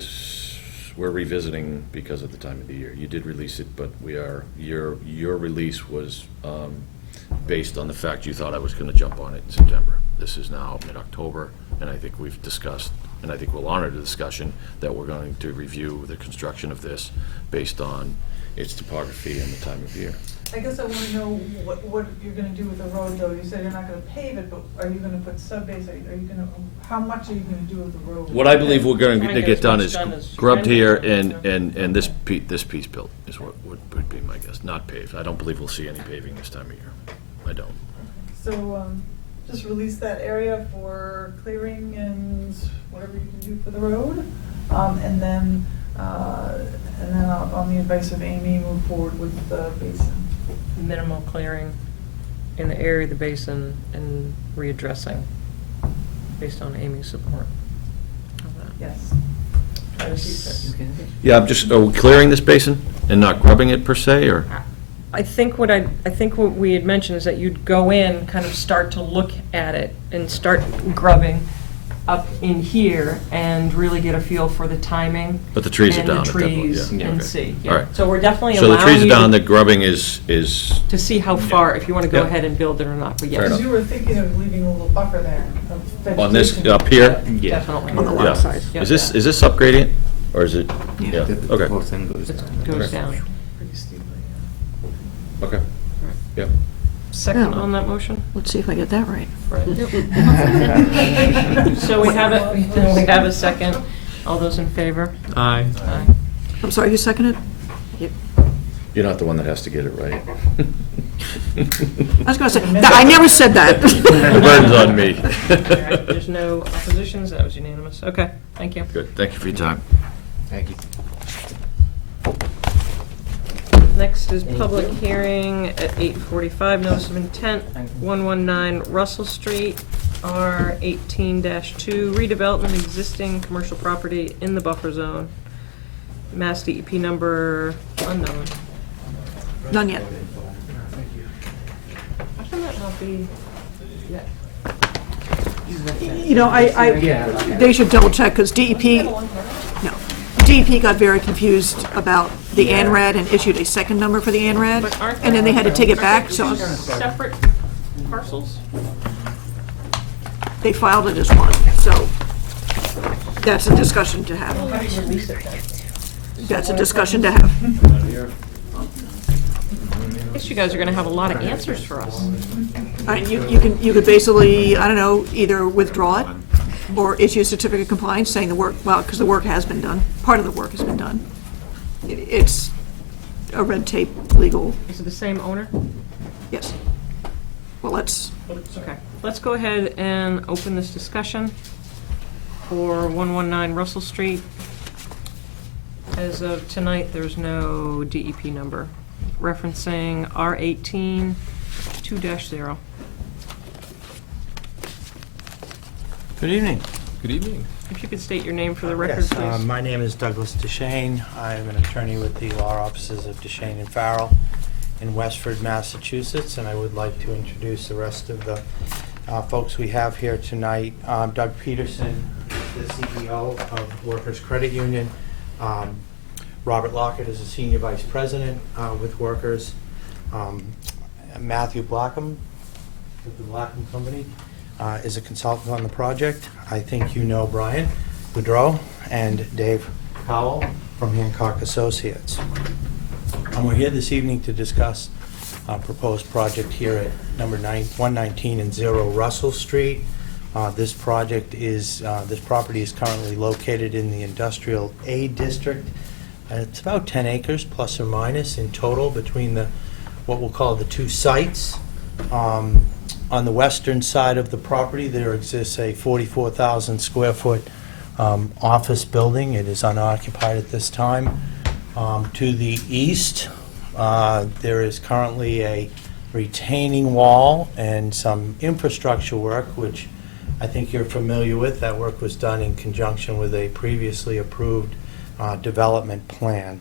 we're revisiting because of the time of the year. You did release it, but your release was based on the fact you thought I was going to jump on it in September. This is now mid-October, and I think we've discussed, and I think we'll honor the discussion, that we're going to review the construction of this based on its topography and the time of year. I guess I want to know what you're going to do with the road, though. You said you're not going to pave it, but are you going to put sub-base? Are you going to, how much are you going to do with the road? What I believe we're going Try and to get get as done much is done as you grubbed can. here and this piece built is what would be my guess, not paved. I don't believe we'll see any paving this time of year. I don't. So, just release that area for clearing and whatever you can do for the road. And then on the advice of Amy, move forward with the basin. Minimal clearing in the area of the basin and readdressing based on Amy's support. How's that? Yes. Try to keep it. Yeah, are we clearing this basin and not grubbing it per se, or? I think what we had mentioned is that you'd go in, kind of start to look at it and start grubbing up in here and really get a feel for the timing. But the trees are down and at the that point, trees yeah. and Okay. see. All right. So we're definitely So the trees are allowing down, you the grubbing is, to see how far, if you want to go Yeah. ahead and build it or not, but Fair yes. enough. Because you were thinking of leaving a little buffer there of vegetation. on this, up here? Yeah. Definitely. On the Yeah. left side. Yeah. Is this up gradient, or is it? Yeah. The Okay, whole thing goes It down. goes Okay. down. okay, yeah. Second Yeah. on that motion? Let's see if I get that right. So we have a second. All those in favor? Aye. Aye. I'm sorry, who seconded? Yep. You're not the one that has to get it right. I was going to say, I never said that. The burden's on me. All right, there's no oppositions, that was unanimous. Okay, thank you. Good, thank you for your time. Thank you. Next is public hearing at 8:45, notice of intent, 119 Russell Street, R 18-2, redevelopment existing commercial property in the buffer zone. Mass DEP number unknown. None yet. How can that not be yet? You know, they should double check, because DEP got very confused about the ANRAD and issued a second number for the ANRAD, But aren't and then they had to take it back, These so are separate parcels? they filed it as one, so that's a discussion to have. How do you release it then? That's a discussion to have. I guess you guys are gonna have a lot of answers for us. You could basically, I don't know, either withdraw it or issue a certificate of compliance saying the work, well, because the work has been done, part of the work has been done. It's a red tape legal, Is it the same owner? yes. Well, let's, Okay, let's go ahead and open this discussion for 119 Russell Street. As of tonight, there's no DEP number referencing R18 2-0. Good evening. Good evening. If you could state your name for the record, Yes, please. my name is Douglas Deshane. I'm an attorney with the law offices of Deshane and Farrell in Westford, Massachusetts, and I would like to introduce the rest of the folks we have here tonight. Doug Peterson, the CEO of Workers Credit Union. Robert Lockett is a senior vice president with Workers. Matthew Blackham with the Blackham Company is a consultant on the project. I think you know Brian Boudreau and Dave Powell from Hancock Associates. We're here this evening to discuss a proposed project here at number 119 and 0 Russell Street. This property is currently located in the Industrial A District. It's about 10 acres plus or minus in total between what we'll call the two sites. On the western side of the property, there exists a 44,000 square foot office building. It is unoccupied at this time. To the east, there is currently a retaining wall and some infrastructure work, which I think you're familiar with. That work was done in conjunction with a previously approved development plan.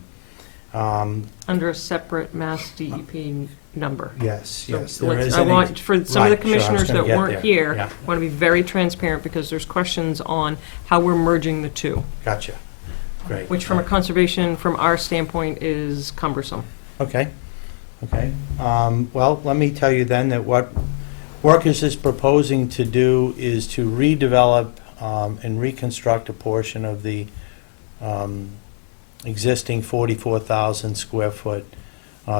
Under a separate Mass DEP number. Yes, So yes. there let's- is I an want, ex- for some of the Right, sure, I was commissioners gonna that get weren't there. here, Yeah. want to be very transparent because there's questions on how we're merging the two, Gotcha. Great. which from a conservation, from our standpoint, is cumbersome. Okay, okay. Well, let me tell you then that what Workers is proposing to do is to redevelop and reconstruct a portion of the existing 44,000 square foot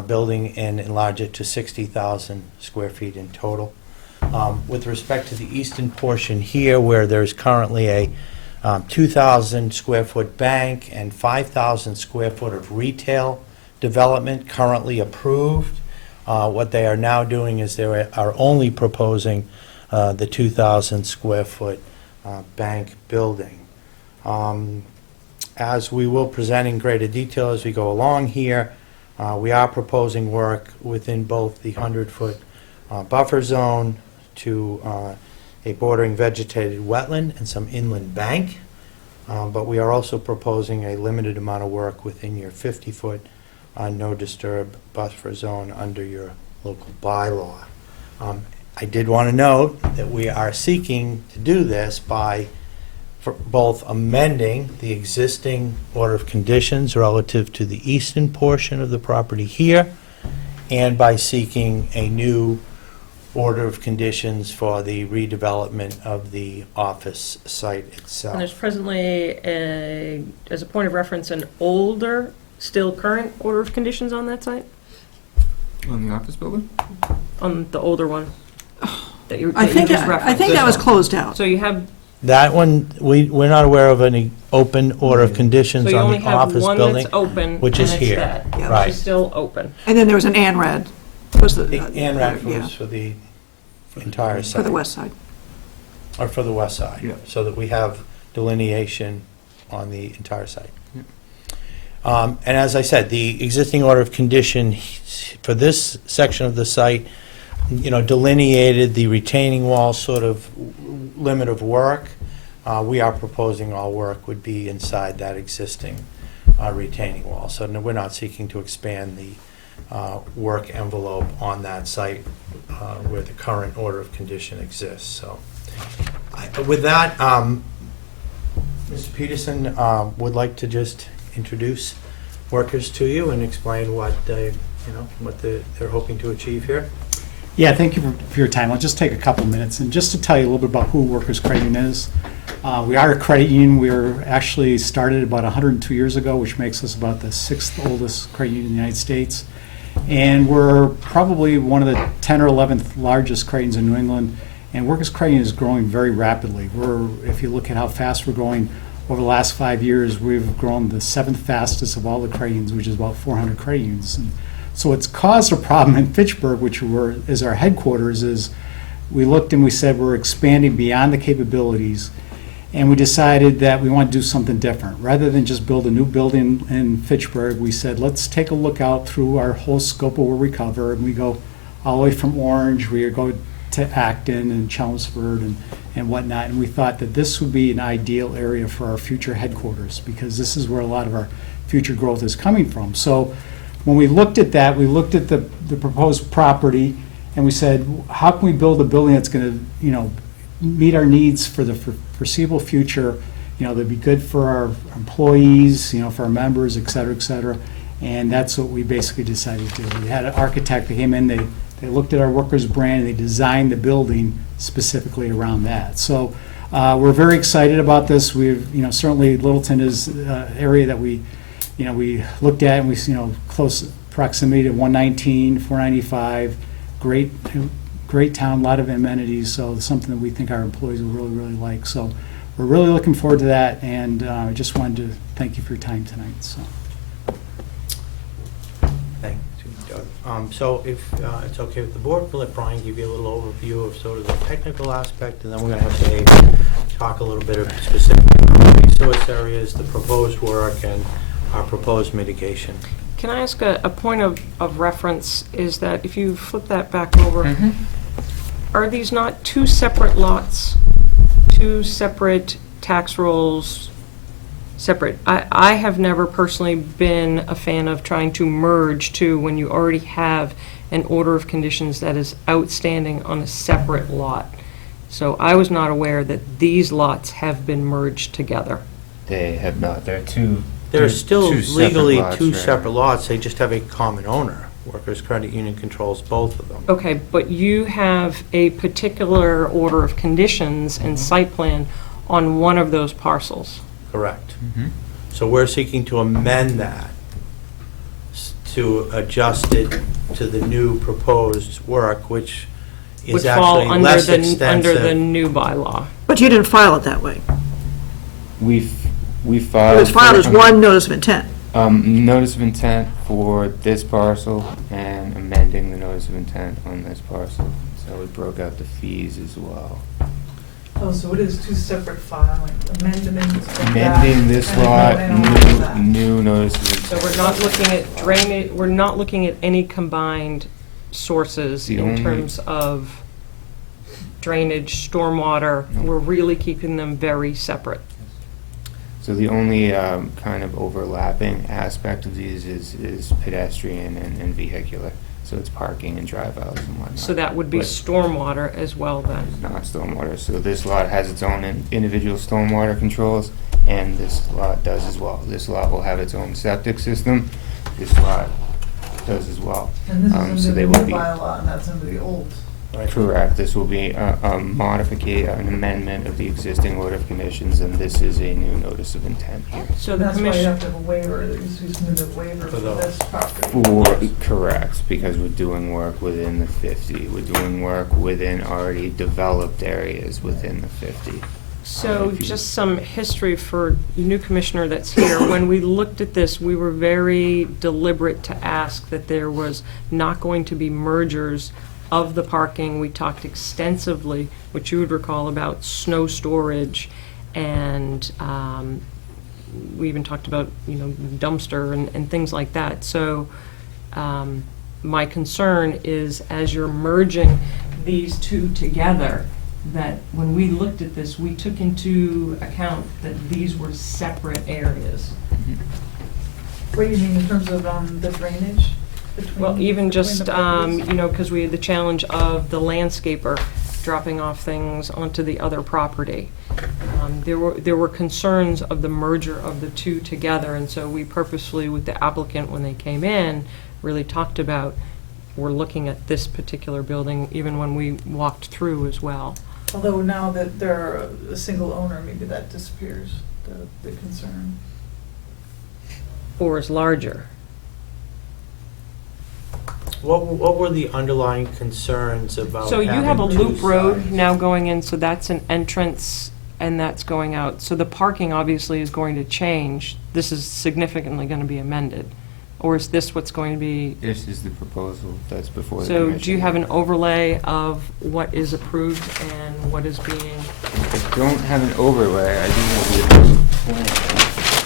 building and enlarge it to 60,000 square feet in total. With respect to the eastern portion here, where there's currently a 2,000 square foot bank and 5,000 square foot of retail development currently approved, what they are now doing is they are only proposing the 2,000 square foot bank building. As we will present in greater detail as we go along here, we are proposing work within both the 100-foot buffer zone to a bordering vegetated wetland and some inland bank. But we are also proposing a limited amount of work within your 50-foot no disturb buffer zone under your local bylaw. I did want to note that we are seeking to do this by for both amending the existing order of conditions relative to the eastern portion of the property here, and by seeking a new order of conditions for the redevelopment of the office site itself. And there's presently, as a point of reference, an older, still current order of conditions on that site? On the office building? On the older one that you I think just I referenced? think that was closed out. So you have, That one, we're not aware of any open order of conditions so you on only the have office one building. that's open, which and is it's here. that, Yeah. Right. which is still open. And then there was an ANRAD. Was the, ANRAD yeah, was for the entire site. for the west side. Or for the west side. Yeah. So that we have delineation on the entire site. Yeah. And as I said, the existing order of condition for this section of the site, delineated the retaining wall sort of limit of work. We are proposing all work would be inside that existing retaining wall. So no, we're not seeking to expand the work envelope on that site where the current order of condition exists. So with that, Mr. Peterson would like to just introduce Workers to you and explain what they're hoping to achieve here. Yeah, thank you for your time. I'll just take a couple minutes. And just to tell you a little bit about who Workers Credit Union is, we are a credit union. We were actually started about 102 years ago, which makes us about the 6th oldest credit union in the United States. And we're probably one of the 10 or 11th largest credit unions in New England. And Workers Credit Union is growing very rapidly. If you look at how fast we're growing over the last 5 years, we've grown the 7th fastest of all the credit unions, which is about 400 credit unions. And so it's caused a problem in Fitchburg, which is our headquarters, is we looked and we said we're expanding beyond the capabilities, and we decided that we want to do something different. Rather than just build a new building in Fitchburg, we said, let's take a look out through our whole scope of where we cover, and we go all the way from Orange, we go to Acton and Chelmsford and whatnot, and we thought that this would be an ideal area for our future headquarters, because this is where a lot of our future growth is coming from. So when we looked at that, we looked at the proposed property, and we said, how can we build a building that's going to, meet our needs for the foreseeable future, that'd be good for our employees, for our members, et cetera, and that's what we basically decided to do. We had an architect that came in, they looked at our Workers brand, and they designed the building specifically around that. So we're very excited about this. We've, certainly Littleton is an area that we looked at, and we, close proximity to 119, 495, great town, a lot of amenities, so it's something that we think our employees will really, really like. So we're really looking forward to that, and I just wanted to thank you for your time tonight, so. Thank you, Doug. So if it's okay with the board, we'll let Brian give you a little overview of sort of the technical aspect, and then we're going to have Dave talk a little bit of specifically about resource areas, the proposed work, and our proposed mitigation. can I ask a point of reference, is that if you flip that back over, are these not two separate lots, two separate tax rolls, separate? I have never personally been a fan of trying to merge two when you already have an order of conditions that is outstanding on a separate lot. So I was not aware that these lots have been merged together. They have not. They're two. They're still two separate legally lots, two right? separate lots, they just have a common owner. Workers' Credit Union controls both of them. Okay, but you have a particular order of conditions and site plan on one of those parcels. Correct. So we're seeking to amend that to adjust it to the new proposed work, which Would is fall actually under less the under the extensive. new bylaw. But you didn't file it that way. We It filed. was filed as one notice of intent. Notice of intent for this parcel and amending the notice of intent on this parcel. So we broke out the fees as well. Oh, so it is two separate filing, amendments. Amending this lot, new notice of So intent. we're not looking at drainage, we're not looking at any combined sources The in only- terms of drainage, stormwater. We're really keeping them very separate. So the only kind of overlapping aspect of these is pedestrian and vehicular. So it's parking and drive-outs and whatnot. So that would be But stormwater as well then. not stormwater. So this lot has its own individual stormwater controls, and this lot does as well. This lot will have its own septic system. This lot does as well. And So this is they under will the new be- bylaw, and that's under the old. Correct. This will be a modification, an amendment of the existing order of conditions, and this is a new notice of intent here. So And the that's why you commission, have to have a waiver, there used to be some waiver for those. this property. Correct, because we're doing work within the 50. We're doing work within already developed areas within the 50. so just some history for new commissioner that's here. When we looked at this, we were very deliberate to ask that there was not going to be mergers of the parking. We talked extensively, which you would recall, about snow storage, and we even talked about, dumpster and things like that. So my concern is, as you're merging these two together, that when we looked at this, we took into account that these were separate areas. What do you mean in terms of the drainage? Well, even just, properties? because we had the challenge of the landscaper dropping off things onto the other property. There were concerns of the merger of the two together, and so we purposefully, with the applicant, when they came in, really talked about, we're looking at this particular building, even when we walked through as well. Although now that they're a single owner, maybe that disappears, the concern. Or is larger. What were the underlying concerns about So you have a having two loop road sides? now going in, so that's an entrance, and that's going out. So the parking obviously is going to change. This is significantly going to be amended. Or is this what's going to be? This is the proposal that's before the So commission. do you have an overlay of what is approved and what is being, I don't have an overlay. I do have the approved plan.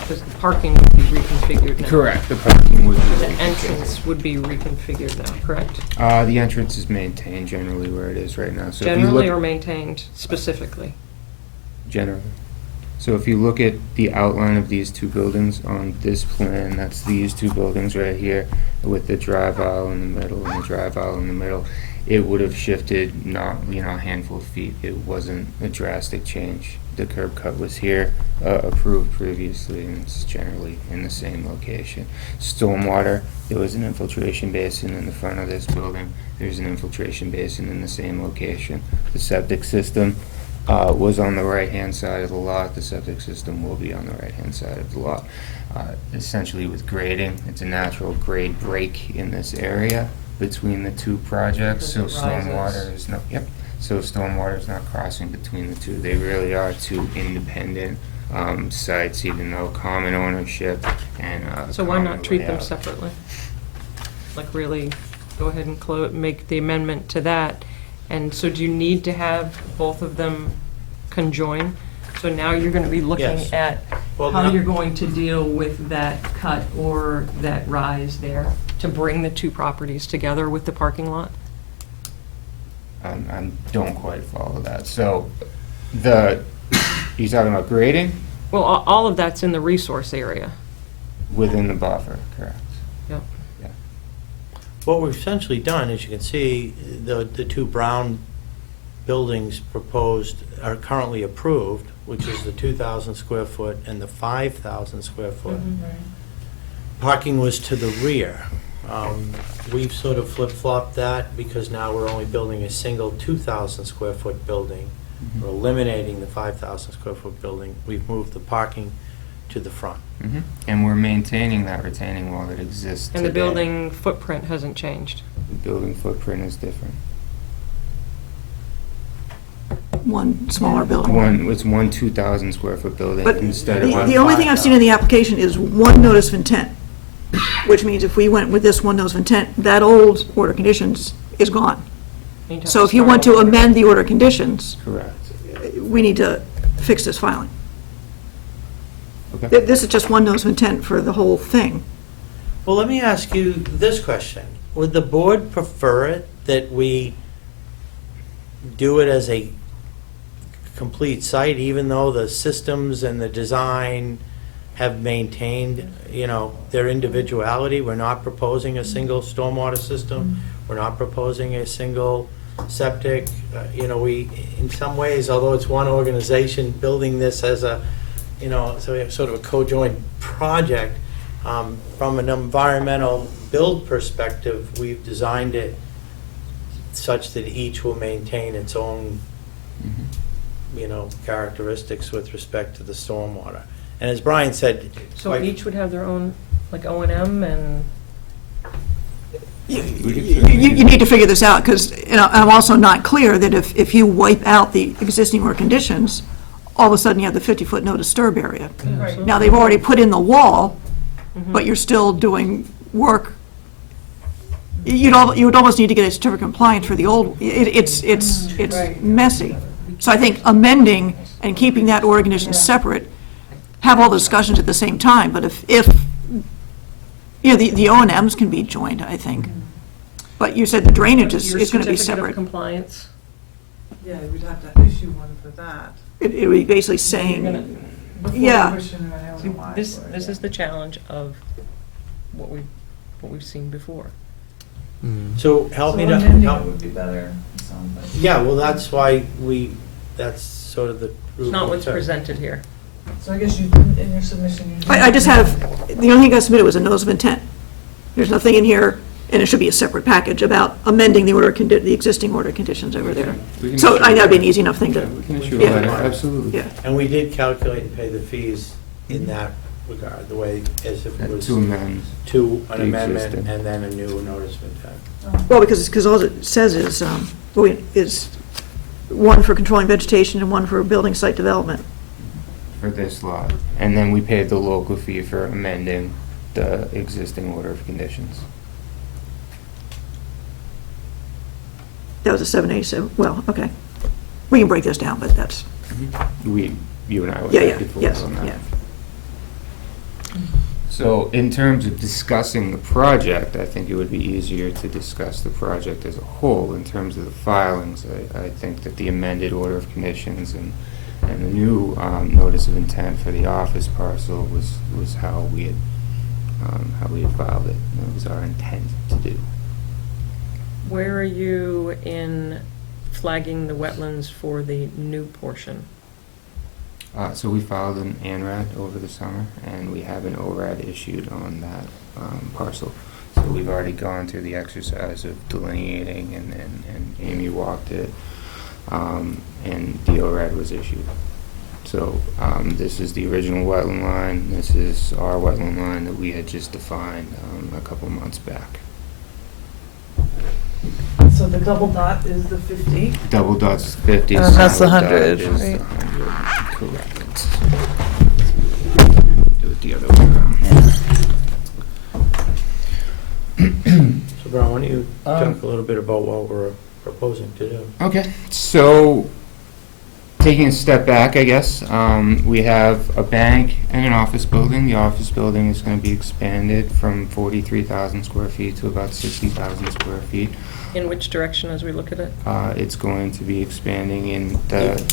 because the parking would be reconfigured now. Correct, the parking would be The reconfigured. entrance would be reconfigured now, correct? The entrance is maintained generally where it is right now. So if you Generally look- or maintained specifically? Generally. So if you look at the outline of these two buildings on this plan, that's these two buildings right here with the drive aisle in the middle and the drive aisle in the middle. It would have shifted not, a handful of feet. It wasn't a drastic change. The curb cut was here, approved previously, and it's generally in the same location. Stormwater, there was an infiltration basin in the front of this building. There's an infiltration basin in the same location. The septic system was on the right-hand side of the lot. The septic system will be on the right-hand side of the lot. Essentially with grading, it's a natural grade break in this area between the two projects, so stormwater is not, so stormwater is not crossing between the two. They really are two independent sites, even though common ownership and So why common not treat them layout. separately? Like really go ahead and make the amendment to that. And so do you need to have both of them conjoin? So now you're going to be looking Yes. at Well, how now- you're going to deal with that cut or that rise there to bring the two properties together with the parking lot? I don't quite follow that. So, you talking about grading Well, all of that's in the resource area. within the buffer, correct? Yep. What we've essentially done, as you can see, the two brown buildings proposed are currently approved, which is the 2,000 square foot and the 5,000 square foot. Parking was to the rear. We've sort of flip-flopped that because now we're only building a single 2,000 square foot building. We're eliminating the 5,000 square foot building. We've moved the parking to the front. And we're maintaining that retaining wall that exists today. And the building footprint hasn't changed. The building footprint is different. One smaller building. It's one 2,000 square foot building But instead of. the only thing I've seen in the application is one notice of intent, which means if we went with this one notice of intent, that old order of conditions is gone. You'd have So if you start want to all over. amend the order of conditions, Correct. we need to fix this filing. Okay. This is just one notice of intent for the whole thing. Well, let me ask you this question. Would the board prefer it that we do it as a complete site, even though the systems and the design have maintained, their individuality? We're not proposing a single stormwater system. We're not proposing a single septic. We, in some ways, although it's one organization building this as a, so we have sort of a co-joint project, from an environmental build perspective, we've designed it such that each will maintain its own, characteristics with respect to the stormwater. And as Brian said. So each would have their own, like O&M and, You need to figure this out, because I'm also not clear that if you wipe out the existing order conditions, all of a sudden you have the 50-foot no disturb area. Right. Now, they've already put in the wall, but you're still doing work. You would almost need to get a certificate of compliance for the old, it's messy. So I think amending and keeping that order condition separate, have all the discussions at the same time, but if the O&Ms can be joined, I think. But you said the drainage is your going to be certificate of separate. compliance. Yeah, we'd have to issue one for that. It would be basically saying, Before yeah. pushing it, I don't See, know why, this but, this yeah. is the challenge of what we've seen before. So help me So to. amending help- it would be better, it sounds like. Yeah, well, that's why that's sort of the. It's not what's presented here. So I guess you, in your submission, you. I just have, the only thing I submitted was a notice of intent. There's nothing in here, and it should be a separate package about amending the existing order conditions over there. We can So issue I know it'd be an a- easy enough thing to, We can issue a yeah. letter, absolutely. Yeah. And we did calculate and pay the fees in that regard, the way, as if it was. To amend. To an the amendment existing. and then a new notice of intent. well, because all it says is one for controlling vegetation and one for building site development. For this lot. And then we paid the local fee for amending the existing order of conditions. That was a 787, well, okay. We can break this down, but that's, You and I were yeah, back and forth yes, on that. yeah. So in terms of discussing the project, I think it would be easier to discuss the project as a whole. In terms of the filings, I think that the amended order of conditions and the new notice of intent for the office parcel was how we had filed it. It was our intent to do. Where are you in flagging the wetlands for the new portion? So we filed an ANRAD over the summer, and we have an ORAD issued on that parcel. So we've already gone through the exercise of delineating, and Amy walked it, and the ORAD was issued. So this is the original wetland line. This is our wetland line that we had just defined a couple months back. So the double dot is the 50? Double dot's 50. And that's the single dot 100, is right? the 100, correct. Do it the other way around. So Brian, why don't you talk a little bit about what we're proposing to do? Okay, so taking a step back, I guess, we have a bank and an office building. The office building is going to be expanded from 43,000 square feet to about 60,000 square feet. In which direction as we look at it? It's going to be expanding in the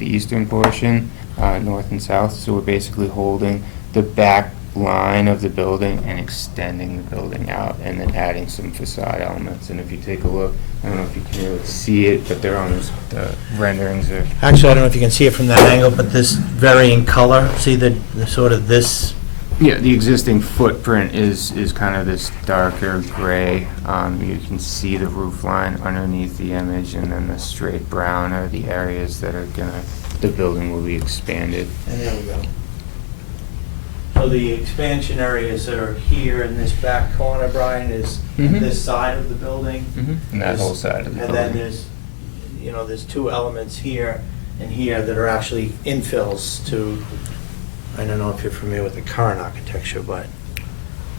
eastern portion, north and south. So we're basically holding the back line of the building and extending the building out, and then adding some facade elements. And if you take a look, I don't know if you can really see it, but they're on the renderings are. Actually, I don't know if you can see it from that angle, but this varying color, see the sort of this? Yeah, the existing footprint is kind of this darker gray. You can see the roof line underneath the image, and then the straight brown are the areas that are the building will be expanded. And there we go. So the expansion areas that are here in this back corner, Brian, is this side of the building? And that whole side of the building. And then there's two elements here and here that are actually infills to, I don't know if you're familiar with the current architecture, but.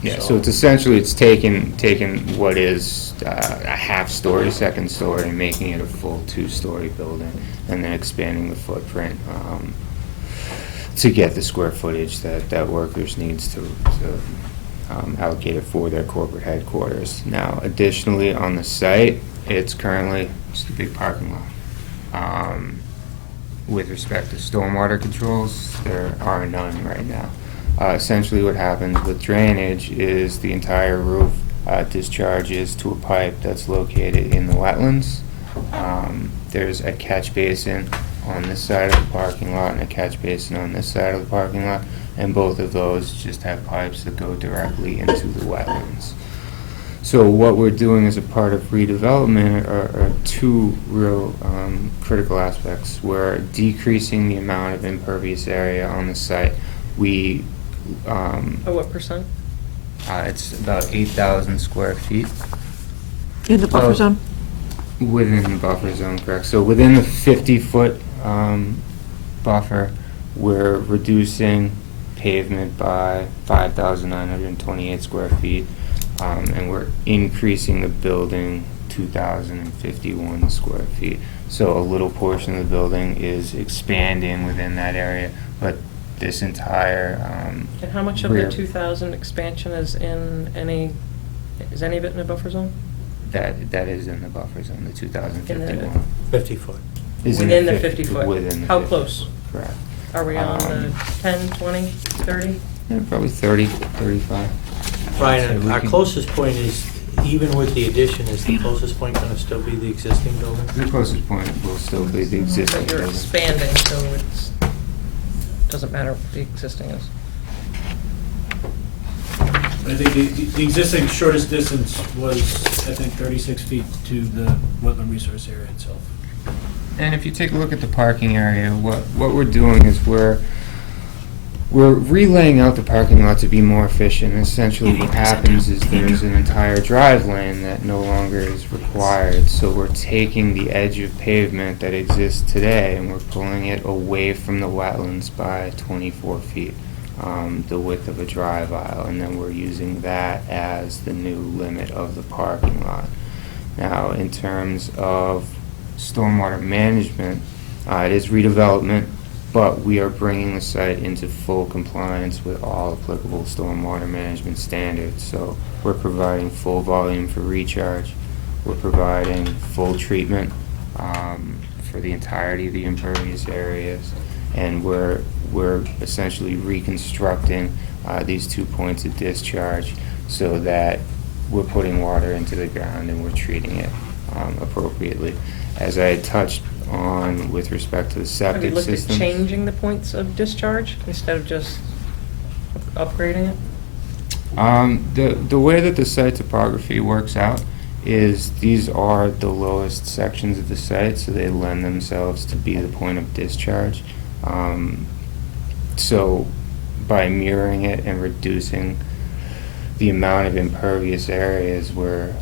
Yeah, so it's essentially, it's taking what is a half-story, second story, and making it a full two-story building, and then expanding the footprint to get the square footage that workers needs to allocate it for their corporate headquarters. Now, additionally, on the site, it's currently just a big parking lot. With respect to stormwater controls, there are none right now. Essentially what happens with drainage is the entire roof discharges to a pipe that's located in the wetlands. There's a catch basin on this side of the parking lot and a catch basin on this side of the parking lot, and both of those just have pipes that go directly into the wetlands. So what we're doing as a part of redevelopment are two real critical aspects. We're decreasing the amount of impervious area on the site. We What percent? It's about 8,000 square feet. In the buffer zone? Within the buffer zone, correct. So within the 50-foot buffer, we're reducing pavement by 5,928 square feet, and we're increasing the building 2,051 square feet. So a little portion of the building is expanding within that area, but this entire And how much of the 2,000 expansion is in any of it in a buffer zone? that is in the buffer zone, the 2,051. 50 foot. Is in Within the 50 foot? Within the How 50, close? Correct. Are we on the 10, 20, 30? Yeah, probably 30, 35. Brian, So we our can- closest point is, even with the addition, is the closest point going to still be the existing building? The closest point will still be the existing But you're building. expanding, so it's, doesn't matter what the existing is. I think the existing shortest distance was, I think, 36 feet to the wetland resource area itself. And if you take a look at the parking area, what we're doing is we're relaying out the parking lot to be more efficient. Essentially what happens is there's an entire drive lane that no longer is required. So we're taking the edge of pavement that exists today and we're pulling it away from the wetlands by 24 feet, the width of a drive aisle, and then we're using that as the new limit of the parking lot. Now, in terms of stormwater management, it is redevelopment, but we are bringing the site into full compliance with all applicable stormwater management standards. So we're providing full volume for recharge, we're providing full treatment for the entirety of the impervious areas, and we're essentially reconstructing these 2 points of discharge so that we're putting water into the ground and we're treating it appropriately. As I had touched on with respect to the Have you septic looked at systems. changing the points of discharge instead of just upgrading it? The way that the site topography works out is these are the lowest sections of the site, so they lend themselves to be the point of discharge. So by mirroring it and reducing the amount of impervious areas, we're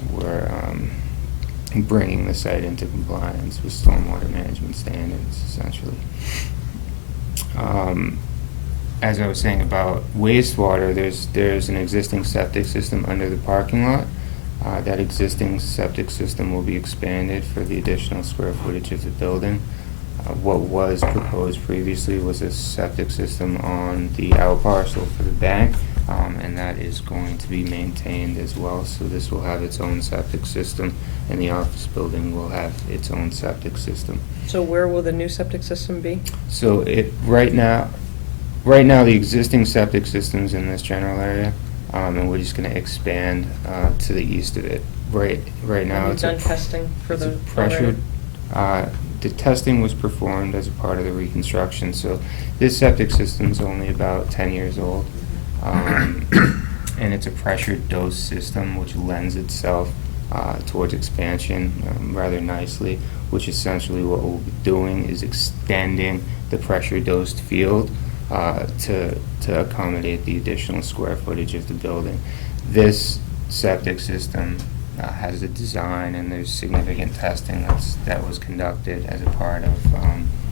bringing the site into compliance with stormwater management standards, essentially. As I was saying about wastewater, there's an existing septic system under the parking lot. That existing septic system will be expanded for the additional square footage of the building. What was proposed previously was a septic system on the out parcel for the bank, and that is going to be maintained as well. So this will have its own septic system, and the office building will have its own septic system. So where will the new septic system be? So right now, the existing septic system's in this general area, and we're just gonna expand to the east of it. Right now, Have you it's done testing for it's a the pressured. The testing was performed as a part of the reconstruction, so this septic system's only about 10 years old. And it's a pressured dose system, which lends itself towards expansion rather nicely, which essentially what we'll be doing is extending the pressure dosed field to accommodate the additional square footage of the building. This septic system has a design, and there's significant testing that was conducted as a part of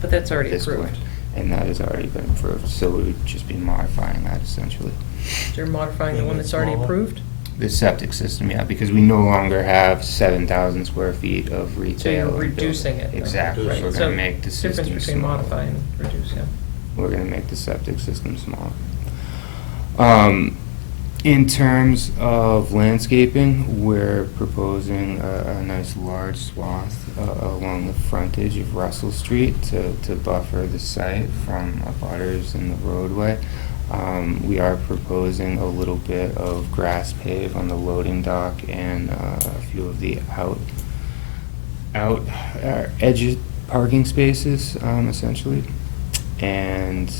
But that's already this approved. plan. And that has already been approved, so we would just be modifying that essentially. So you're modifying the one that's already approved? The septic system, yeah, because we no longer have 7,000 square feet of retail. So you're and building. reducing it. Exactly, Right. we're So gonna make the system difference between smaller. modify and reduce, yeah. We're gonna make the septic system smaller. In terms of landscaping, we're proposing a nice large swath along the frontage of Russell Street to buffer the site from abutters in the roadway. We are proposing a little bit of grass pave on the loading dock and a few of the edge parking spaces, essentially. And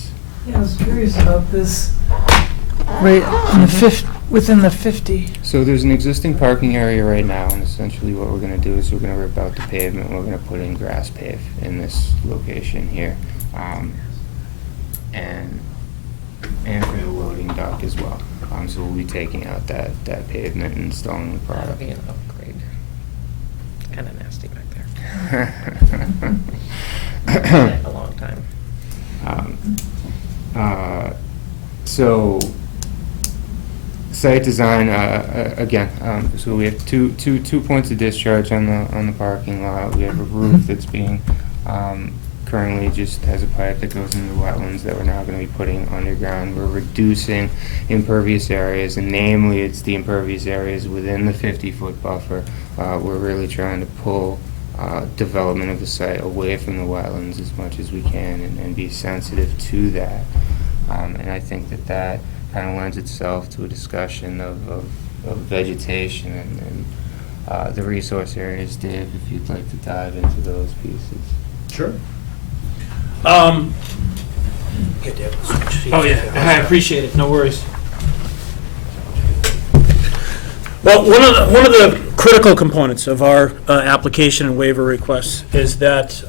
Yeah, I was curious about this, right, in the within the 50. so there's an existing parking area right now, and essentially what we're gonna do is we're gonna rip out the pavement, we're gonna put in grass pave in this location here. And for the loading dock as well. So we'll be taking out that pavement and installing the That'll product. be an upgrade. Kind of nasty back there. A long time. So, site design, again, so we have two points of discharge on the parking lot. We have a roof that's being, currently just has a pipe that goes into the wetlands that we're now gonna be putting underground. We're reducing impervious areas, and namely, it's the impervious areas within the 50-foot buffer. We're really trying to pull development of the site away from the wetlands as much as we can and be sensitive to that. And I think that kind of lends itself to a discussion of vegetation and the resource areas. Dave, if you'd like to dive into those pieces. Sure. Oh, yeah, I appreciate it, no worries. Well, one of the critical components of our application and waiver requests is that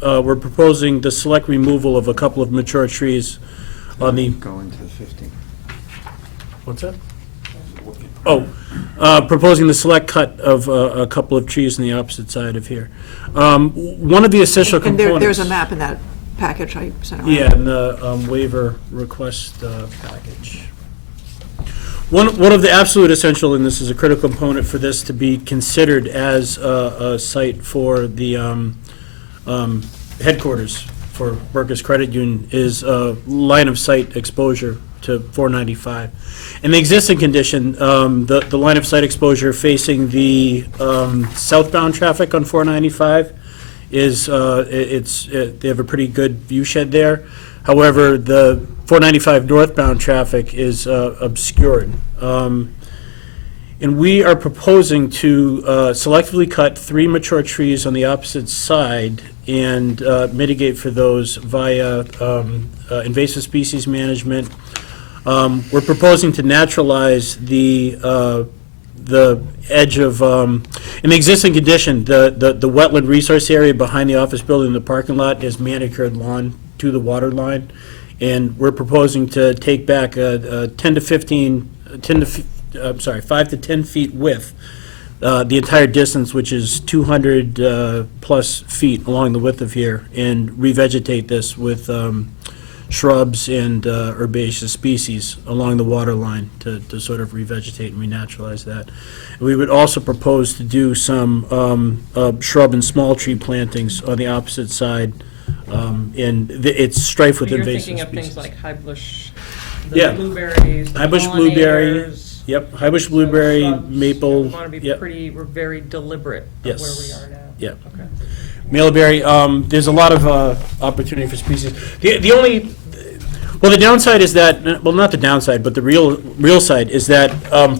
we're proposing the select removal of a couple of mature trees on the... Go into the 50. What's that? Oh, proposing the select cut of a couple of trees on the opposite side of here. One of the essential And components... there's a map in that package I sent around. Yeah, in the waiver request package. One of the absolute essential, and this is a critical component for this to be considered as a site for the headquarters for Workers' Credit Union, is line of sight exposure to 495. In the existing condition, the line of sight exposure facing the southbound traffic on 495 is, they have a pretty good view shed there. However, the 495 northbound traffic is obscured. And we are proposing to selectively cut 3 mature trees on the opposite side and mitigate for those via invasive species management. We're proposing to naturalize the edge of, in the existing condition, the wetland resource area behind the office building, the parking lot, is manicured lawn to the water line. And we're proposing to take back a 5 to 10 feet width, the entire distance, which is 200 plus feet along the width of here, and revegetate this with shrubs and herbaceous species along the water line to sort of revegetate and renaturalize that. And we would also propose to do some shrub and small tree plantings on the opposite side And it's strife with You're invasive thinking of species. things like high bush, Yeah. the blueberries, the High bush blueberry, pollinators. yep, high bush blueberry, shrubs. maple, We want to be yep. we're very deliberate of where we Yes. are now. Yep. Okay. Mapleberry, there's a lot of opportunity for species. The only, well, the downside is that, well, not the downside, but the real side is that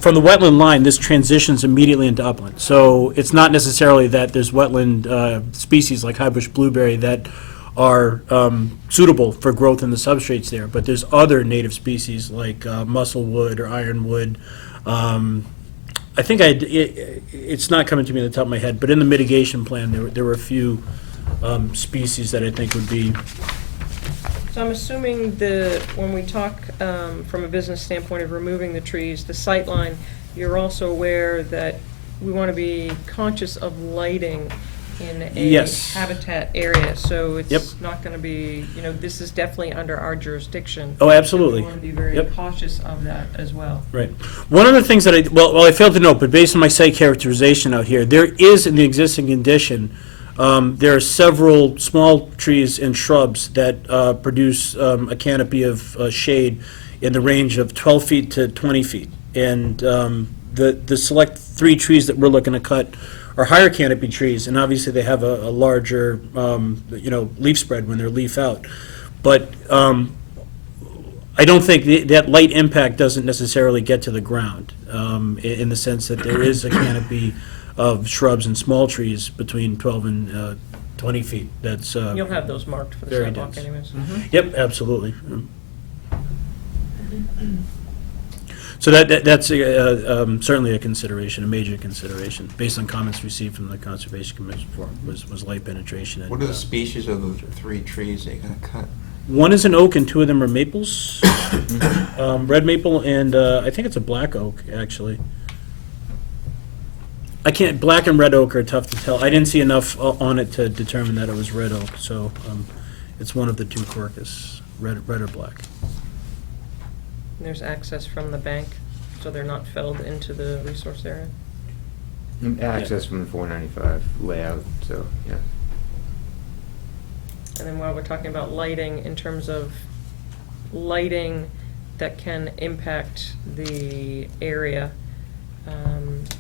from the wetland line, this transitions immediately into upland. So it's not necessarily that there's wetland species like high bush blueberry that are suitable for growth in the substrates there, but there's other native species like musclewood or ironwood. I think it's not coming to me on the top of my head, but in the mitigation plan, there were a few species that I think would be. So I'm assuming that when we talk from a business standpoint of removing the trees, the sight line, you're also aware that we want to be conscious of lighting in a Yes. habitat area. So Yep. it's not going to be, this is definitely under our jurisdiction. Oh, absolutely. We want to be very Yep. cautious of that as well. Right. One of the things that I failed to note, but based on my site characterization out here, there is in the existing condition, there are several small trees and shrubs that produce a canopy of shade in the range of 12 feet to 20 feet. And the select 3 trees that we're looking to cut are higher canopy trees, and obviously they have a larger, leaf spread when they're leaf out. But I don't think that light impact doesn't necessarily get to the ground, in the sense that there is a canopy of shrubs and small trees between 12 and 20 feet. That's You'll have those marked for the very sidewalk dense. anyways. Yep, absolutely. So that's certainly a consideration, a major consideration, based on comments received from the Conservation Commission before, was light penetration. And, What are the species of the 3 trees they're gonna cut? one is an oak and 2 of them are maples. Red maple and I think it's a black oak, actually. Black and red oak are tough to tell. I didn't see enough on it to determine that it was red oak, so it's one of the 2 Quercus, red or black. There's access from the bank, so they're not filled into the resource area. Access from the 495 layout, so, yeah. And then while we're talking about lighting, in terms of lighting that can impact the area,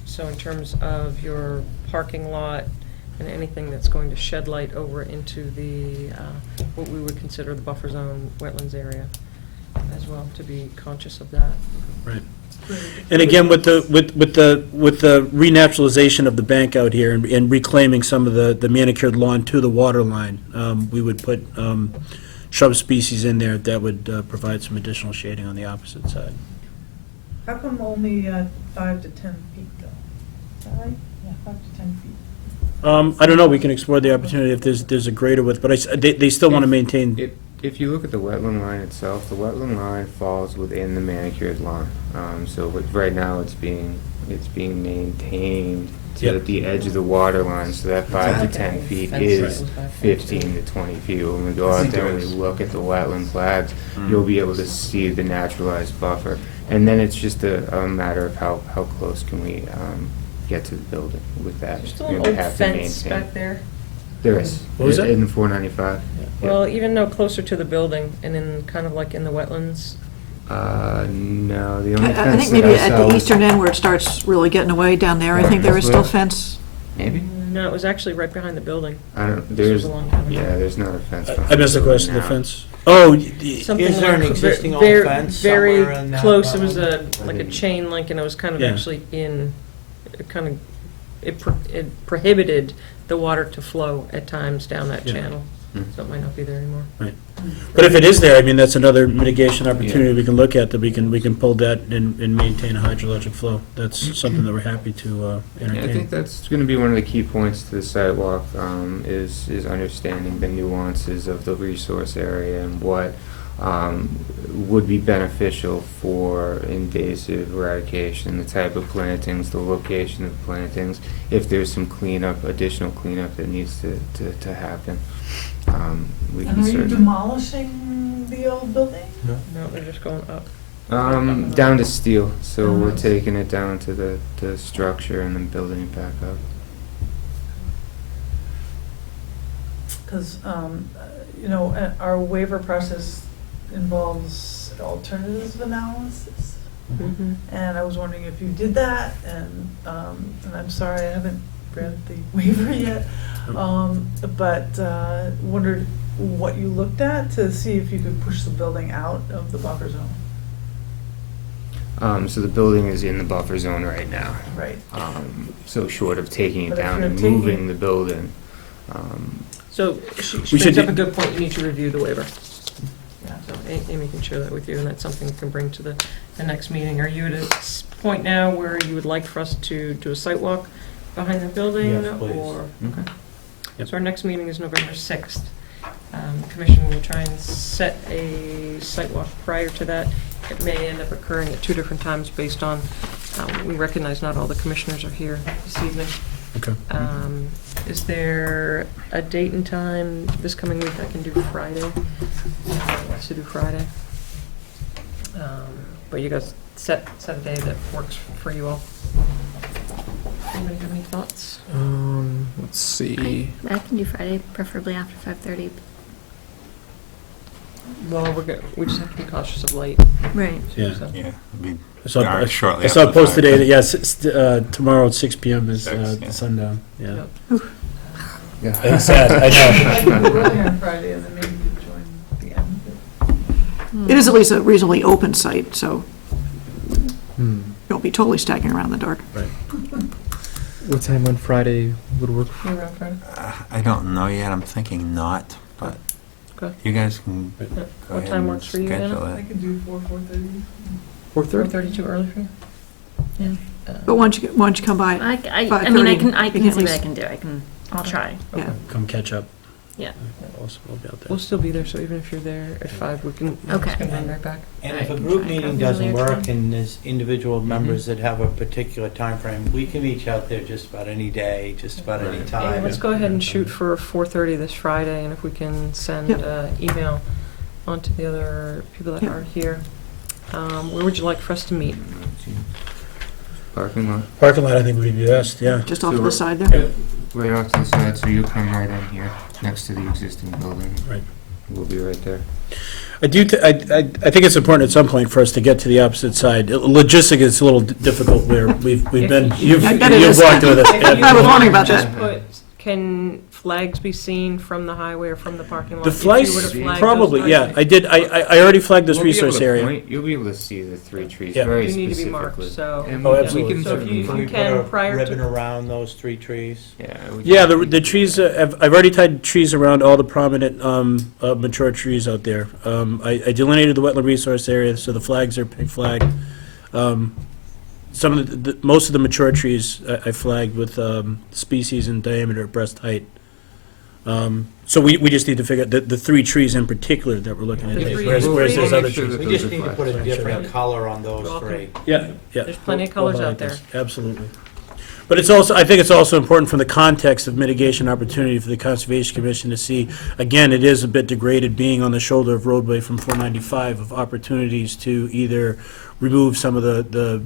so in terms of your parking lot and anything that's going to shed light over into the, what we would consider the buffer zone wetlands area as well, to be conscious of that. Right. And again, with the renaturalization of the bank out here and reclaiming some of the manicured lawn to the water line, we would put shrub species in there that would provide some additional shading on the opposite side. How come only 5 to 10 feet though? Is that right? Yeah, 5 to 10 feet. I don't know, we can explore the opportunity if there's a greater width, but they still want to maintain. If you look at the wetland line itself, the wetland line falls within the manicured lawn. So right now, it's being maintained to Yep. the edge of the water line, so that 5 to 10 feet is 15 to 20 feet. When we go out there and we look at the wetland flags, you'll be able to see the naturalized buffer. And then it's just a matter of how close can we get to the building with that. There's still We an old have to fence maintain. back there. There is. What was that? In 495. Well, even though closer to the building and in, kind of like in the wetlands. No, the only I fence think maybe that I at saw the was- eastern end where it starts really getting away down there, I think there is still fence. Maybe. No, it was actually right behind the building. I don't, This was there's, a long time ago. yeah, there's not a fence. I missed the behind question, the now. fence. Oh, Something Is there an like existing old very- fence very somewhere in that close. It was wetland? like a chain link, and it was kind of Yeah. actually it prohibited the water to flow at times down that Yeah. channel. So it might not be there anymore. Right. But if it is there, I mean, that's another mitigation opportunity we can look at, that we can pull that and maintain a hydrologic flow. That's something that we're happy to Yeah, I entertain. think that's gonna be one of the key points to the sidewalk, is understanding the nuances of the resource area and what would be beneficial for invasive eradication, the type of plantings, the location of plantings, if there's some cleanup, additional cleanup that needs to happen. We And can are you certainly. demolishing the old building? No, they're just going up. Down to steel, so we're Nice. taking it down to the structure and then building it back up. Because you know, our waiver process involves alternatives analysis. Mhm. And I was wondering if you did that, and I'm sorry, I haven't read the waiver yet. But wondered what you looked at to see if you could push the building out of the buffer zone. So the building is in the buffer zone right now. Right. So short of taking it But if down you're and taking- moving the building. So she We brings should up a do- good point, you need to review the waiver. Yeah. So Amy can share that with you, and that's something you can bring to the next meeting. Are you at a point now where you would like for us to do a site walk behind the building? Yes, please. Or, Mhm. okay. So our next meeting is November 6th. The commission will try and set a site walk prior to that. It may end up occurring at 2 different times based on, we recognize not all the commissioners are here this evening. Okay. Is there a date and time this coming week? I can do Friday. Let's do Friday. But you guys set a day that works for you all. Anybody have any thoughts? Let's see. I can do Friday, preferably after 5:30. Well, we just have to be cautious of light. Right. Yeah. So- Yeah, I mean, I saw, dark shortly I saw after posted 5. today that, yes, tomorrow at 6 PM is Six, the yeah. sundown, yeah. Yep. It's sad, I know. I can go early on Friday, and then maybe you could join the end. It is at least a reasonably open site, so Hmm. you won't be totally stacking around in the dark. What time on Friday would work? You around Friday? I don't know yet, I'm thinking not, but Okay. you guys can Yeah. go What ahead time and works for you, schedule I it. could do 4:30. 4:30? 4:30 too early for you? Yeah. But once you come by, I mean, 5:30, I you can can at see what I least- can do. I'll try. yeah. Come catch up. Yeah. Awesome, we'll be out there. We'll still be there, so even if you're there at 5, we can Okay. run right back. And I if a can group try. meeting Come doesn't earlier work too. and there's individual members that have a particular time frame, we can reach out there just about any day, just about any Yeah, time. let's go ahead and shoot for 4:30 this Friday, and if we can send Yep. email on to the other people that Yep. are here. Where would you like for us to meet? Parking lot. Parking lot, I think would be best, yeah. Just off So to the we're- side there. Right off to the side, so you'll come right in here, next to the existing building. Right. We'll be right there. I think it's important at some point for us to get to the opposite side. Logistic is a little difficult where we've been, you've I bet it is. walked with us. I was wondering about Just that. put, can flags be seen from the highway or from the parking lot? The If you were to flags, flag those probably, yeah, flags? I did, I already flagged this We'll be able resource to area. point- You'll be able to see the 3 trees Yeah. very You need to be specifically. marked, so. And Oh, we absolutely. can So if certainly- you Can we can, put a prior ribbon to, around those 3 trees? Yeah. we Yeah, can- the trees, I've already tied trees around all the prominent mature trees out there. I delineated the wetland resource area, so the flags are pink flag. Some of most of the mature trees I flagged with species and diameter at breast height. So we just need to figure out the 3 trees in particular that we're looking at. The three- Whereas We'll there's make other sure trees. that We those just are need to flags. put a Sure. different color on those Well, 3. Yeah. there's plenty of colors out there. Absolutely. But it's also, I think it's also important from the context of mitigation opportunity for the Conservation Commission to see, again, it is a bit degraded being on the shoulder of roadway from 495 of opportunities to either remove some of the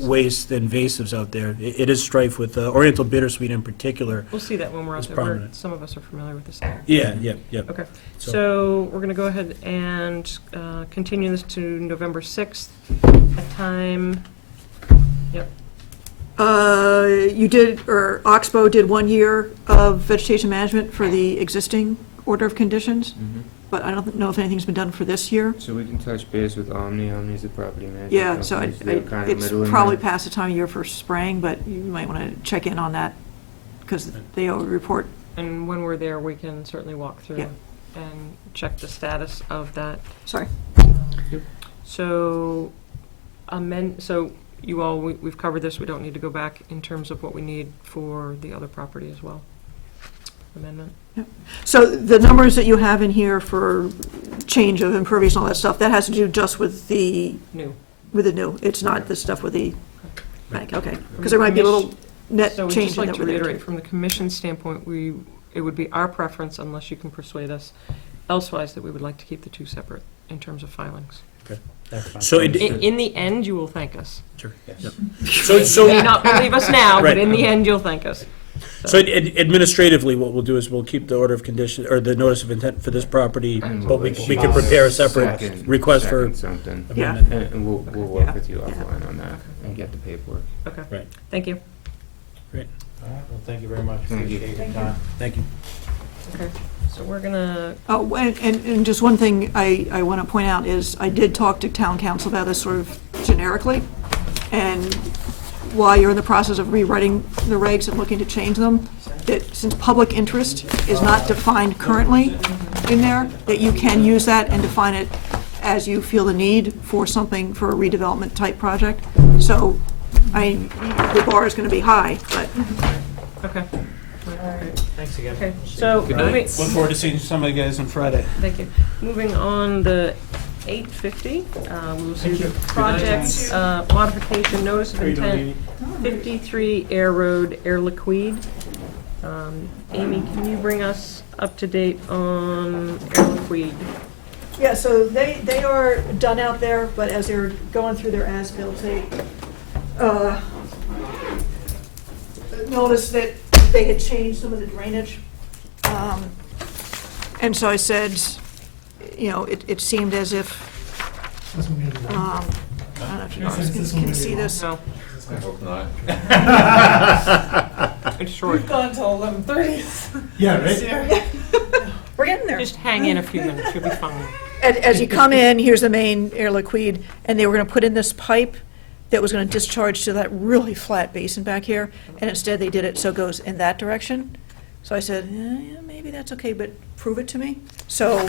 waste invasives out there. It is strife with Oriental bittersweet in particular. We'll see that when we're out It's there. prominent. Some of us are familiar with this area. Yeah. Okay, so we're going to go ahead and continue this to November 6th at time, yep. You did, or Oxbow did 1 year of vegetation management for the existing order of conditions, Mhm. but I don't know if anything's been done for this year. So we can touch base with Omni. Omni's the property manager. Yeah, so They're kind of it's middle in probably there. past the time of year for spraying, but you might want to check in on that, because they will report. And when we're there, we can certainly walk through Yeah. and check the status of that. Sorry. So, so you all, we've covered this, we don't need to go back in terms of what we need for the other property as well. Amendment? So the numbers that you have in here for change of impervious and all that stuff, that has to do just with the New. It's not the stuff with the bank, okay? Because there might be a little net So we'd change just in like that to we're there. reiterate, from the commission's standpoint, it would be our preference, unless you can persuade us elsewise, that we would like to keep the 2 separate in terms of filings. That's fine. So In the end, you will thank us. Sure. Yes. Yep. So You may not believe us now, but Right. in the end, you'll thank us. So administratively, what we'll do is we'll keep the order of condition, or the notice of intent for this property, but we can prepare a separate request for something. Yeah. amendment. And we'll work with you offline on that and get the paperwork. Okay. Right. Thank you. Great. All right, well, thank you very much. Thank you. Appreciate your time. Thank you. Okay, so we're gonna, Oh, and just one thing I want to point out is, I did talk to town council about this sort of generically, and while you're in the process of rewriting the regs and looking to change them, that since public interest is not defined currently in there, that you can use that and define it as you feel the need for something, for a redevelopment type project. So, the bar is going to be high, but okay. Thanks again. Okay, so, Good night. moving, Look forward to seeing some of you guys on Friday. thank you. Moving on to 8:50, we will see projects, modification, notice of intent, 53 Air Road, Air Liquide. Amy, can you bring us up to date on Air Liquide? yeah, so they are done out there, but as they're going through their as-built, they noticed that they had changed some of the drainage. And so I said, you know, it seemed as if, I don't know if you guys can see this. No, I hope not. it's short. Gone till 11:30. Yeah, right? We're getting there. Just hang in a few minutes, you'll be fine. As you come in, here's the main Air Liquide, and they were gonna put in this pipe that was gonna discharge to that really flat basin back here, and instead they did it so it goes in that direction. So I said, yeah, maybe that's okay, but prove it to me. So,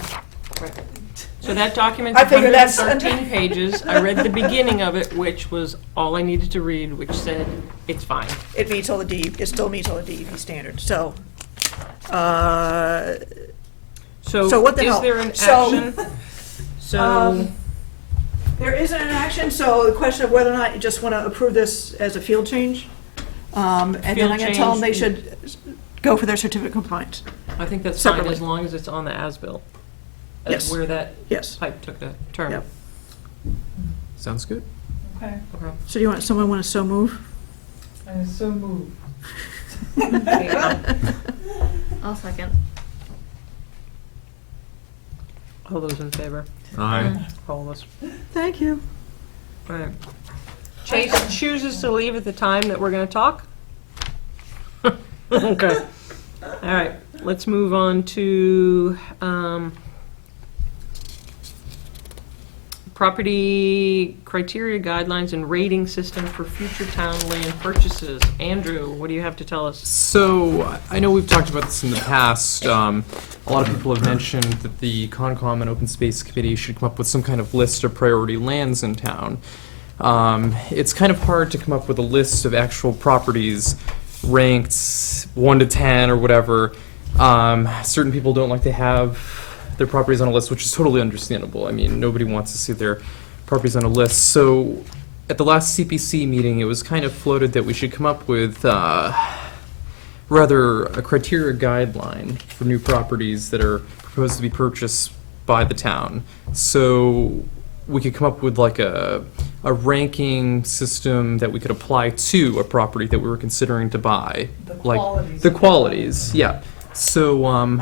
So that document's I figure that's- 113 pages. I read the beginning of it, which was all I needed to read, which said, it's fine. it meets all the it still meets all the DEP standards, so. So what the is hell? there an So- action? So, There isn't an action, so the question of whether or not you just want to approve this as a field change. And then Field I'm going to tell them they change. should go for their certificate of compliance. I think that's fine Separately. as long as it's on the as-built. Yes. Where that Yes. pipe took a turn. Yep. Sounds good. Okay, Okay. So do you want, someone want to so move? I so moved. I'll second. All those in favor? Aye. All of us. Thank you. All right. Chase chooses to leave at the time that we're gonna talk? Okay. All right, let's move on to, property criteria guidelines and rating system for future town land purchases. Andrew, what do you have to tell us? So, I know we've talked about this in the past. A lot of people have mentioned that the CONCOM and Open Space Committee should come up with some kind of list of priority lands in town. It's kind of hard to come up with a list of actual properties ranked 1 to 10 or whatever. Certain people don't like to have their properties on a list, which is totally understandable. I mean, nobody wants to see their properties on a list. So at the last CPC meeting, it was kind of floated that we should come up with rather a criteria guideline for new properties that are proposed to be purchased by the town. So we could come up with like a ranking system that we could apply to a property that we were considering to buy. The qualities, yeah. So I'm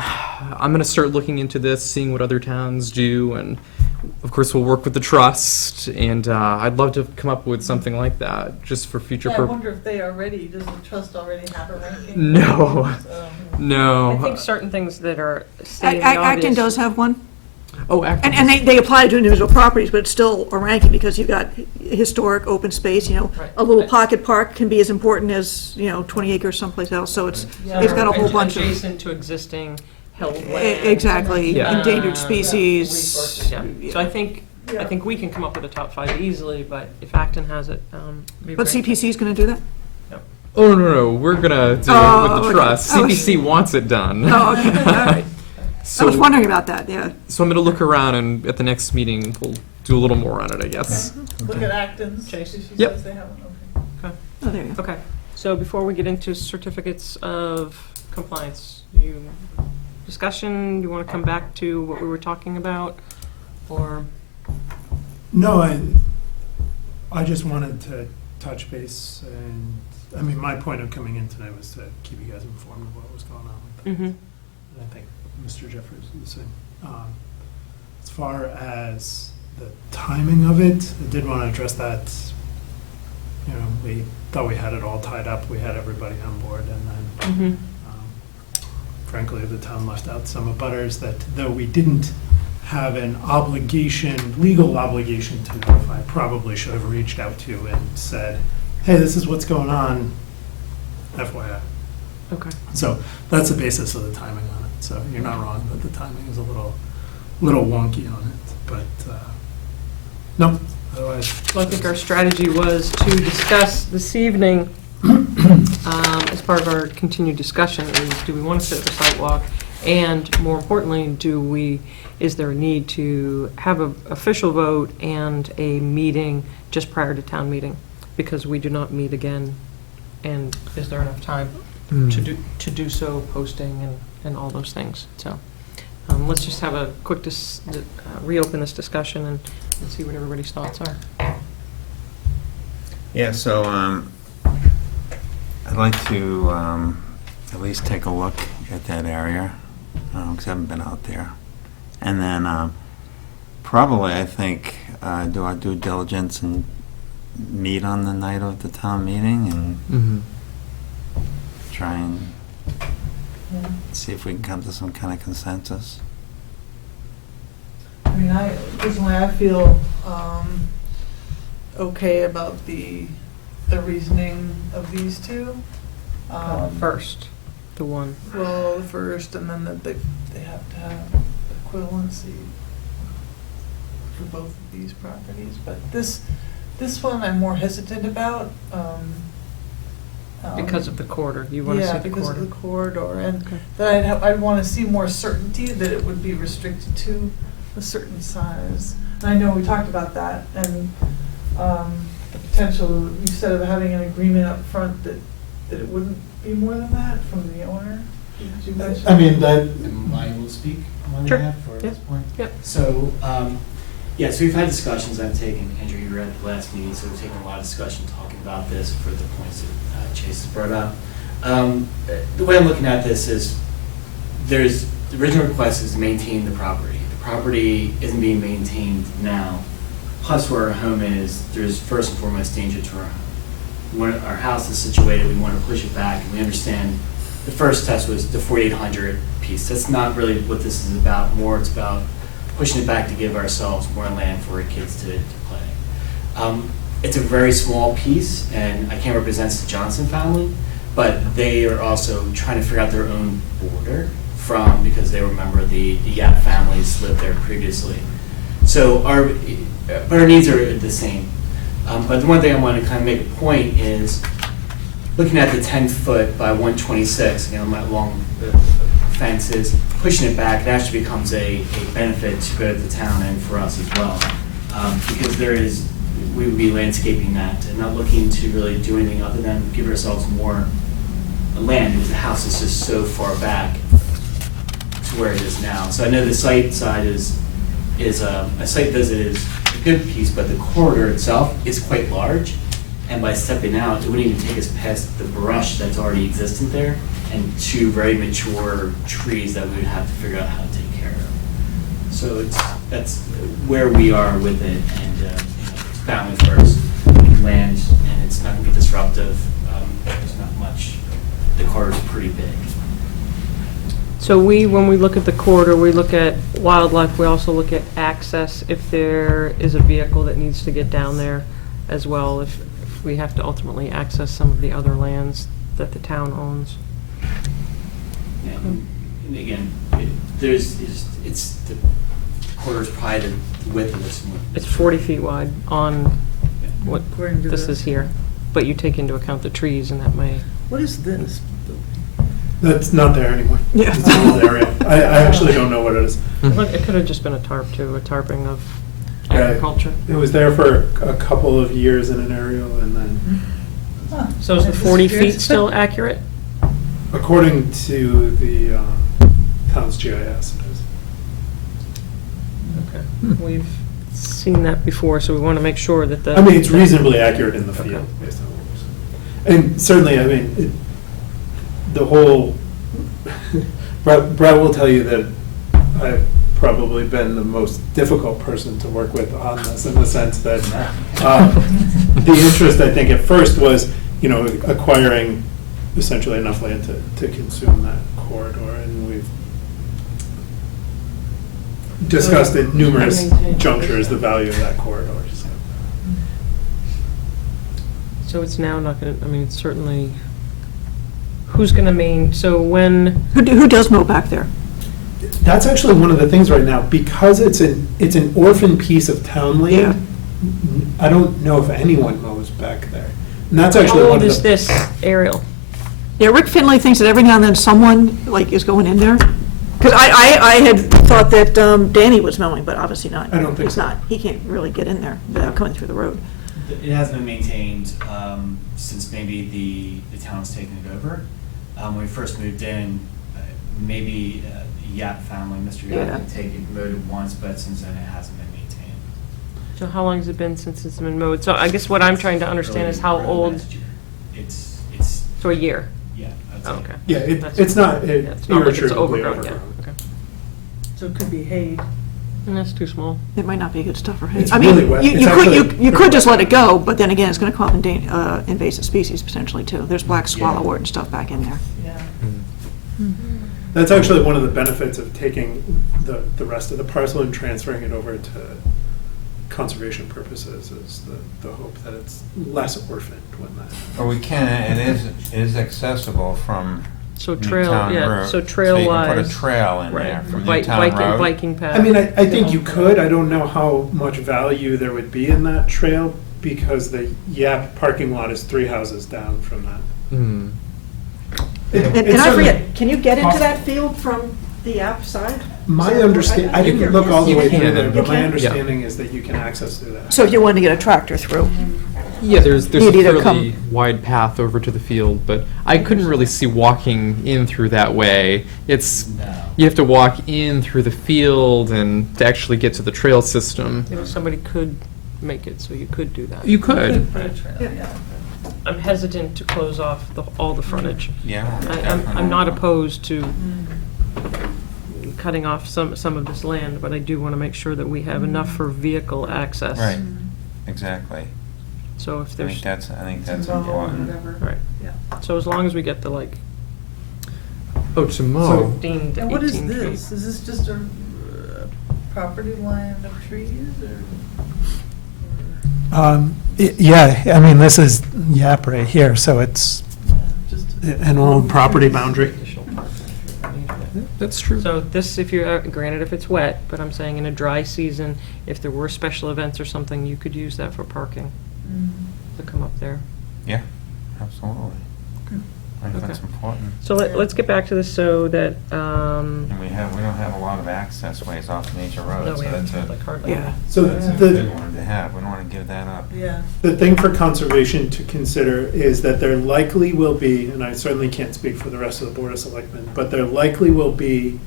going to start looking into this, seeing what other towns do, and of course we'll work with the trust, and I'd love to come up with something like that, just for future I Oh. wonder if they already, does the trust already have a ranking? No, no. I think certain things that are stating the obvious. Acton does have one. Oh, Acton. And they apply to individual properties, but it's still a ranking because you've got historic, open space, you know. Right. A little pocket park can be as important as, 20 acres someplace else, so it's got a whole bunch of. Adjacent to existing held land. Exactly, Yeah. endangered species. Yeah, so I think we can come up with a top 5 easily, but if Acton has it, be But great. CPC's gonna do that? Oh, no, we're going to do Oh, it with the okay. trust. CPC wants it done. Oh, okay, all right. So, I was wondering about that, yeah. So I'm going to look around, and at the next meeting, we'll do a little more on it, I guess. Look at Acton's. Chase. She Yep. says they have one, okay. Oh, there you go. Okay, so before we get into certificates of compliance, discussion, you want to come back to what we were talking about, or? No, I just wanted to touch base, and, I mean, my point of coming in tonight was to keep you guys informed of what was going on with that. Mhm. And I think Mr. Jeffers is the same. As far as the timing of it, I did want to address that. You know, we thought we had it all tied up, we had everybody on board, and then frankly, the town left out some abutters that, though we didn't have an obligation, legal obligation to notify, probably should have reached out to and said, hey, this is what's going on, FYI. Okay. So that's the basis of the timing on it. So you're not wrong, but the timing is a little wonky on it. But, no, otherwise. Well, I think our strategy was to discuss this evening, as part of our continued discussion, is do we want to set up a sidewalk? And more importantly, is there a need to have an official vote and a meeting just prior to town meeting? Because we do not meet again, and is there enough time to do so, posting and all those things? So let's just have a quick, reopen this discussion and see what everybody's thoughts are. Yeah, so I'd like to at least take a look at that area, because I haven't been out there. And then probably, I think, do our due diligence and meet on the night of the town meeting and try and see if we can come to some kind of consensus. I mean, personally, I feel okay about the reasoning of these two. First, the one. Well, the first, and then that they have to have equivalency for both of these properties. But this one I'm more hesitant about. Because of the corridor, you want to see the corridor? Yeah, because of the corridor, and that I'd want to see more certainty that it would be restricted to a certain size. And I know we talked about that, and the potential, you said, of having an agreement up front that it wouldn't be more than that from the owner. Did you mention? I mean, that. I will speak on Sure. behalf for this point. Yep. So, yeah, so we've had discussions. I've taken, Andrew, you were at the last meeting, so we've taken a lot of discussion talking about this for the points that Chase has brought up. The way I'm looking at this is the original request is to maintain the property. The property isn't being maintained now. Plus where our home is, there's first and foremost danger to our home. When our house is situated, we want to push it back, and we understand the first test was the 4,800 piece. That's not really what this is about. More, it's about pushing it back to give ourselves more land for our kids to play. It's a very small piece, and I can't represent the Johnson family, but they are also trying to figure out their own border because they remember the Yap families lived there previously. So our needs are the same. But the one thing I want to kind of make a point is looking at the 10-foot by 126, again, my long fence is pushing it back. It actually becomes a benefit to both the town and for us as well, because we would be landscaping that and not looking to really do anything other than give ourselves more land, because the house is just so far back to where it is now. So I know the site side is a site visit is a good piece, but the corridor itself is quite large. And by stepping out, it wouldn't even take us past the brush that's already existent there and two very mature trees that we would have to figure out how to take care of. So that's where we are with it, and it's family first, land, and it's not going to be disruptive. There's not much. The corridor's pretty big. So when we look at the corridor, we look at wildlife, we also look at access, if there is a vehicle that needs to get down there as well, if we have to ultimately access some of the other lands that the town owns. And again, the corridor's probably the width of this one. It's 40 feet wide on what According to this this. is here, but you take into account the trees, and that may. What is this? That's not there anymore. Yeah. It's an old area. I actually don't know what it is. It could have just been a tarp too, a tarping of Yeah. agriculture. It was there for a couple of years in an aerial, and then, So is the 40 feet still accurate? according to the town's GIS, it is. Okay. We've seen that before, so we want to make sure that the. I mean, it's reasonably accurate in the field, based on what we're saying. And certainly, I mean, the whole, Brett will tell you that I've probably been the most difficult person to work with on this, in the sense that the interest, I think, at first was, acquiring essentially enough land to consume that corridor, and we've discussed at numerous junctures the value of that corridor. So it's now not going to, I mean, it's certainly, who's going to so when? Who does mow back there? That's actually one of the things right now, because it's an orphan piece of town land. I don't know if anyone mows back there. And that's actually How one old of is this aerial? Yeah, Rick Finley thinks that every now and then someone, is going in there. Because I had thought that Danny was mowing, but obviously not. I don't think He's not. He can't really get in there without coming through the road. It hasn't been maintained since maybe the town's taken it over. When we first moved in, maybe Yap family, Mr. Yap, had taken mowed it once, but since then it hasn't been maintained. So how long has it been since it's been mowed? So I guess what I'm trying to understand is how old. It's So a year? Yeah. Oh, okay. Yeah, That's- it's not it's not like it's irretrievably overgrown yet. overgrown. Okay. So it could be hayed. And that's too small. It might not be good stuff for hay. It's I mean, really wet. you It's could, actually you could just let it go, but then again, it's gonna come up invasive species potentially too. There's black swallowwort and stuff back in there. Yeah. That's actually one of the benefits of taking the rest of the parcel and transferring it over to conservation purposes, is the hope that it's less orphaned when that. Or we can, it is accessible from So trail, Newtown yeah, Road. so So you trail-wise. can put a trail in there from Newtown Road. Biking path. I mean, I think you could. I don't know how much value there would be in that trail, because the Yap parking lot is 3 houses down from that. And I forget, can you get into that field from the app side? My understanding, I didn't look all the You way can. through there, but You my can? understanding is that you can access through that. So if you wanted to get a tractor through. Yeah, there's a You'd either fairly wide path over to the field, but I couldn't really see walking in through that way. You have to walk in through the field and to actually get to the trail system. Somebody could make it, so you could do that. You could. I'm hesitant to close off all the frontage. Yeah. I'm not opposed to cutting off some of this land, but I do want to make sure that we have enough for vehicle access. Right, exactly. So if I there's. think that's important. Right. So as long as we get the Oh, to mow. 15 to And what is 18 feet. this? Is this just a property line of trees or? Yeah, I mean, this is Yap right here, so it's Just an old property boundary. That's true. So this, if you're, granted if it's wet, but I'm saying in a dry season, if there were special events or something, you could use that for parking to come up there. Yeah, absolutely. I think that's important. So let's get back to this so that, And we don't have a lot of access ways off major roads. no, we so haven't that's had a- like hardly. Yeah. So That's a the, good one to have. We don't want to give that up. Yeah. the thing for conservation to consider is that there likely will be, and I certainly can't speak for the rest of the Board of Selectmen, but there likely will be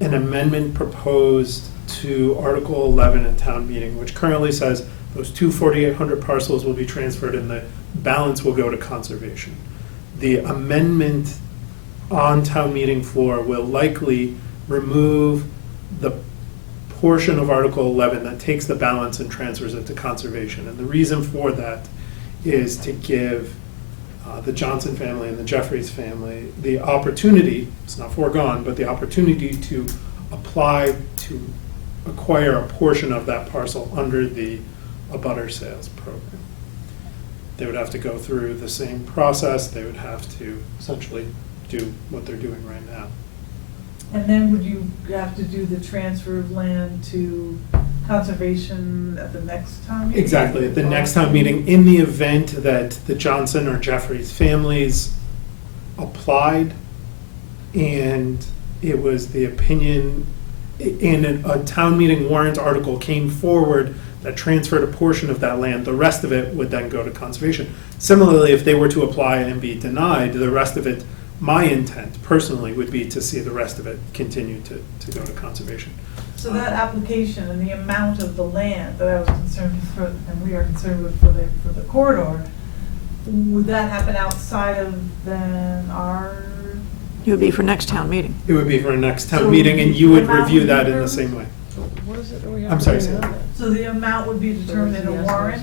an amendment proposed to Article 11 at town meeting, which currently says those two 4,800 parcels will be transferred and the balance will go to conservation. The amendment on town meeting floor will likely remove the portion of Article 11 that takes the balance and transfers it to conservation. And the reason for that is to give the Johnson family and the Jeffries family the opportunity, it's not foregone, but the opportunity to apply to acquire a portion of that parcel under the abutter sales program. They would have to go through the same process. They would have to essentially do what they're doing right now. And then would you have to do the transfer of land to conservation at the next town meeting? Exactly, at the next town meeting, in the event that the Johnson or Jeffries families applied and it was the opinion, in a town meeting warrant article came forward that transferred a portion of that land, the rest of it would then go to conservation. Similarly, if they were to apply and be denied, the rest of it, my intent personally would be to see the rest of it continue to go to conservation. So that application and the amount of the land that I was concerned for, and we are concerned with for the corridor, would that happen outside of then our? It would be for next town meeting. It would be for a next town So meeting, and you would the amount review would be that in the determined? same way. What is it that we have I'm to sorry, do Sam. now? So the amount would be determined in a warrant?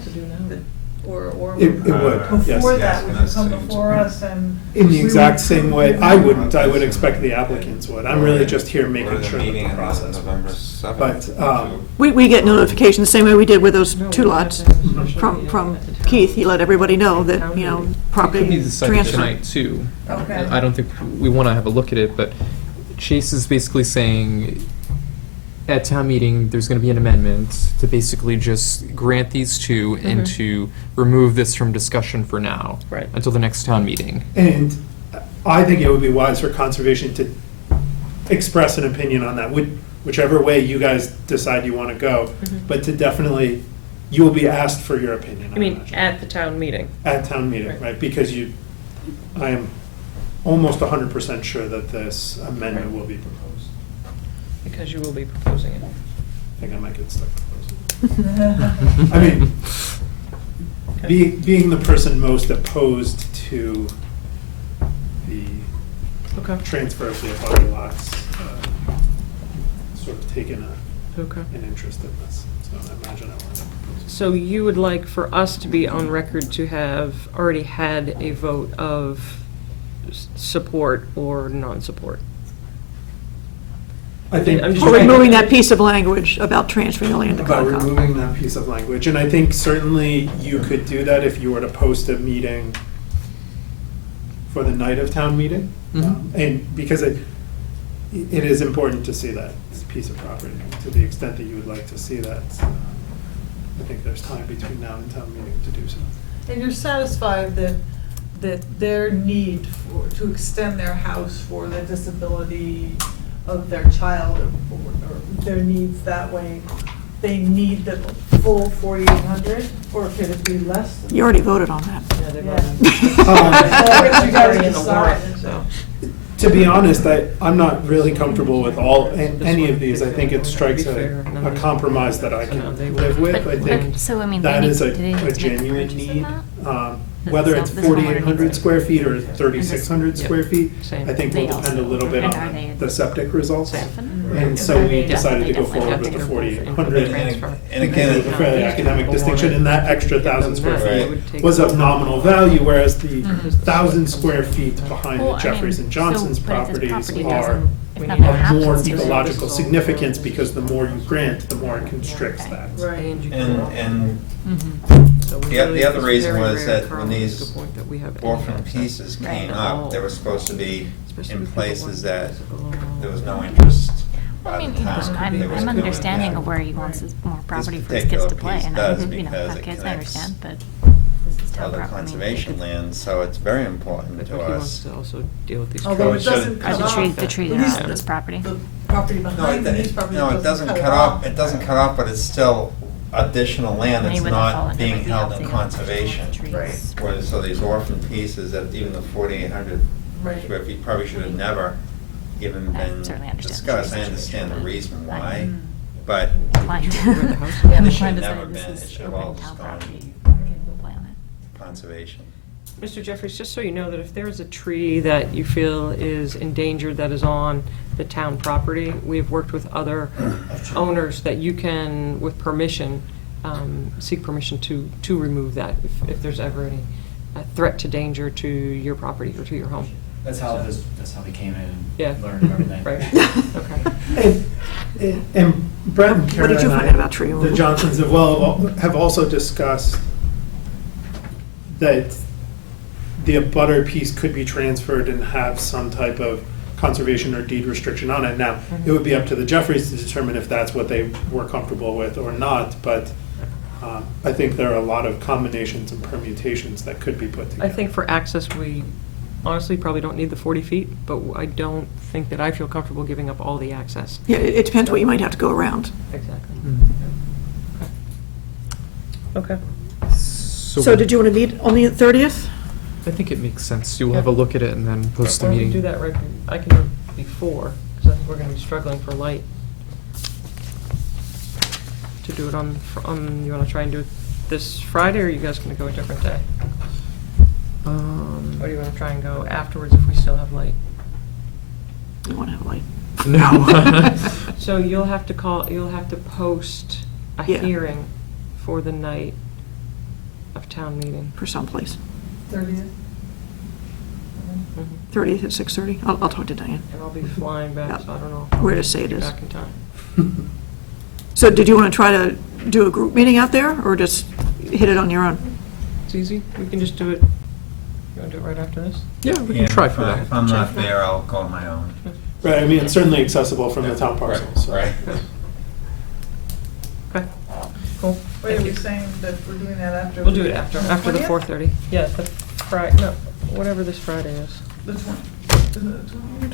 Or It would, yes. before that, would you come before us and? In the we exact would- same way, I wouldn't, I would expect the applicants would. I'm really just here Go to making the sure that meeting the on process November works. 7th. But, We get notification, the same way we did with those No, two we lots have to have a special from meeting at the town. Keith. He let everybody know that, Town you know, meeting. It property could be decided transfer. tonight, too. Okay. I don't think we want to have a look at it, but Chase is basically saying at town meeting, there's going to be an amendment to basically just grant these two and to remove this from discussion for now. Right. Until the next town meeting. and I think it would be wise for conservation to express an opinion on that, whichever way you guys decide you want to go, but to definitely, you will be asked for your opinion, I mean, imagine. at the town meeting. At town meeting, Right. right, because I am almost 100% sure that this amendment will be proposed. Because you will be proposing it. I think I might get stuck proposing. I mean, being the person most opposed to the transfer of the abutting lots, sort of taken an interest in this, so I imagine I will end up proposing. So you would like for us to be on record to have already had a vote of support or non-support? I think. I'm just Or trying to- removing that piece of language about transferring the land to About Concom. removing that piece of language, and I think certainly you could do that if you were to post a meeting for the night of town meeting. And because it is important to see that piece of property, to the extent that you would like to see that. I think there's time between now and town meeting to do so. And you're satisfied that their need to extend their house for the disability of their child, or their needs that way, they need the full 4,800, or could it be less? than You already voted on that. Yeah, they've Yeah. already- You guys in the decide. warrant, so. To be honest, I'm not really comfortable with any of these. I think it strikes a compromise that I can live with. I think So, I mean, that they is need- do they need to a make a genuine purchase of need. that? Whether it's This homeowner 4,800 needs it. square feet or 3,600 Yep. square feet, Same. I think They will depend a also- little bit and are on they- the septic results. Same. And so we They decided to go definitely forward with the 4,800. And again, With a fairly academic distinction, and that extra 1,000 square Right. feet was of nominal value, whereas the 1,000 square feet behind Well, the I Jeffries mean, and Johnson's so, but if this properties property are doesn't- if We nothing need of happens more to it- ecological significance, because the more you grant, the more it constricts that. Right. And So we the really- other it's reason very was rare, that Carl, when makes these the point that we have any orphan access pieces Right. came at up, all. they were supposed to be Especially in with people places wanting that to visit there was no interest I by mean, the town. I'm They was I'm doing understanding that. of where he wants more property for his particular kids to play, piece and does you know, because have it kids, I connects understand, but this is town Other property. conservation land, so it's very important But to he wants us. to also deal with these. Although it trees. doesn't Are cut the off. trees, the trees At are least on this property? The property No, behind these properties it doesn't cut off, it doesn't cut off, but it's still additional land I mean, that's with the fall, not it being might be held up in to conservation. trees. Right. Whereas, so these orphan pieces, that even the 4,800 Right. square feet probably should have never even I been certainly understand the discussed. I tree understand the situation, reason but why, I'm but inclined. Yeah, I'm it should inclined to have say never this been, it is should have open all town just gone property, you can go play on it. conservation. Mr. Jeffries, just so you know that if there is a tree that you feel is endangered that is on the town property, we've worked with other owners that you can, with permission, seek permission to remove that if there's ever any threat to danger to your property or to your home. That's how they came in Yeah. and learned everything. Right, okay. And Brett and What Karen did you and find out about I, tree the removal? Johnsons have also discussed that the abutter piece could be transferred and have some type of conservation or deed restriction on it. Now, it would be up to the Jeffries to determine if that's what they were comfortable with or not, but I think there are a lot of combinations and permutations that could be put together. I think for access, we honestly probably don't need the 40 feet, but I don't think that I feel comfortable giving up all the access. Yeah, it depends what you might have to go around. Exactly. Okay. So did you want to meet on the 30th? I think it makes sense. You'll have a look at it and then post the Or we meeting. can do that right, I can do it before, because I think we're going to be struggling for light. to do it on, you wanna try and do it this Friday, or are you guys gonna go a different day? Or do you wanna try and go afterwards if we still have light? You want to have light? No. So you'll have to post a Yeah. hearing for the night of town meeting. For someplace. 30th? 30th at 6:30? I'll talk to Diane. And I'll be flying back, so I don't know. Where to say it Be is. Back in time. So did you want to try to do a group meeting out there, or just hit it on your own? It's easy, we can just do it, you wanna do it right after this? Yeah, we Yeah, can try if for I- that. If I'm not there, I'll go on my own. Right, I mean, it's certainly accessible from the town parcel, so. Right. Okay, cool. Wait, Thank are we you. saying that we're doing that after? We'll do it after the 20th? 4:30. Yeah, the Friday, no, whatever this Friday is. The 20th?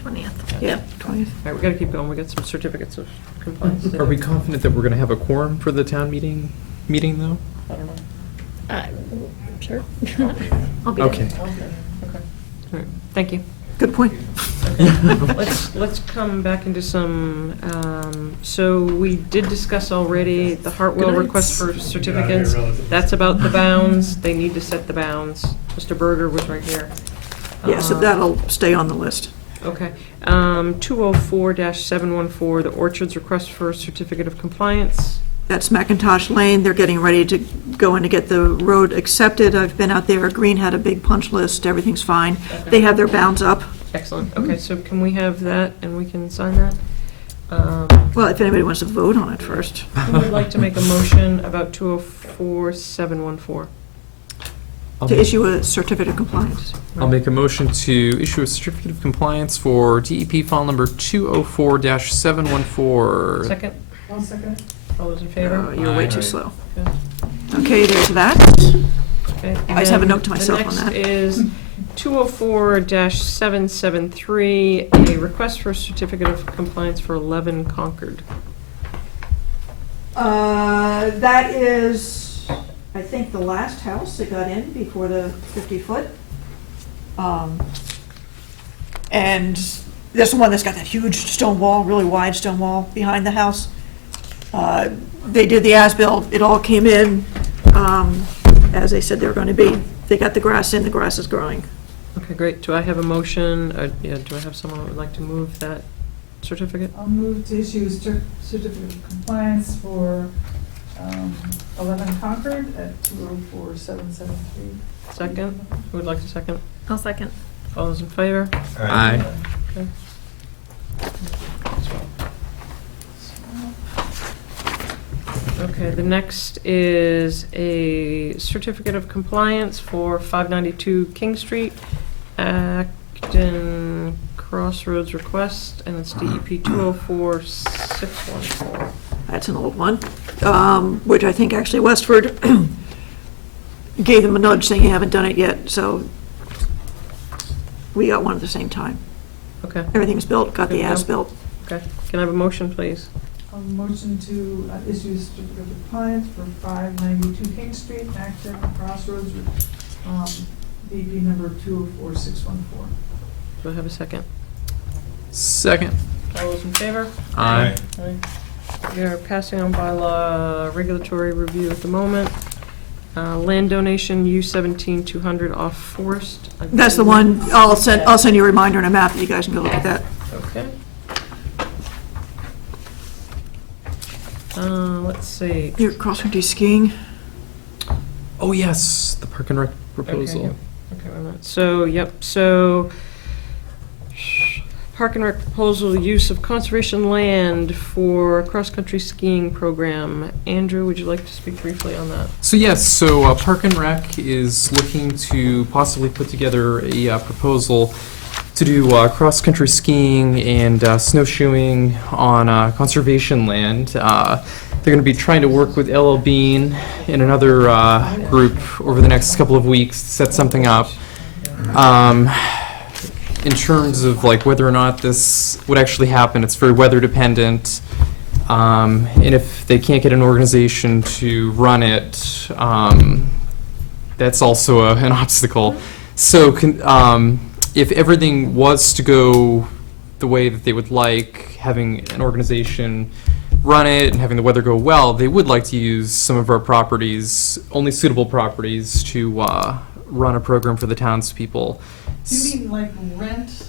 20th. Yeah, 20th. All right, we gotta keep going, we got some certificates of compliance. Are we confident that we're gonna have a quorum for the town meeting though? I don't know. Sure. I'll be Okay. there. Okay, all right, thank you. Good point. Let's come back into some, so we did discuss already the Hartwell request for certificates. That's about the bounds, they need to set the bounds. Mr. Berger was right here. Yeah, so that'll stay on the list. Okay. 204-714, the Orchards request for certificate of compliance. That's McIntosh Lane. They're getting ready to go in to get the road accepted. I've been out there. Green had a big punch list. Everything's fine. They have their bounds up. Excellent. Okay, so can we have that and we can sign that? Well, if anybody wants to vote on it first. Who would like to make a motion about 204-714? To issue a certificate of compliance. I'll make a motion to issue a certificate of compliance for DEP file number 204-714. Second? One second. All those in favor? You're way too slow. Okay. Okay, there's that. Okay, I just have a and note to myself on that. The next is 204-773, a request for a certificate of compliance for 11 Concord. That is, I think, the last house that got in before the 50-foot. And this one that's got that huge stone wall, really wide stone wall behind the house. They did the as-built, it all came in, as they said they were going to be. They got the grass in, the grass is growing. Okay, great. Do I have a motion, do I have someone that would like to move that certificate? I'll move to issue a certificate of compliance for 11 Concord at 204-773. Second? Who would like to second? I'll second. All those in favor? Aye. Okay. Okay, the next is a certificate of compliance for 592 King Street, Acton Crossroads request, and it's DEP 204-614. That's an old one, which I think actually Westford gave them a nudge saying you haven't done it yet, so we got one at the same time. Okay. Everything's built, got the Good to go. as-built. Okay, can I have a motion, please? A motion to issue a certificate of compliance for 592 King Street, Acton Crossroads, DP number 204-614. Do I have a second? Second. All those in favor? Aye. Aye. We are passing on bylaw regulatory review at the moment. Land donation, U-17-200 off Forest. I That's the believe. one, I'll send you a reminder and a map, you guys can go look at that. Okay. Let's see. Your cross-country skiing. Oh, yes, the park and rec proposal. Okay, wait a minute. So, so Park and Rec proposal, use of conservation land for cross-country skiing program. Andrew, would you like to speak briefly on that? So yes, Park and Rec is looking to possibly put together a proposal to do cross-country skiing and snowshoeing on conservation land. They're going to be trying to work with LL Bean and another group over the next couple of weeks to set something up. In terms of like whether or not this would actually happen, it's very weather dependent. And if they can't get an organization to run it, that's also an obstacle. So if everything was to go the way that they would like, having an organization run it and having the weather go well, they would like to use some of our properties, only suitable properties, to run a program for the townspeople. Do you mean like rent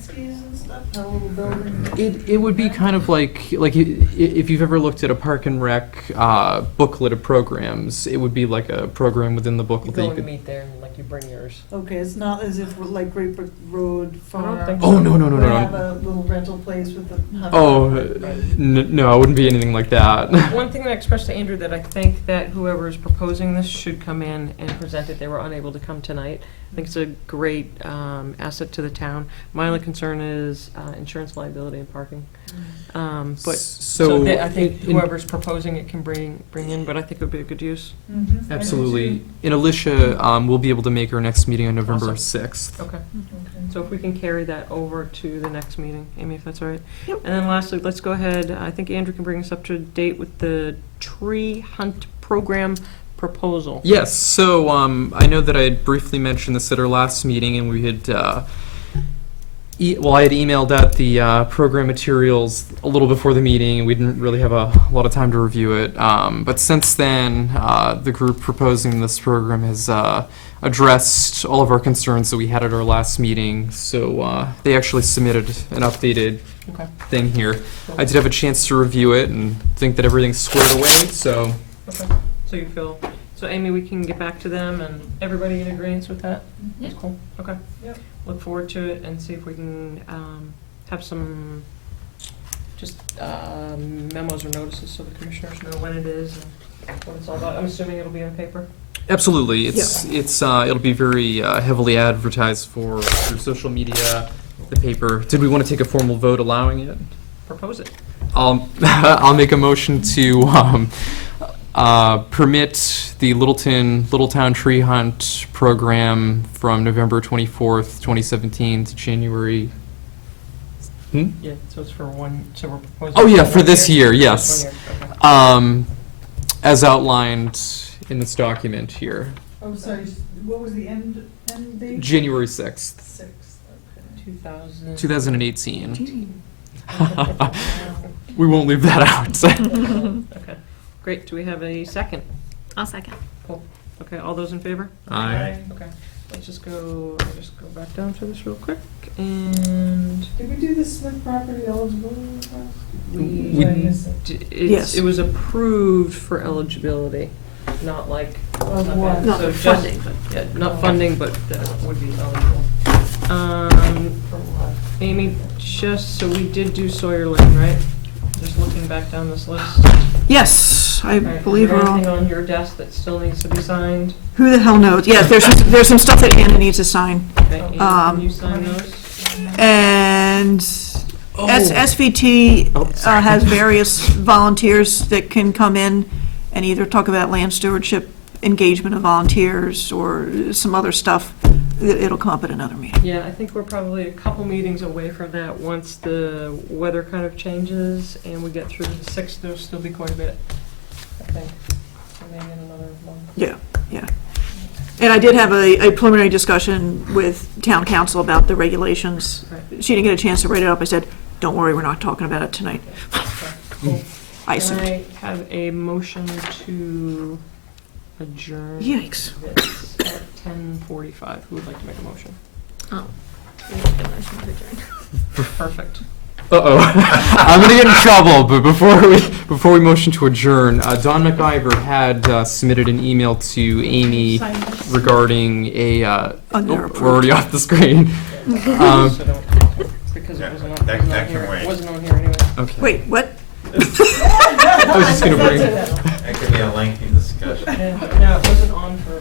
skis and stuff, a little building? It would be kind of like if you've ever looked at a park and rec booklet of programs, it would be like a program within the You booklet that go you and could. meet there and like you bring yours. Okay, it's not as if we're like Great Brook Road Farm. think Oh, no, no, no, would no, no. have a little rental place with the. Oh, no, it wouldn't be anything like that. One thing that I expressed to Andrew that I think that whoever is proposing this should come in and present it. They were unable to come tonight. I think it's a great asset to the town. My only concern is insurance liability and parking. But I think whoever's proposing it can bring in, but I think it would be a good use. Mhm. Absolutely. And Alicia, we'll be able to make our next meeting on November Awesome. 6th. Okay. Okay. So if we can carry that over to the next meeting, Amy, if that's all right. Yep. And then lastly, let's go ahead, I think Andrew can bring us up to date with the tree hunt program proposal. Yes, so I know that I had briefly mentioned this at our last meeting, and we had, I had emailed out the program materials a little before the meeting, and we didn't really have a lot of time to review it. But since then, the group proposing this program has addressed all of our concerns that we had at our last meeting, so they actually submitted an updated Okay. thing here. I did have a chance to review it and think that everything's squared away, so. Okay. So you feel, so Amy, we can get back to them and everybody in agreement with that? That's cool, okay. Yep. Look forward to it and see if we can have some just memos or notices so the commissioners know when it is and what it's all about. I'm assuming it'll be in paper? Absolutely, it'll be very heavily advertised through social media, the paper. Did we want to take a formal vote allowing it? Propose it. I'll make a motion to permit the Littletown Tree Hunt program from November 24th, 2017 to January. Yeah, so it's for so we're proposing. Oh yeah, for this year, Just yes. 1 year, okay. As outlined in this document here, Oh, sorry, what was the end date? January 6th, 6th, okay. 2018. We won't leave that out. Okay, great. Do we have a second? I'll second. Cool. Okay, all those in let's just go back down to this real quick, and Did we do the Smith property eligibility request? we Did I miss it? Yes. it was approved for eligibility, not like. Of not what? bad. Not So just- funding. Yeah, not funding, but would be eligible. Amy, just, so we did do Sawyer Lane, right? Just looking back down this list. Yes, I All right, believe is we're there all, anything on your desk that still needs to be signed? who the hell knows? Yeah, there's some stuff that Anna needs to sign. Okay, Amy, can you Um, sign those? And SVT has various volunteers that can come in and either talk about land stewardship, engagement of volunteers, or some other stuff. It'll come up at another meeting. Yeah, I think we're probably a couple meetings away from that. Once the weather kind of changes and we get through the 6th, there'll still be quite a bit, I think. So maybe in another month. Yeah. And I did have a preliminary discussion with town council about the regulations. Right. She didn't get a chance to write it up. I said, don't worry, we're not talking about it tonight. Okay, cool. I Can assumed. I have a motion to adjourn? Yikes. It's at 10:45. Who would like to make a motion? Oh. Perfect. Uh-oh. I'm gonna get in trouble, but before we motion to adjourn, Don McIver had submitted an email to Amy regarding a, we're already off the screen. So don't- Because it wasn't on, That wasn't on can here, wait. wasn't on here anyway. Okay. Wait, what? I was just gonna bring, That could be a lengthy discussion. Yeah, no, it wasn't on for.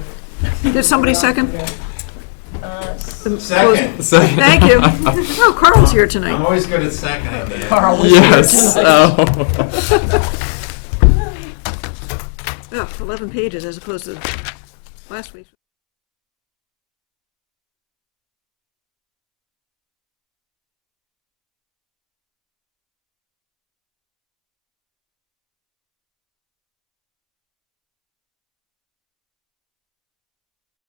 Did somebody second? Second. Thank you. Oh, Carl's here tonight. I'm always good at seconding. Carl was yes. Oh. 11 pages as opposed to last week's.